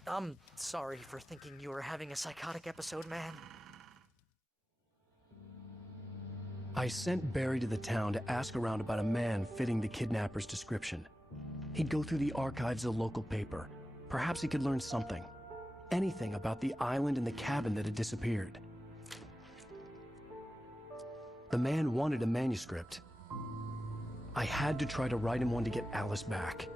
I'm sorry for thinking you were having a psychotic episode, man. I sent Barry to the town to ask around about a man fitting the kidnapper's description. He'd go through the archives of the local paper. Perhaps he could learn something. Anything about the island and the cabin that had disappeared. The man wanted a manuscript. I had to try to write him one to get Alice back.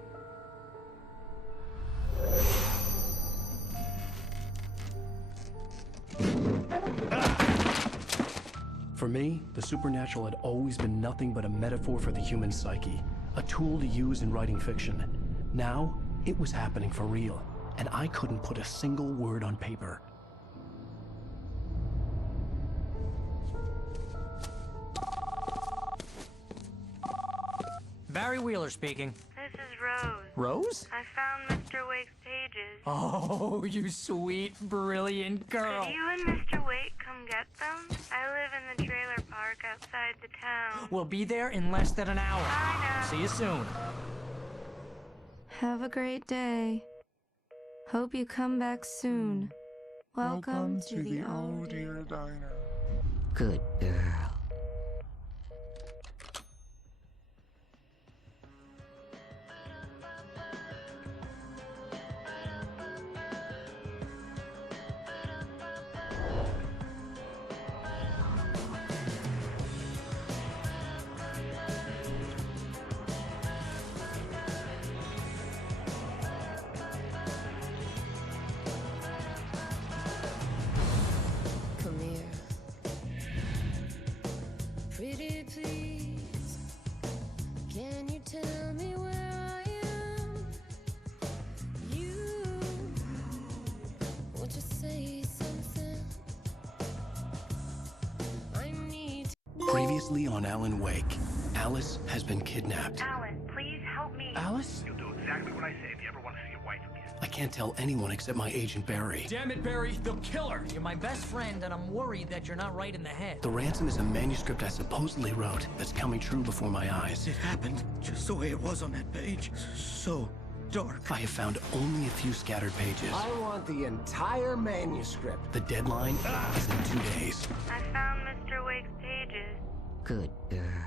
For me, the supernatural had always been nothing but a metaphor for the human psyche, a tool to use in writing fiction. Now, it was happening for real, and I couldn't put a single word on paper. Barry Wheeler speaking. This is Rose. Rose? I found Mr. Wake's pages. Oh, you sweet, brilliant girl. Could you and Mr. Wake come get them? I live in the trailer park outside the town. We'll be there in less than an hour. I know. See you soon. Have a great day. Hope you come back soon. Welcome to the Old Dear Diner. Good girl. Come here. Pretty please, can you tell me where I am? You, won't you say something? I need Previously on Alan Wake, Alice has been kidnapped. Alan, please help me. Alice? You'll do exactly what I say if you ever want to see your wife again. I can't tell anyone except my agent Barry. Damn it, Barry, they'll kill her. You're my best friend, and I'm worried that you're not right in the head. The ransom is a manuscript I supposedly wrote that's coming true before my eyes. It happened just the way it was on that page. So dark. I have found only a few scattered pages. I want the entire manuscript. The deadline is in 2 days. I found Mr. Wake's pages. Good girl.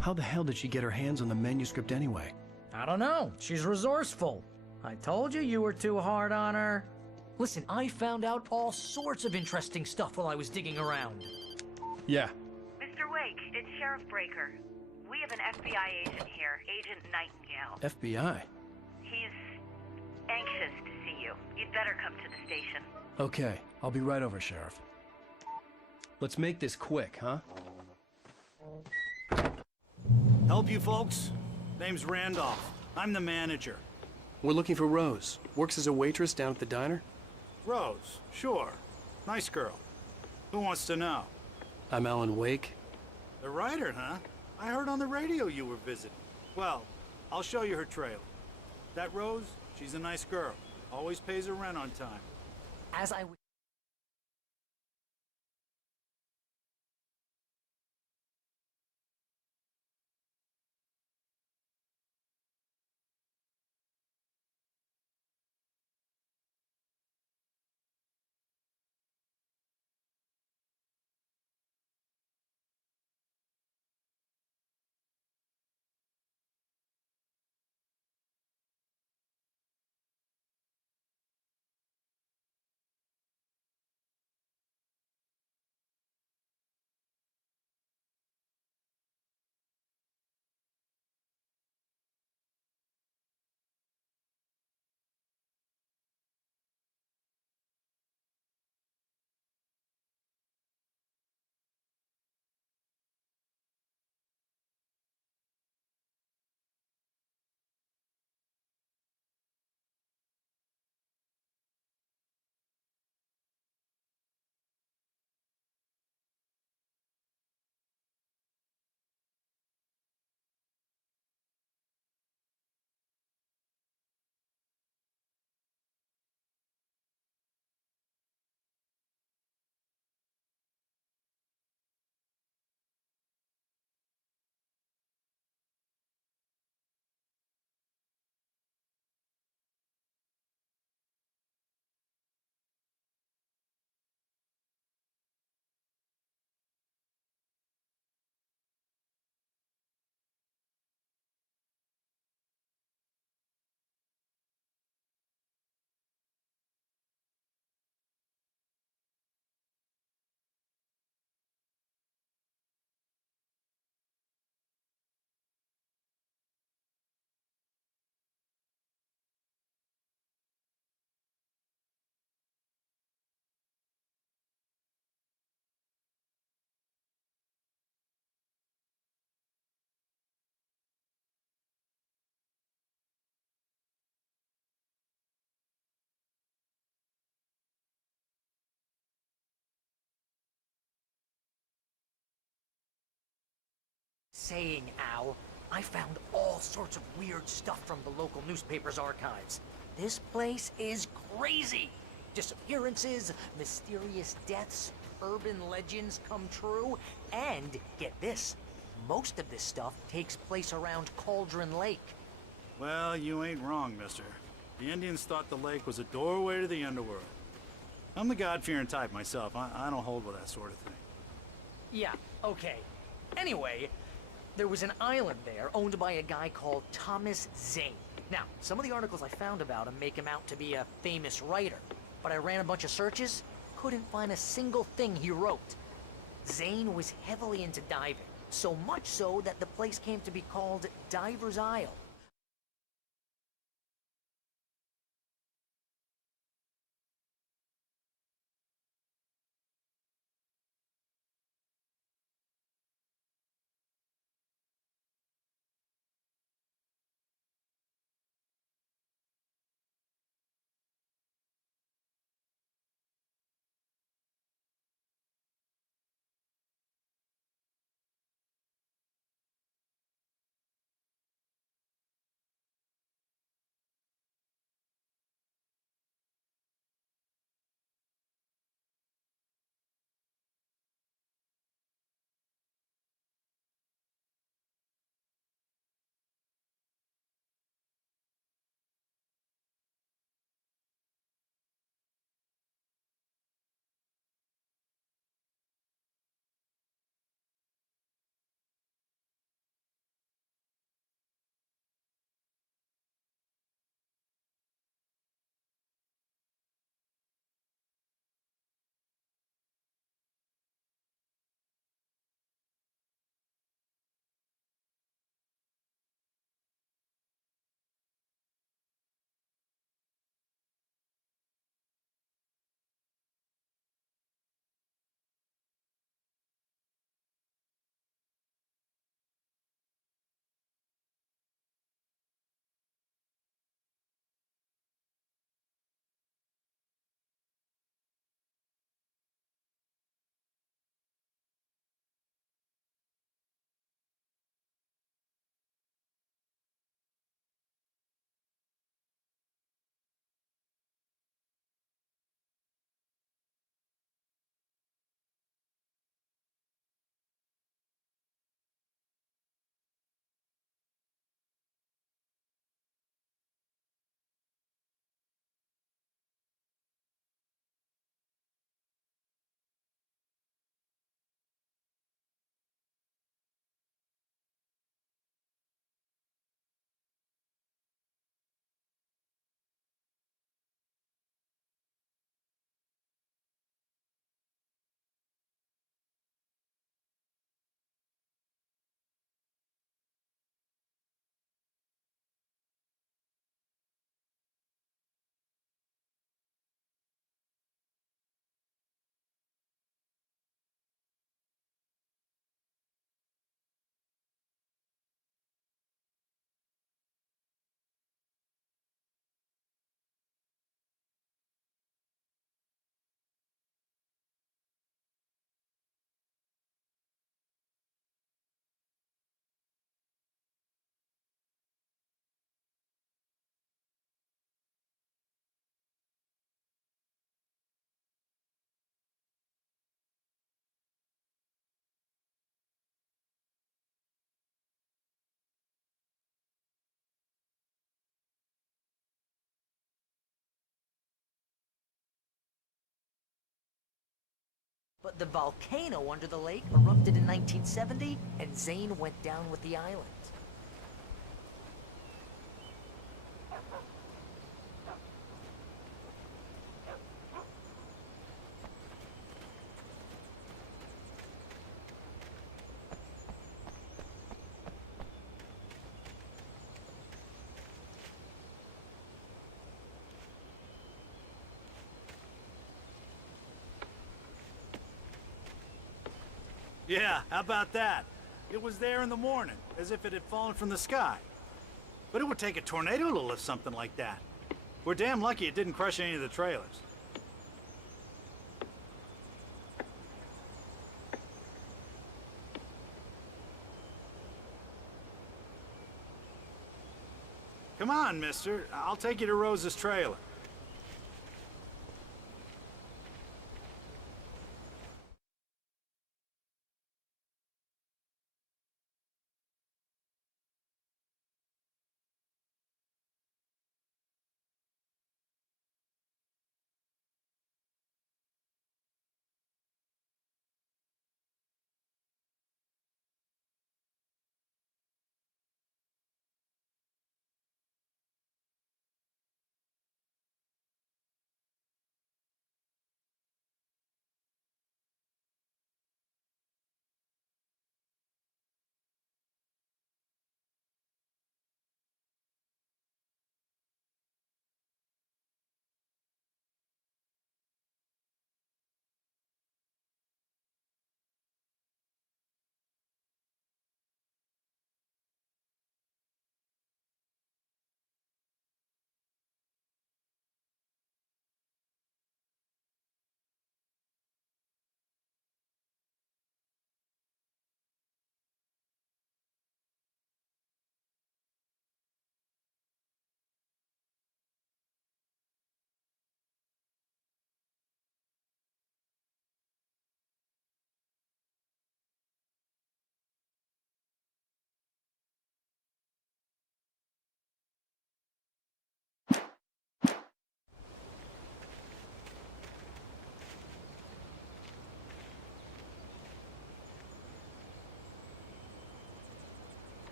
How the hell did she get her hands on the manuscript anyway? I don't know. She's resourceful. I told you you were too hard on her. Listen, I found out all sorts of interesting stuff while I was digging around. Yeah. Mr. Wake, it's Sheriff Breaker. We have an FBI agent here, Agent Nightingale. FBI? He's anxious to see you. You'd better come to the station. Okay, I'll be right over, Sheriff. Let's make this quick, huh? Help you folks? Name's Randolph. I'm the manager. We're looking for Rose. Works as a waitress down at the diner. Rose, sure. Nice girl. Who wants to know? I'm Alan Wake. The writer, huh? I heard on the radio you were visiting. Well, I'll show you her trailer. That Rose, she's a nice girl. Always pays her rent on time. As I saying, Al. I found all sorts of weird stuff from the local newspaper's archives. This place is crazy. Disappearances, mysterious deaths, urban legends come true, and get this, most of this stuff takes place around Cauldron Lake. Well, you ain't wrong, mister. The Indians thought the lake was a doorway to the underworld. I'm the God-fearing type myself. I don't hold with that sort of thing. Yeah, okay. Anyway, there was an island there owned by a guy called Thomas Zane. Now, some of the articles I found about him make him out to be a famous writer, but I ran a bunch of searches, couldn't find a single thing he wrote. Zane was heavily into diving, so much so that the place came to be called Diver's Isle. But the volcano under the lake erupted in 1970, and Zane went down with the island. Yeah, how about that? It was there in the morning, as if it had fallen from the sky. But it would take a tornado to lift something like that. We're damn lucky it didn't crush any of the trailers. Come on, mister. I'll take you to Rose's trailer.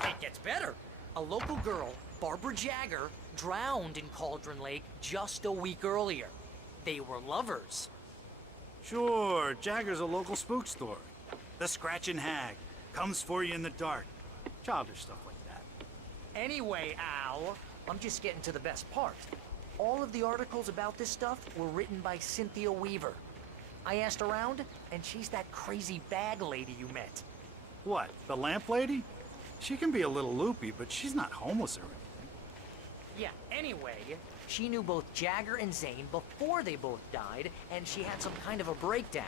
It gets better. A local girl, Barbara Jagger, drowned in Cauldron Lake just a week earlier. They were lovers. Sure, Jagger's a local spook story. The Scratching Hag comes for you in the dark. Childish stuff like that. Anyway, Al, I'm just getting to the best part. All of the articles about this stuff were written by Cynthia Weaver. I asked around, and she's that crazy bag lady you met. What, the lamp lady? She can be a little loopy, but she's not homeless or anything. Yeah, anyway, she knew both Jagger and Zane before they both died, and she had some kind of a breakdown.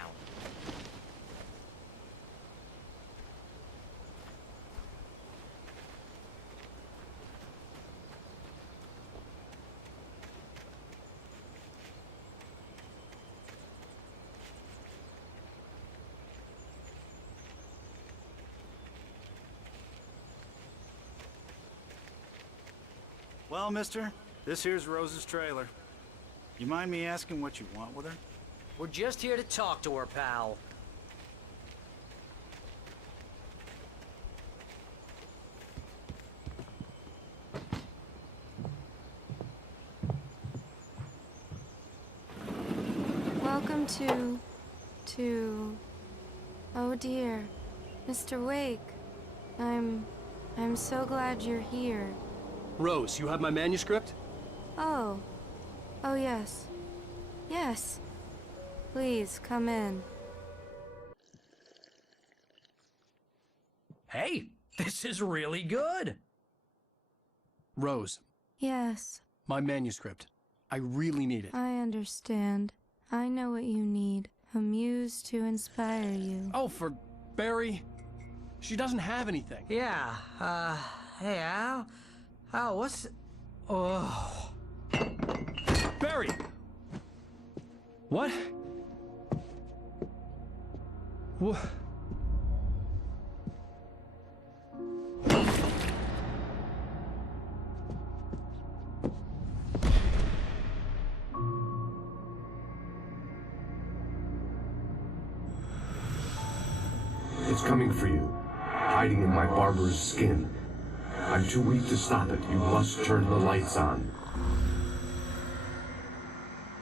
Well, mister, this here's Rose's trailer. You mind me asking what you want with her? We're just here to talk to her, pal. Welcome to... Oh dear. Mr. Wake. I'm so glad you're here. Rose, you have my manuscript? Oh. Oh, yes. Yes. Please, come in. Hey, this is really good. Rose, Yes, my manuscript. I really need it. I understand. I know what you need. A muse to inspire you. Oh, for Barry? She doesn't have anything. Yeah, hey, Al? Al, what's... Oh... Barry! What? What? It's coming for you, hiding in my barber's skin. I'm too weak to stop it. You must turn the lights on.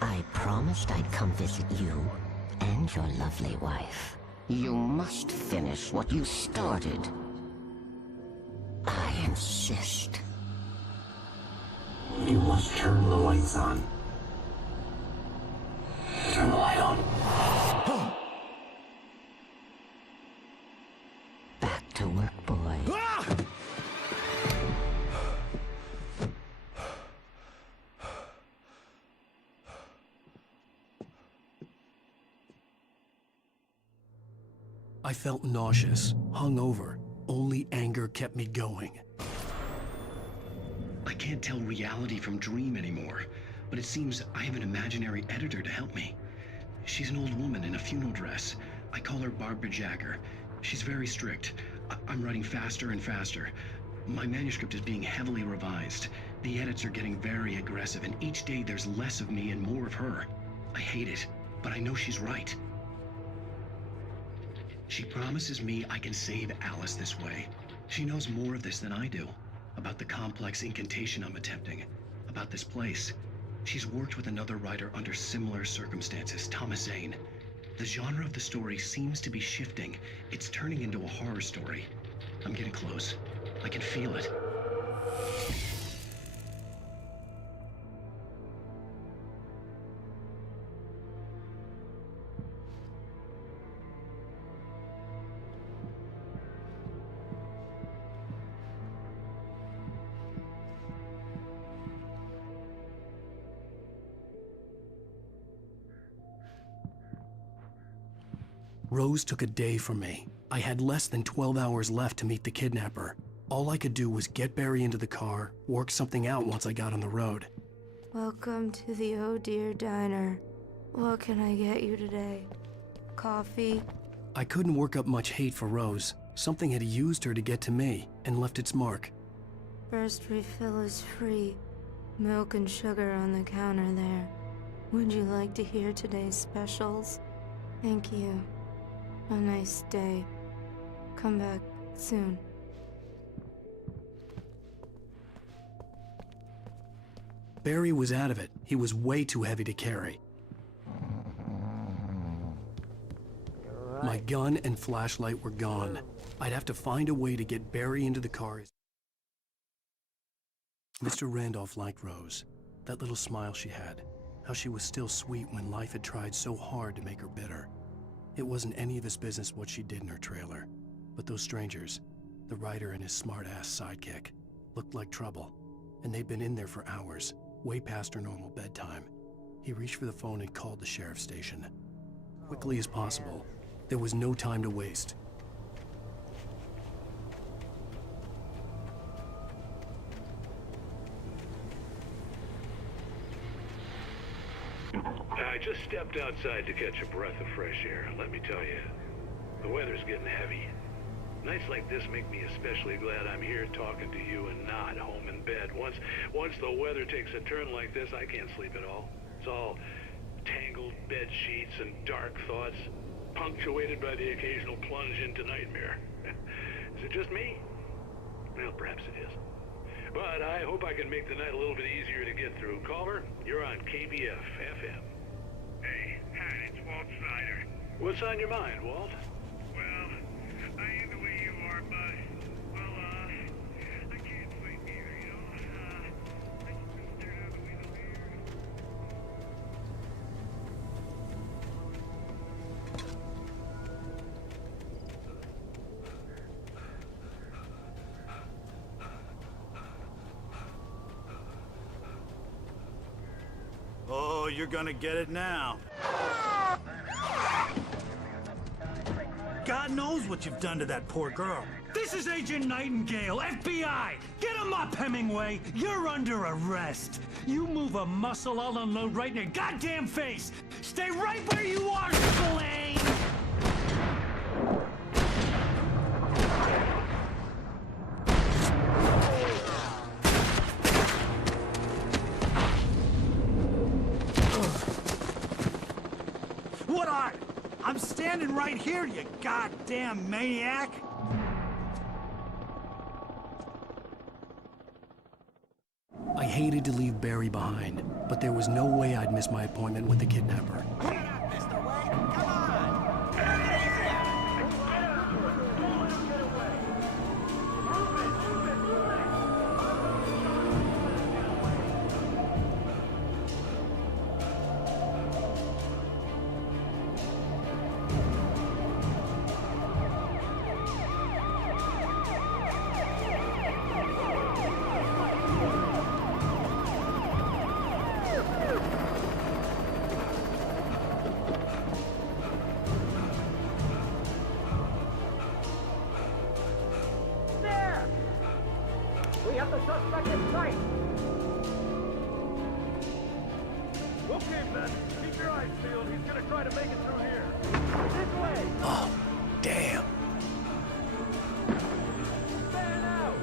I promised I'd come visit you and your lovely wife. You must finish what you started. I insist. You must turn the lights on. Turn the light on. Back to work, boy. I felt nauseous, hungover. Only anger kept me going. I can't tell reality from dream anymore, but it seems I have an imaginary editor to help me. She's an old woman in a funeral dress. I call her Barbara Jagger. She's very strict. I'm writing faster and faster. My manuscript is being heavily revised. The edits are getting very aggressive, and each day there's less of me and more of her. I hate it, but I know she's right. She promises me I can save Alice this way. She knows more of this than I do. About the complex incantation I'm attempting. About this place. She's worked with another writer under similar circumstances, Thomas Zane. The genre of the story seems to be shifting. It's turning into a horror story. I'm getting close. I can feel it. Rose took a day from me. I had less than 12 hours left to meet the kidnapper. All I could do was get Barry into the car, work something out once I got on the road. Welcome to the Oh Dear Diner. What can I get you today? Coffee? I couldn't work up much hate for Rose. Something had used her to get to me and left its mark. First refill is free. Milk and sugar on the counter there. Would you like to hear today's specials? Thank you. A nice day. Come back soon. Barry was out of it. He was way too heavy to carry. My gun and flashlight were gone. I'd have to find a way to get Barry into the car. Mr. Randolph liked Rose. That little smile she had. How she was still sweet when life had tried so hard to make her bitter. It wasn't any of his business what she did in her trailer. But those strangers, the writer and his smart-ass sidekick, looked like trouble. And they'd been in there for hours, way past her normal bedtime. He reached for the phone and called the sheriff's station. Quickly as possible, there was no time to waste. I just stepped outside to catch a breath of fresh air. Let me tell you, the weather's getting heavy. Nights like this make me especially glad I'm here talking to you and not home in bed. Once the weather takes a turn like this, I can't sleep at all. It's all tangled bed sheets and dark thoughts, punctuated by the occasional plunge into nightmare. Is it just me? Well, perhaps it is. But I hope I can make the night a little bit easier to get through. Caller, you're on KBF FM. Hey, hi, it's Walt Snyder. What's on your mind, Walt? Well, I ain't the way you are, but, well, I can't sleep either, you know? I just been staring out the window here. Oh, you're gonna get it now. God knows what you've done to that poor girl. This is Agent Nightingale, FBI! Get him up, Hemingway! You're under arrest! You move a muscle, I'll unload right in your goddamn face! Stay right where you are, Spillane! What are? I'm standing right here, you goddamn maniac! I hated to leave Barry behind, but there was no way I'd miss my appointment with the kidnapper. Maxfield. He's gonna try to make it through here. This way! Oh, damn. Stand out!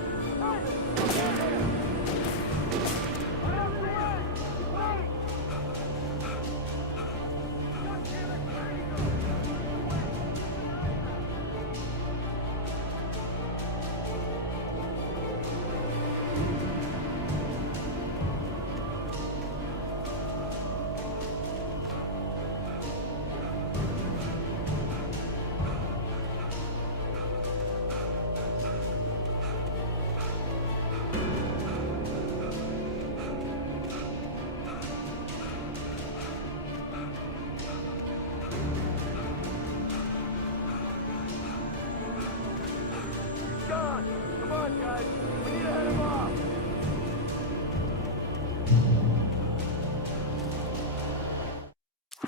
John, come on, guys. We need to head him off.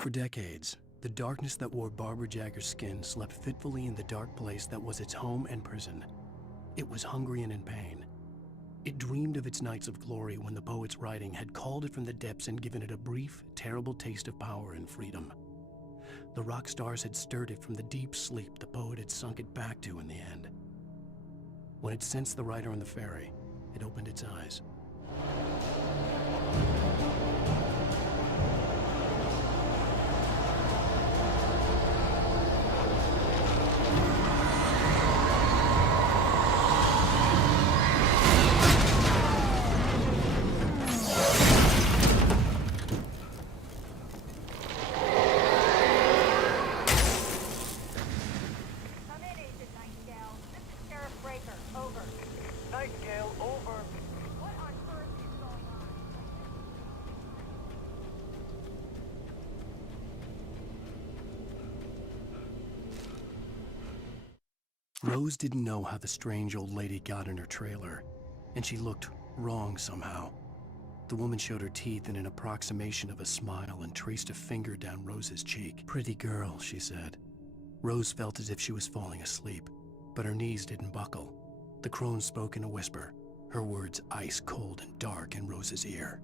For decades, the darkness that wore Barbara Jagger's skin slept fitfully in the dark place that was its home and prison. It was hungry and in pain. It dreamed of its nights of glory when the poet's writing had called it from the depths and given it a brief, terrible taste of power and freedom. The rock stars had stirred it from the deep sleep the poet had sunk it back to in the end. When it sensed the writer on the ferry, it opened its eyes. Come in, Agent Nightingale. This is Sheriff Breaker. Over. Nightingale, over. What on earth is going on? Rose didn't know how the strange old lady got in her trailer, and she looked wrong somehow. The woman showed her teeth in an approximation of a smile and traced a finger down Rose's cheek. "Pretty girl," she said. Rose felt as if she was falling asleep, but her knees didn't buckle. The crone spoke in a whisper, her words ice cold and dark in Rose's ear.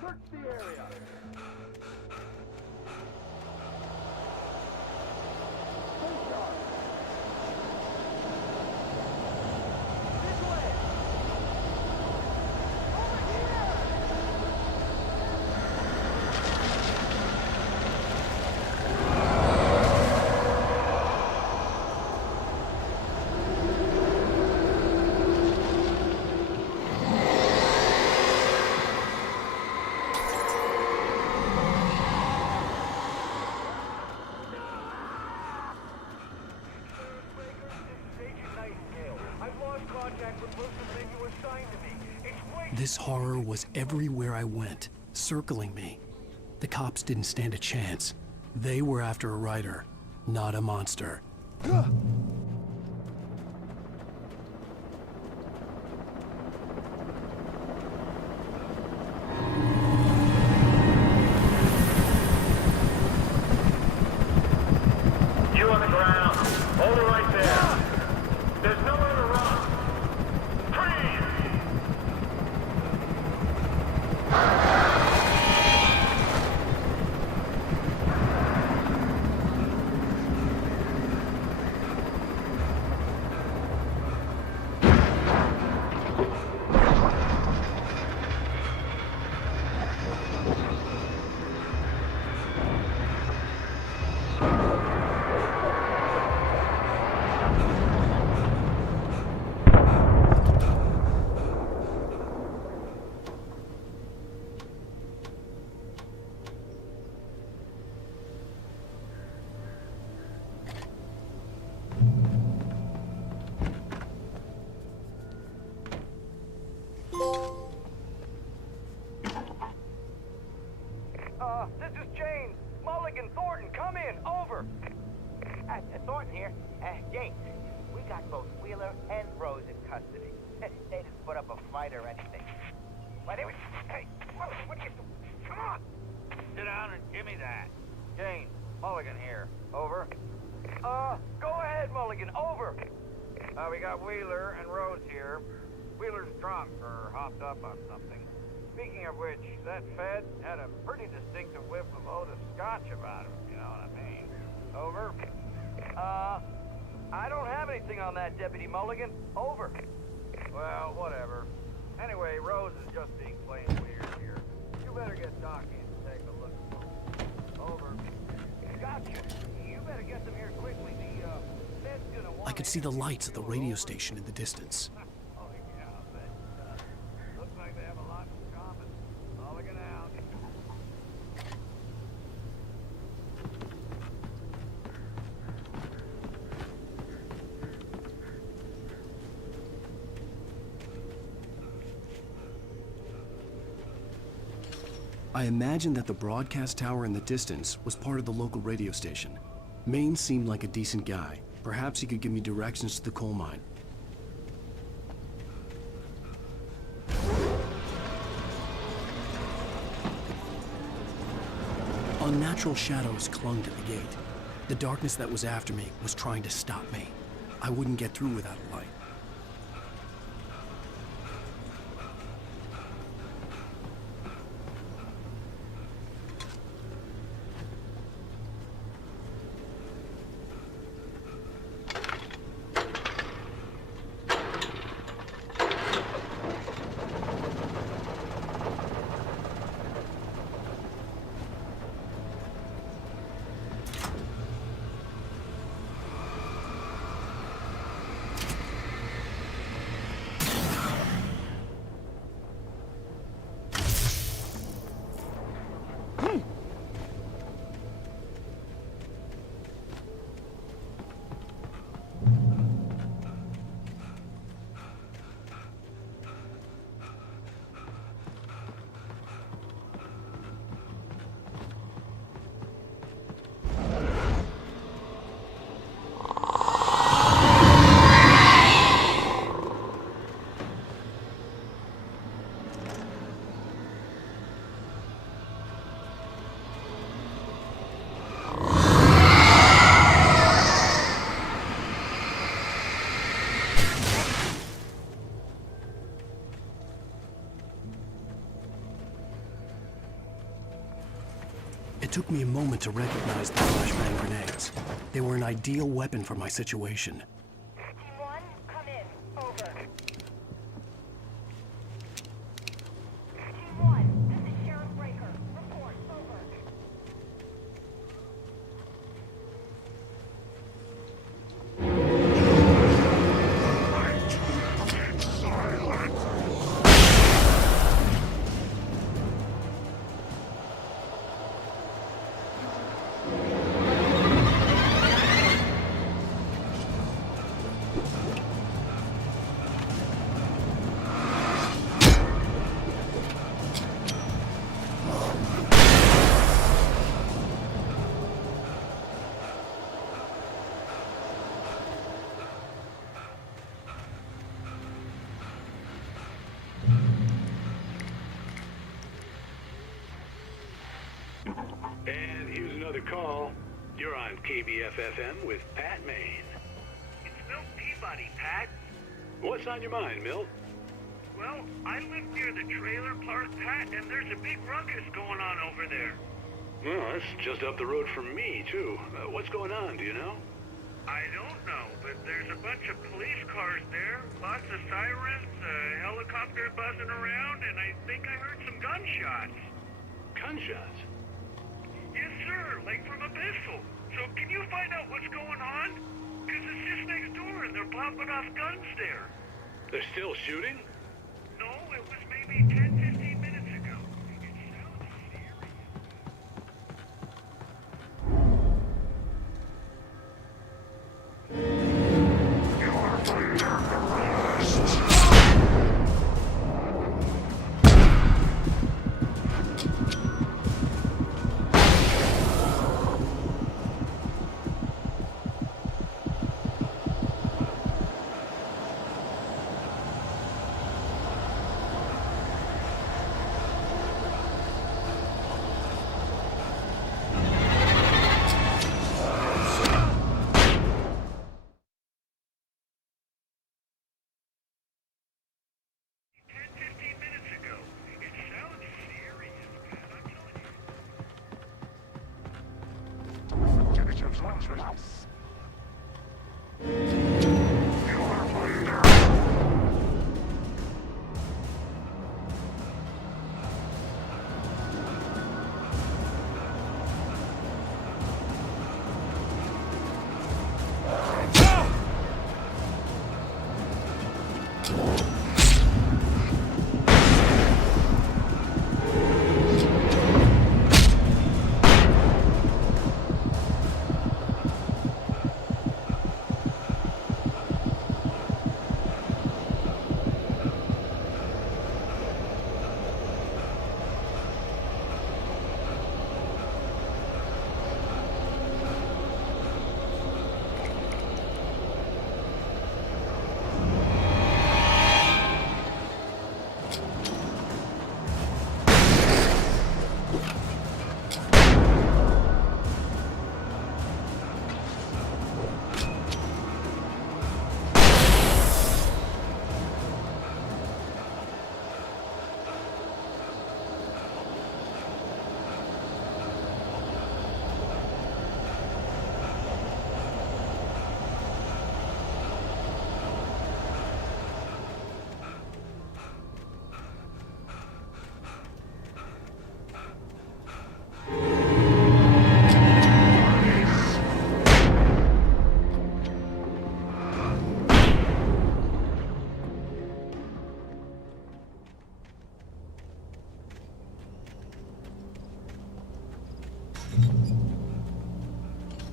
Search the area. Full charge. This way. Over here. This horror was everywhere I went, circling me. The cops didn't stand a chance. They were after a writer, not a monster. You on the ground. Hold it right there. There's nowhere to run. Freeze! Thornton here. Jake, we got both Wheeler and Rose in custody. They didn't put up a fight or anything. But anyway, hey, what are you doing? Come on! Sit down and give me that. Jane, Mulligan here. Over. Go ahead, Mulligan. Over. We got Wheeler and Rose here. Wheeler's drunk or hopped up on something. Speaking of which, that Fed had a pretty distinctive whiff of Otis Scotch about him, you know what I mean. Over. I don't have anything on that, Deputy Mulligan. Over. Well, whatever. Anyway, Rose is just being plain weird here. You better get Doc in to take a look at Rose. Over. Gotcha. You better get them here quickly. The Fed's gonna want... I could see the lights of the radio station in the distance. Oh, yeah, but, looks like they have a lot in common. Mulligan out. I imagined that the broadcast tower in the distance was part of the local radio station. Maine seemed like a decent guy. Perhaps he could give me directions to the coal mine. Unnatural shadows clung to the gate. The darkness that was after me was trying to stop me. I wouldn't get through without a light. It took me a moment to recognize the flashbang grenades. They were an ideal weapon for my situation. Team 1, come in. Over. Team 1, this is Sheriff Breaker. Report. Over. And here's another call. You're on KBF-FM with Pat Maine. It's Milt Peabody, Pat. What's on your mind, Milt? Well, I live near the trailer park, Pat, and there's a big ruckus going on over there. Well, that's just up the road from me, too. What's going on, do you know? I don't know, but there's a bunch of police cars there, lots of sirens, a helicopter buzzing around, and I think I heard some gunshots. Gunshots? Yes, sir, like from a pistol. So can you find out what's going on? Because it's just next door and they're popping off guns there. They're still shooting? No, it was maybe 10, 15 minutes ago. It sounds serious.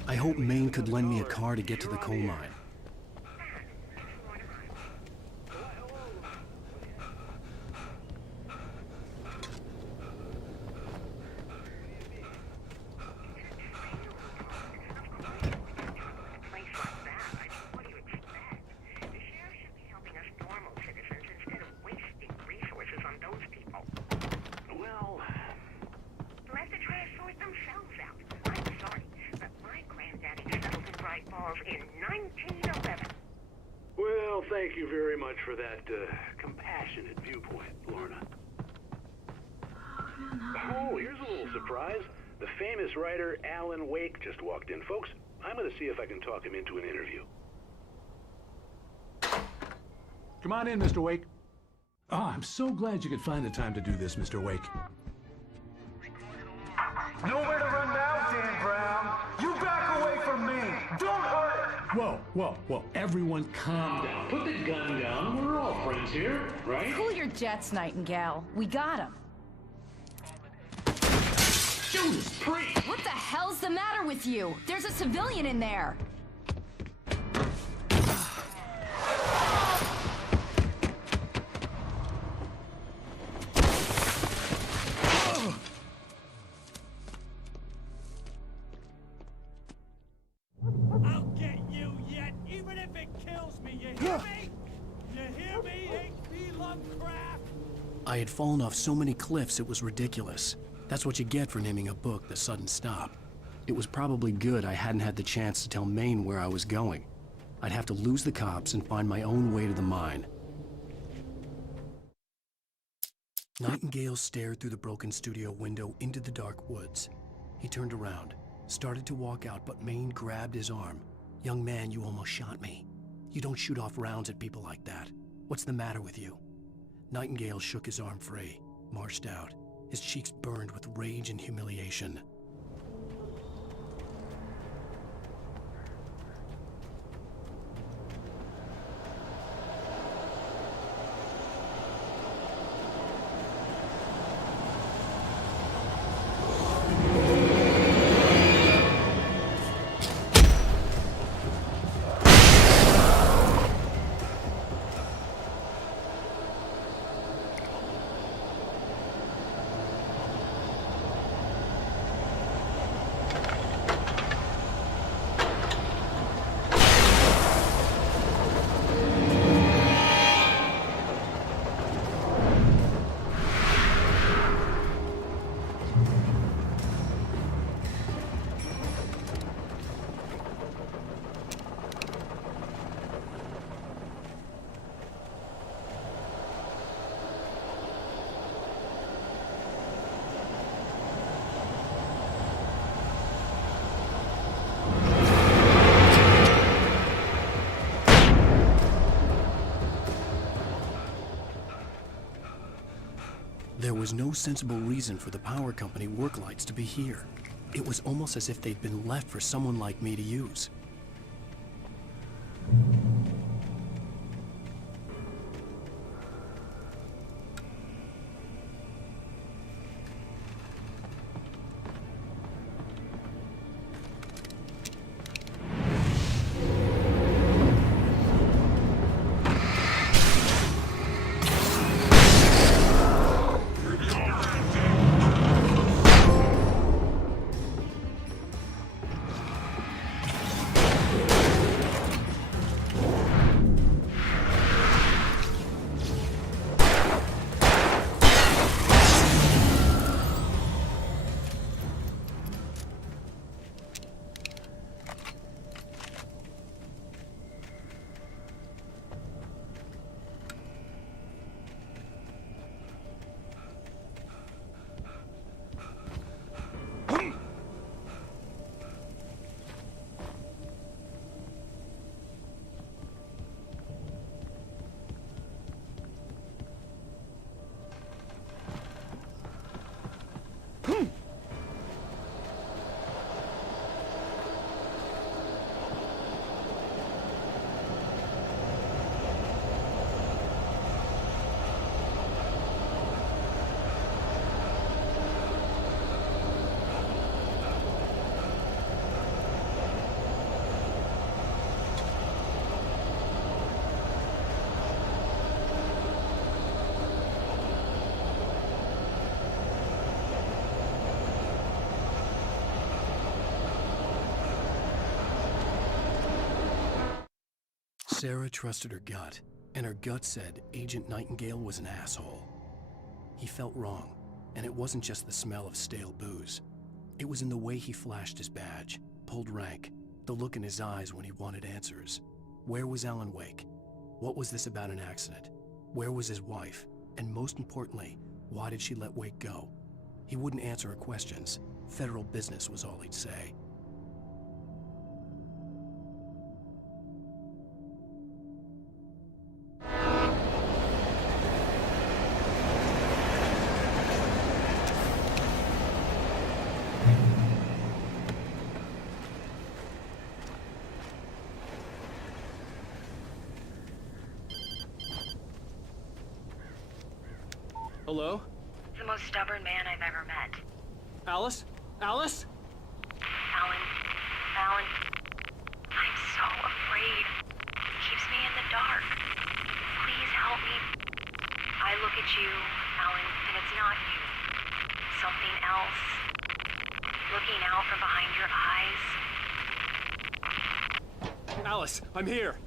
I hope Maine could lend me a car to get to the coal mine. Well, thank you very much for that compassionate viewpoint, Lorna. Oh, here's a little surprise. The famous writer Alan Wake just walked in. Folks, I'm going to see if I can talk him into an interview. Come on in, Mr. Wake. Oh, I'm so glad you could find the time to do this, Mr. Wake. Nowhere to run now, Dan Brown. You back away from me. Don't hurt it. Whoa. Everyone calm down. Put the gun down. We're all friends here, right? Cool your jets, Nightingale. We got him. Judas Priest! What the hell's the matter with you? There's a civilian in there. I'll get you yet, even if it kills me, you hear me? You hear me, H.P. Lovecraft? I had fallen off so many cliffs it was ridiculous. That's what you get for naming a book The Sudden Stop. It was probably good I hadn't had the chance to tell Maine where I was going. I'd have to lose the cops and find my own way to the mine. Nightingale stared through the broken studio window into the dark woods. He turned around, started to walk out, but Maine grabbed his arm. "Young man, you almost shot me. You don't shoot off rounds at people like that. What's the matter with you?" Nightingale shook his arm free, marched out. His cheeks burned with rage and humiliation. was no sensible reason for the power company work lights to be here. It was almost as if they'd been left for someone like me to use. Sarah trusted her gut, and her gut said Agent Nightingale was an asshole. He felt wrong, and it wasn't just the smell of stale booze. It was in the way he flashed his badge, pulled rank, the look in his eyes when he wanted answers. Where was Alan Wake? What was this about an accident? Where was his wife? And most importantly, why did she let Wake go? He wouldn't answer her questions. Federal business was all he'd say. Hello? The most stubborn man I've ever met. Alice? Alice? Alan, I'm so afraid. He keeps me in the dark. Please help me. I look at you, Alan, and it's not you. Something else. Looking out from behind your eyes. Alice, I'm here.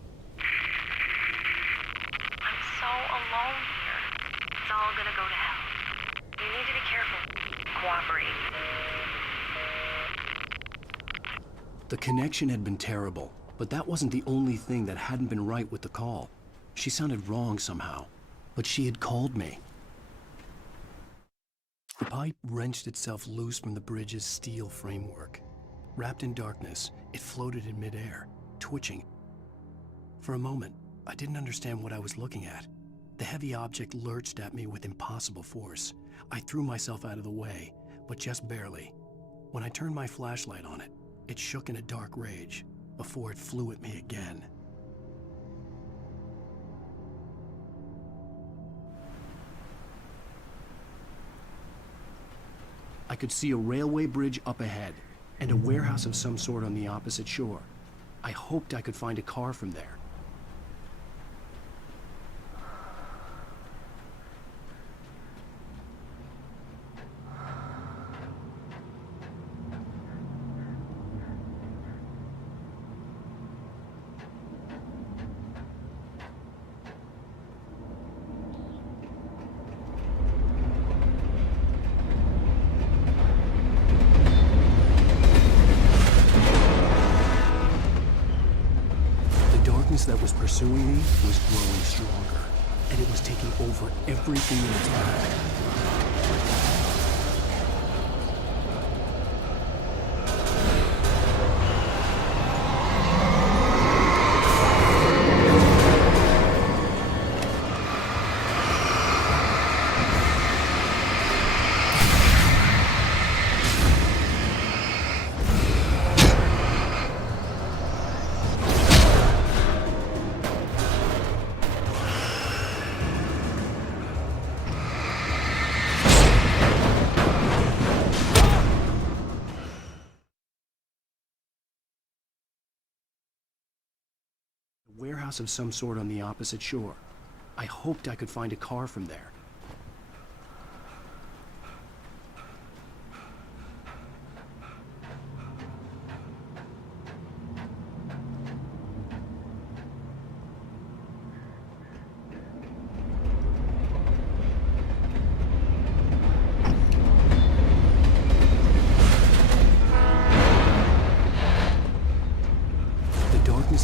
I'm so alone here. It's all gonna go to hell. You need to be careful. Cooperate. The connection had been terrible, but that wasn't the only thing that hadn't been right with the call. She sounded wrong somehow, but she had called me. The pipe wrenched itself loose from the bridge's steel framework. Wrapped in darkness, it floated in midair, twitching. For a moment, I didn't understand what I was looking at. The heavy object lurched at me with impossible force. I threw myself out of the way, but just barely. When I turned my flashlight on it, it shook in a dark rage before it flew at me again. I could see a railway bridge up ahead and a warehouse of some sort on the opposite shore. I hoped I could find a car from there. That was pursuing me was growing stronger, and it was taking over everything in its path. warehouse of some sort on the opposite shore. I hoped I could find a car from there.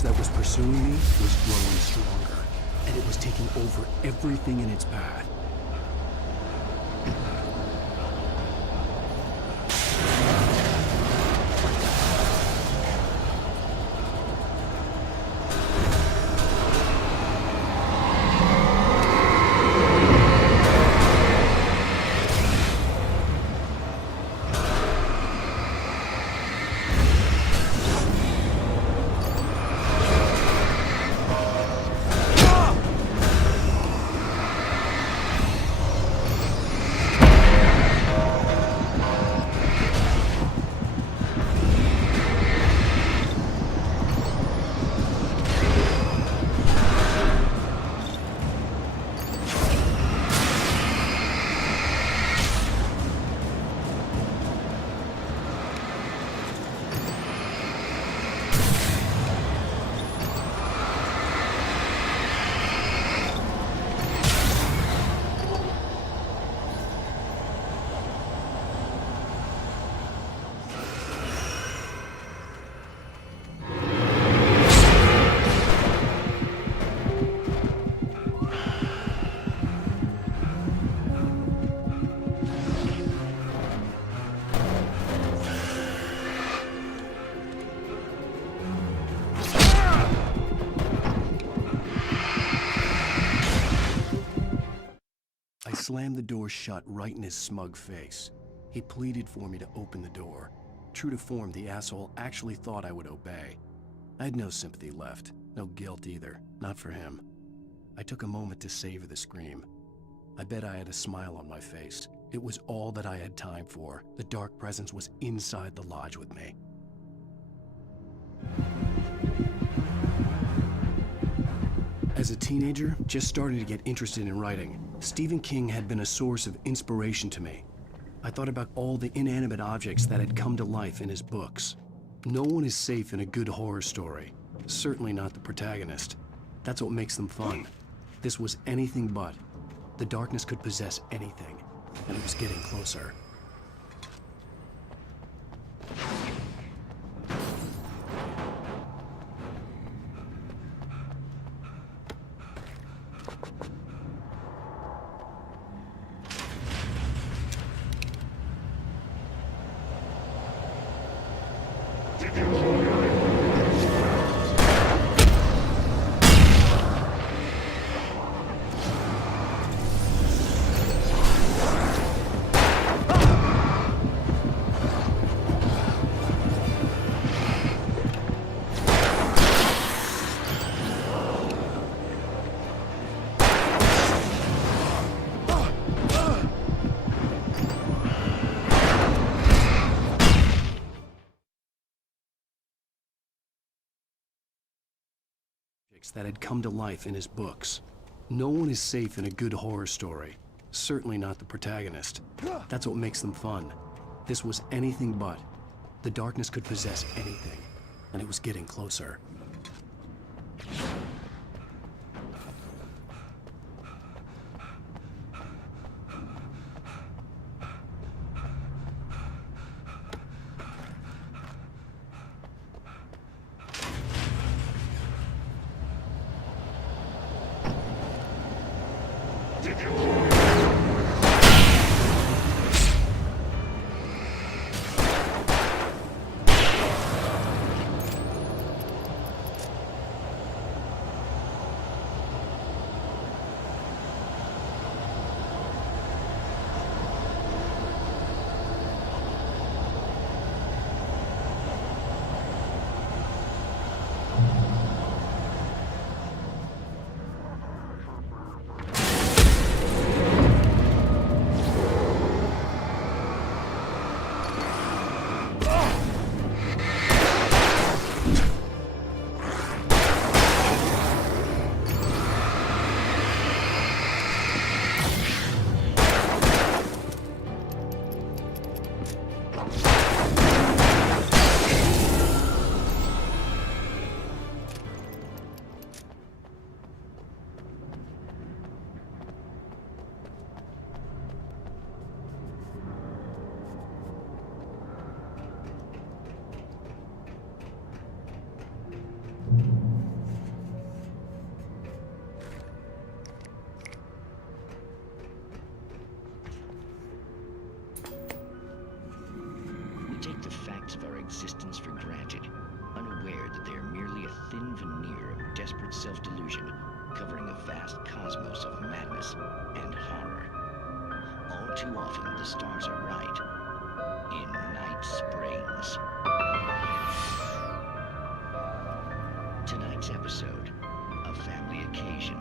That was pursuing me was growing stronger, and it was taking over everything in its path. Slammed the door shut right in his smug face. He pleaded for me to open the door. True to form, the asshole actually thought I would obey. I had no sympathy left, no guilt either, not for him. I took a moment to savor the scream. I bet I had a smile on my face. It was all that I had time for. The dark presence was inside the lodge with me. As a teenager, just starting to get interested in writing, Stephen King had been a source of inspiration to me. I thought about all the inanimate objects that had come to life in his books. No one is safe in a good horror story. Certainly not the protagonist. That's what makes them fun. This was anything but. The darkness could possess anything, and it was getting closer. That had come to life in his books. No one is safe in a good horror story. Certainly not the protagonist. That's what makes them fun. This was anything but. The darkness could possess anything, and it was getting closer. existence for granted, unaware that they are merely a thin veneer of desperate self-delusion, covering a vast cosmos of madness and horror. All too often, the stars are right. In Night Springs. Tonight's episode, A Family Occasion.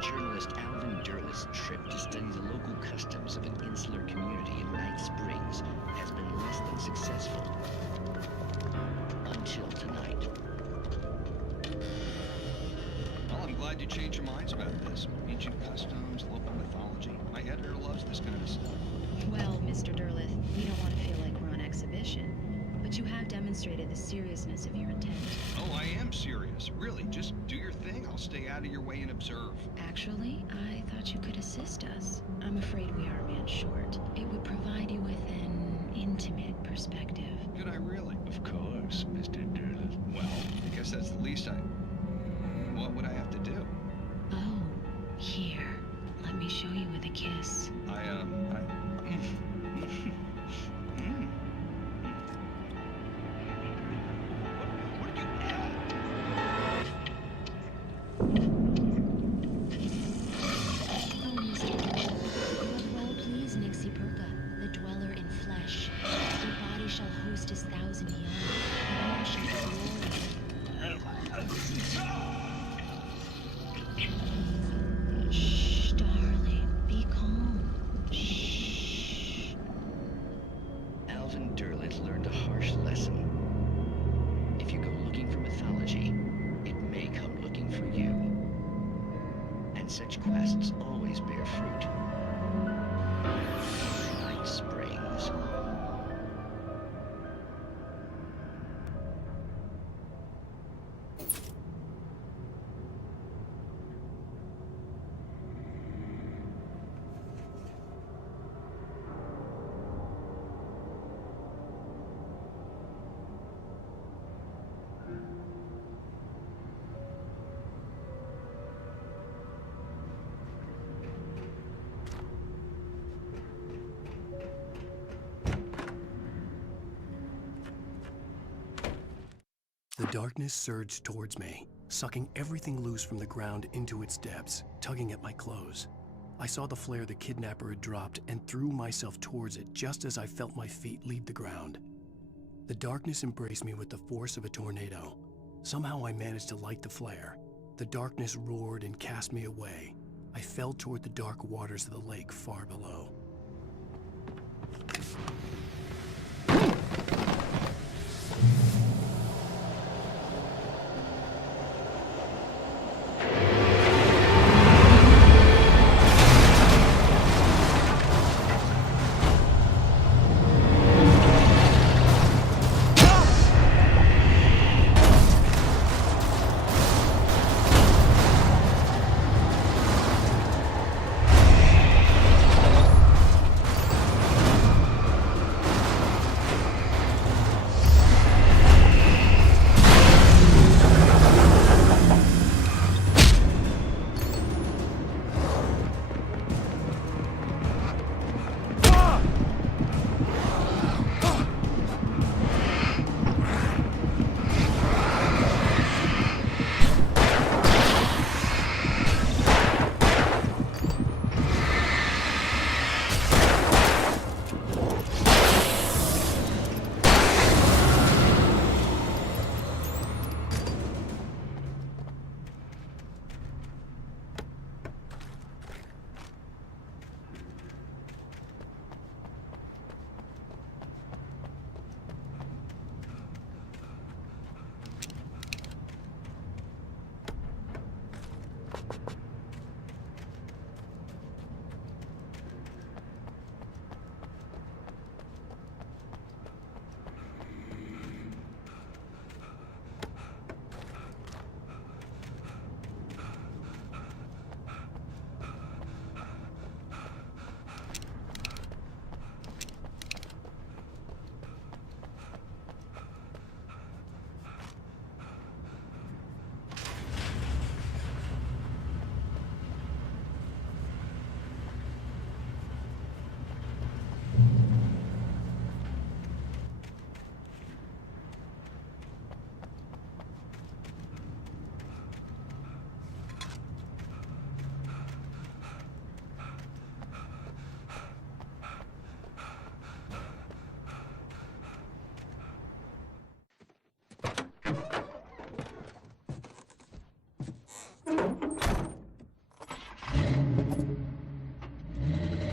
Journalist Alvin Derleth's trip to study the local customs of an insular community in Night Springs has been less than successful. Until tonight. Well, I'm glad you changed your minds about this. Ancient customs, local mythology. My editor loves this kind of stuff. Well, Mr. Derleth, we don't want to feel like we're on exhibition, but you have demonstrated the seriousness of your intent. Oh, I am serious. Really, just do your thing. I'll stay out of your way and observe. Actually, I thought you could assist us. I'm afraid we are a man short. It would provide you with an intimate perspective. Could I really? Of course, Mr. Derleth. Well, I guess that's the least I... What would I have to do? Oh, here. Let me show you with a kiss. Shh, darling. Be calm. Shh. Alvin Derleth learned a harsh lesson. If you go looking for mythology, it may come looking for you. And such quests always bear fruit. Night Springs. The darkness surged towards me, sucking everything loose from the ground into its depths, tugging at my clothes. I saw the flare the kidnapper had dropped and threw myself towards it just as I felt my feet leave the ground. The darkness embraced me with the force of a tornado. Somehow I managed to light the flare. The darkness roared and cast me away. I fell toward the dark waters of the lake far below.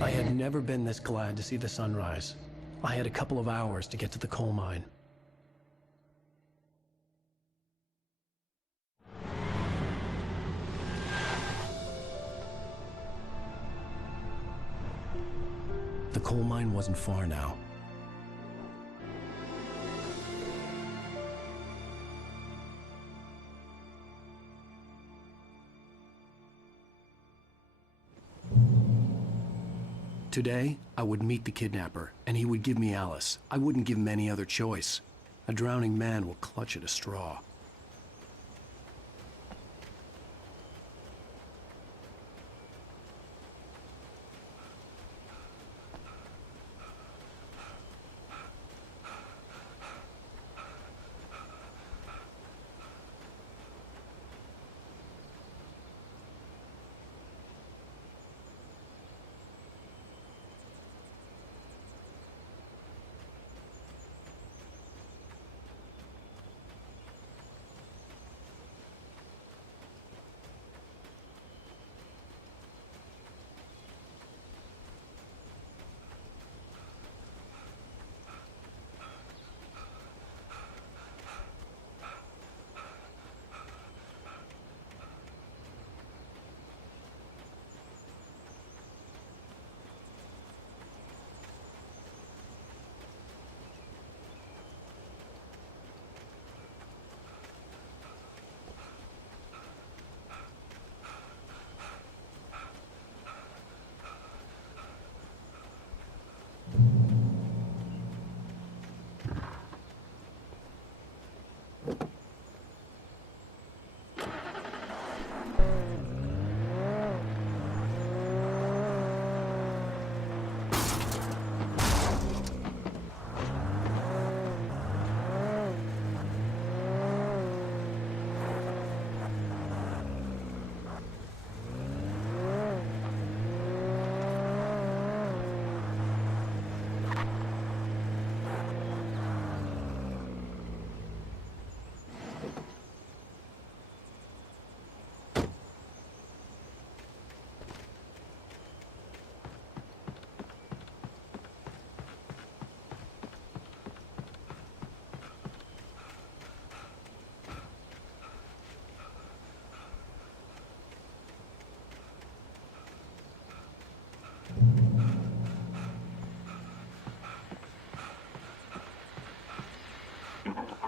I had never been this glad to see the sunrise. I had a couple of hours to get to the coal mine. The coal mine wasn't far now. Today, I would meet the kidnapper, and he would give me Alice. I wouldn't give him any other choice. A drowning man will clutch at a straw.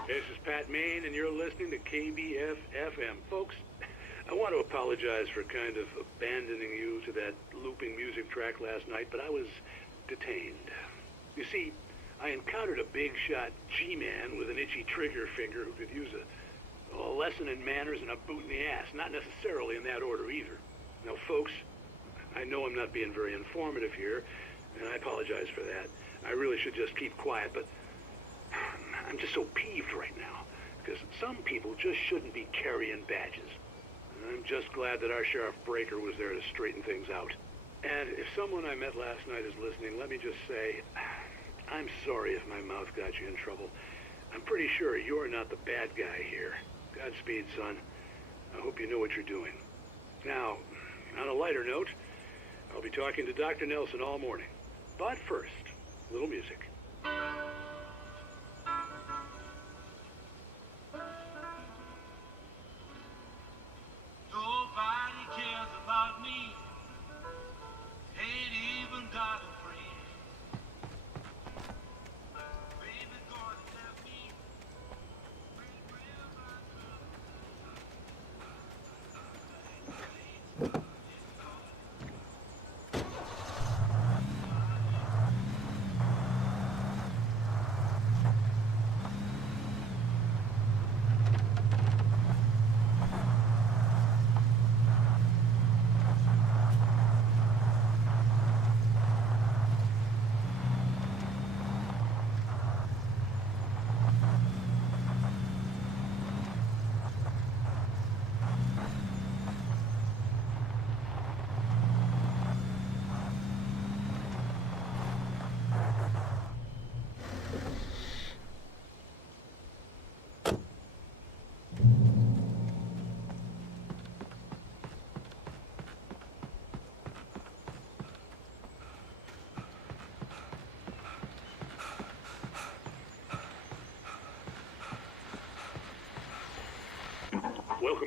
This is Pat Main, and you're listening to KBF-FM. Folks, I want to apologize for kind of abandoning you to that looping music track last night, but I was detained. You see, I encountered a big-shot G-man with an itchy trigger finger who could use a lesson in manners and a boot in the ass. Not necessarily in that order either. Now, folks, I know I'm not being very informative here, and I apologize for that. I really should just keep quiet, but I'm just so peeved right now, because some people just shouldn't be carrying badges. And I'm just glad that our Sheriff Breaker was there to straighten things out. And if someone I met last night is listening, let me just say, I'm sorry if my mouth got you in trouble. I'm pretty sure you're not the bad guy here. Godspeed, son. I hope you know what you're doing. Now, on a lighter note, I'll be talking to Dr. Nelson all morning. But first, a little music. Nobody cares about me. Ain't even got a friend. Baby gonna left me.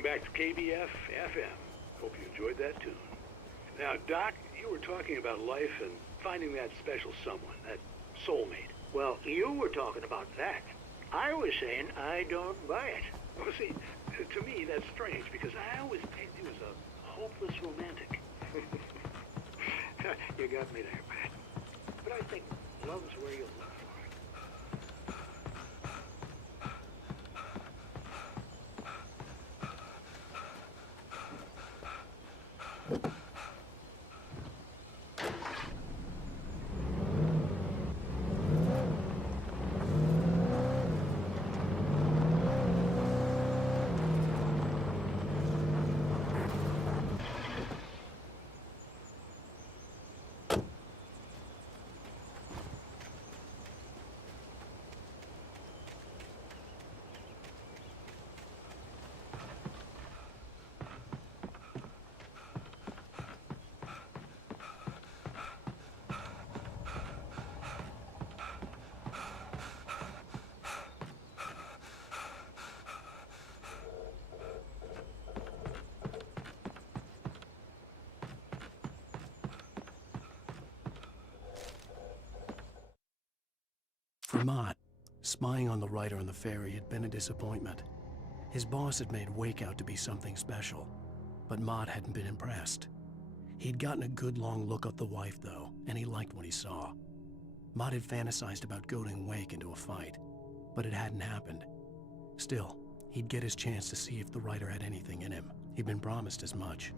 Welcome back to KBF FM. Hope you enjoyed that tune. Now, Doc, you were talking about life and finding that special someone, that soulmate. Well, you were talking about that. I was saying I don't buy it. Well, see, to me, that's strange, because I always pegged you as a hopeless romantic. You got me there, Pat. But I think love's where you look for it. For Mott, spying on the writer on the ferry had been a disappointment. His boss had made Wake out to be something special, but Mott hadn't been impressed. He'd gotten a good long look at the wife, though, and he liked what he saw. Mott had fantasized about goading Wake into a fight, but it hadn't happened. Still, he'd get his chance to see if the writer had anything in him. He'd been promised as much.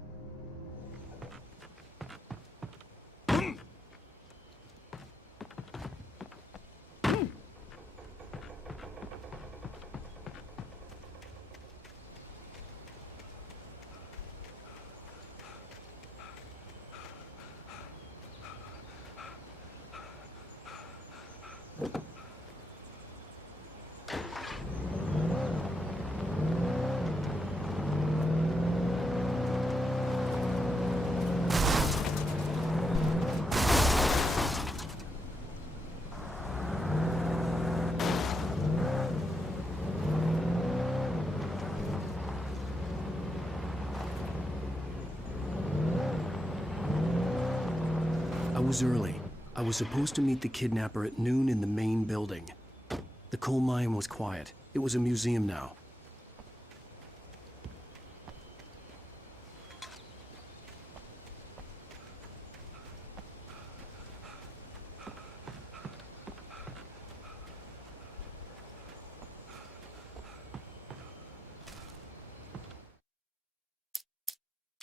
I was early. I was supposed to meet the kidnapper at noon in the main building. The coal mine was quiet. It was a museum now.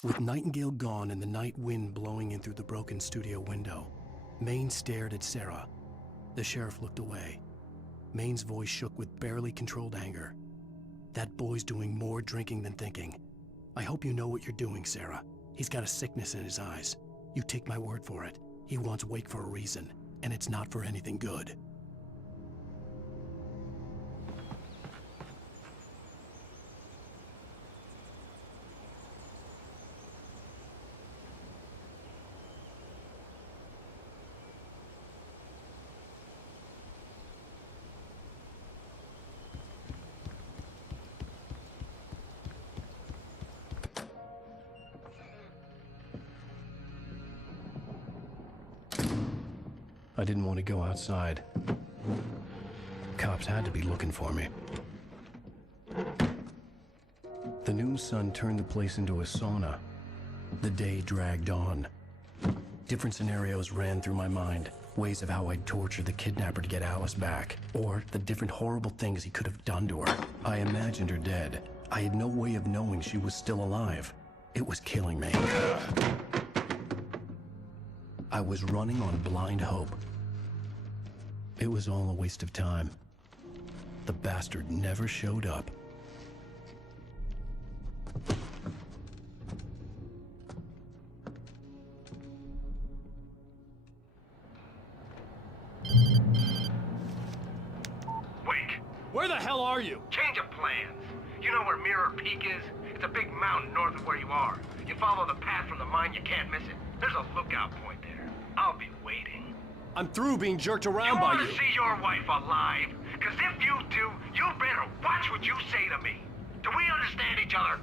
With Nightingale gone and the night wind blowing in through the broken studio window, Maine stared at Sarah. The sheriff looked away. Maine's voice shook with barely controlled anger. That boy's doing more drinking than thinking. I hope you know what you're doing, Sarah. He's got a sickness in his eyes. You take my word for it. He wants Wake for a reason, and it's not for anything good. I didn't want to go outside. Cops had to be looking for me. The noon sun turned the place into a sauna. The day dragged on. Different scenarios ran through my mind. Ways of how I'd torture the kidnapper to get Alice back. Or the different horrible things he could have done to her. I imagined her dead. I had no way of knowing she was still alive. It was killing me. I was running on blind hope. It was all a waste of time. The bastard never showed up. Wake! Where the hell are you? Change of plans. You know where Mirror Peak is? It's a big mountain north of where you are. You follow the path from the mine, you can't miss it. There's a lookout point there. I'll be waiting. I'm through being jerked around by you. You want to see your wife alive? Because if you do, you better watch what you say to me. Do we understand each other?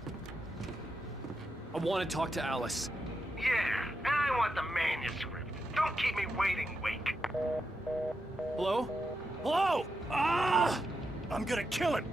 I want to talk to Alice. Yeah, and I want the manuscript. Don't keep me waiting, Wake. Hello? Hello? Ah! I'm gonna kill him!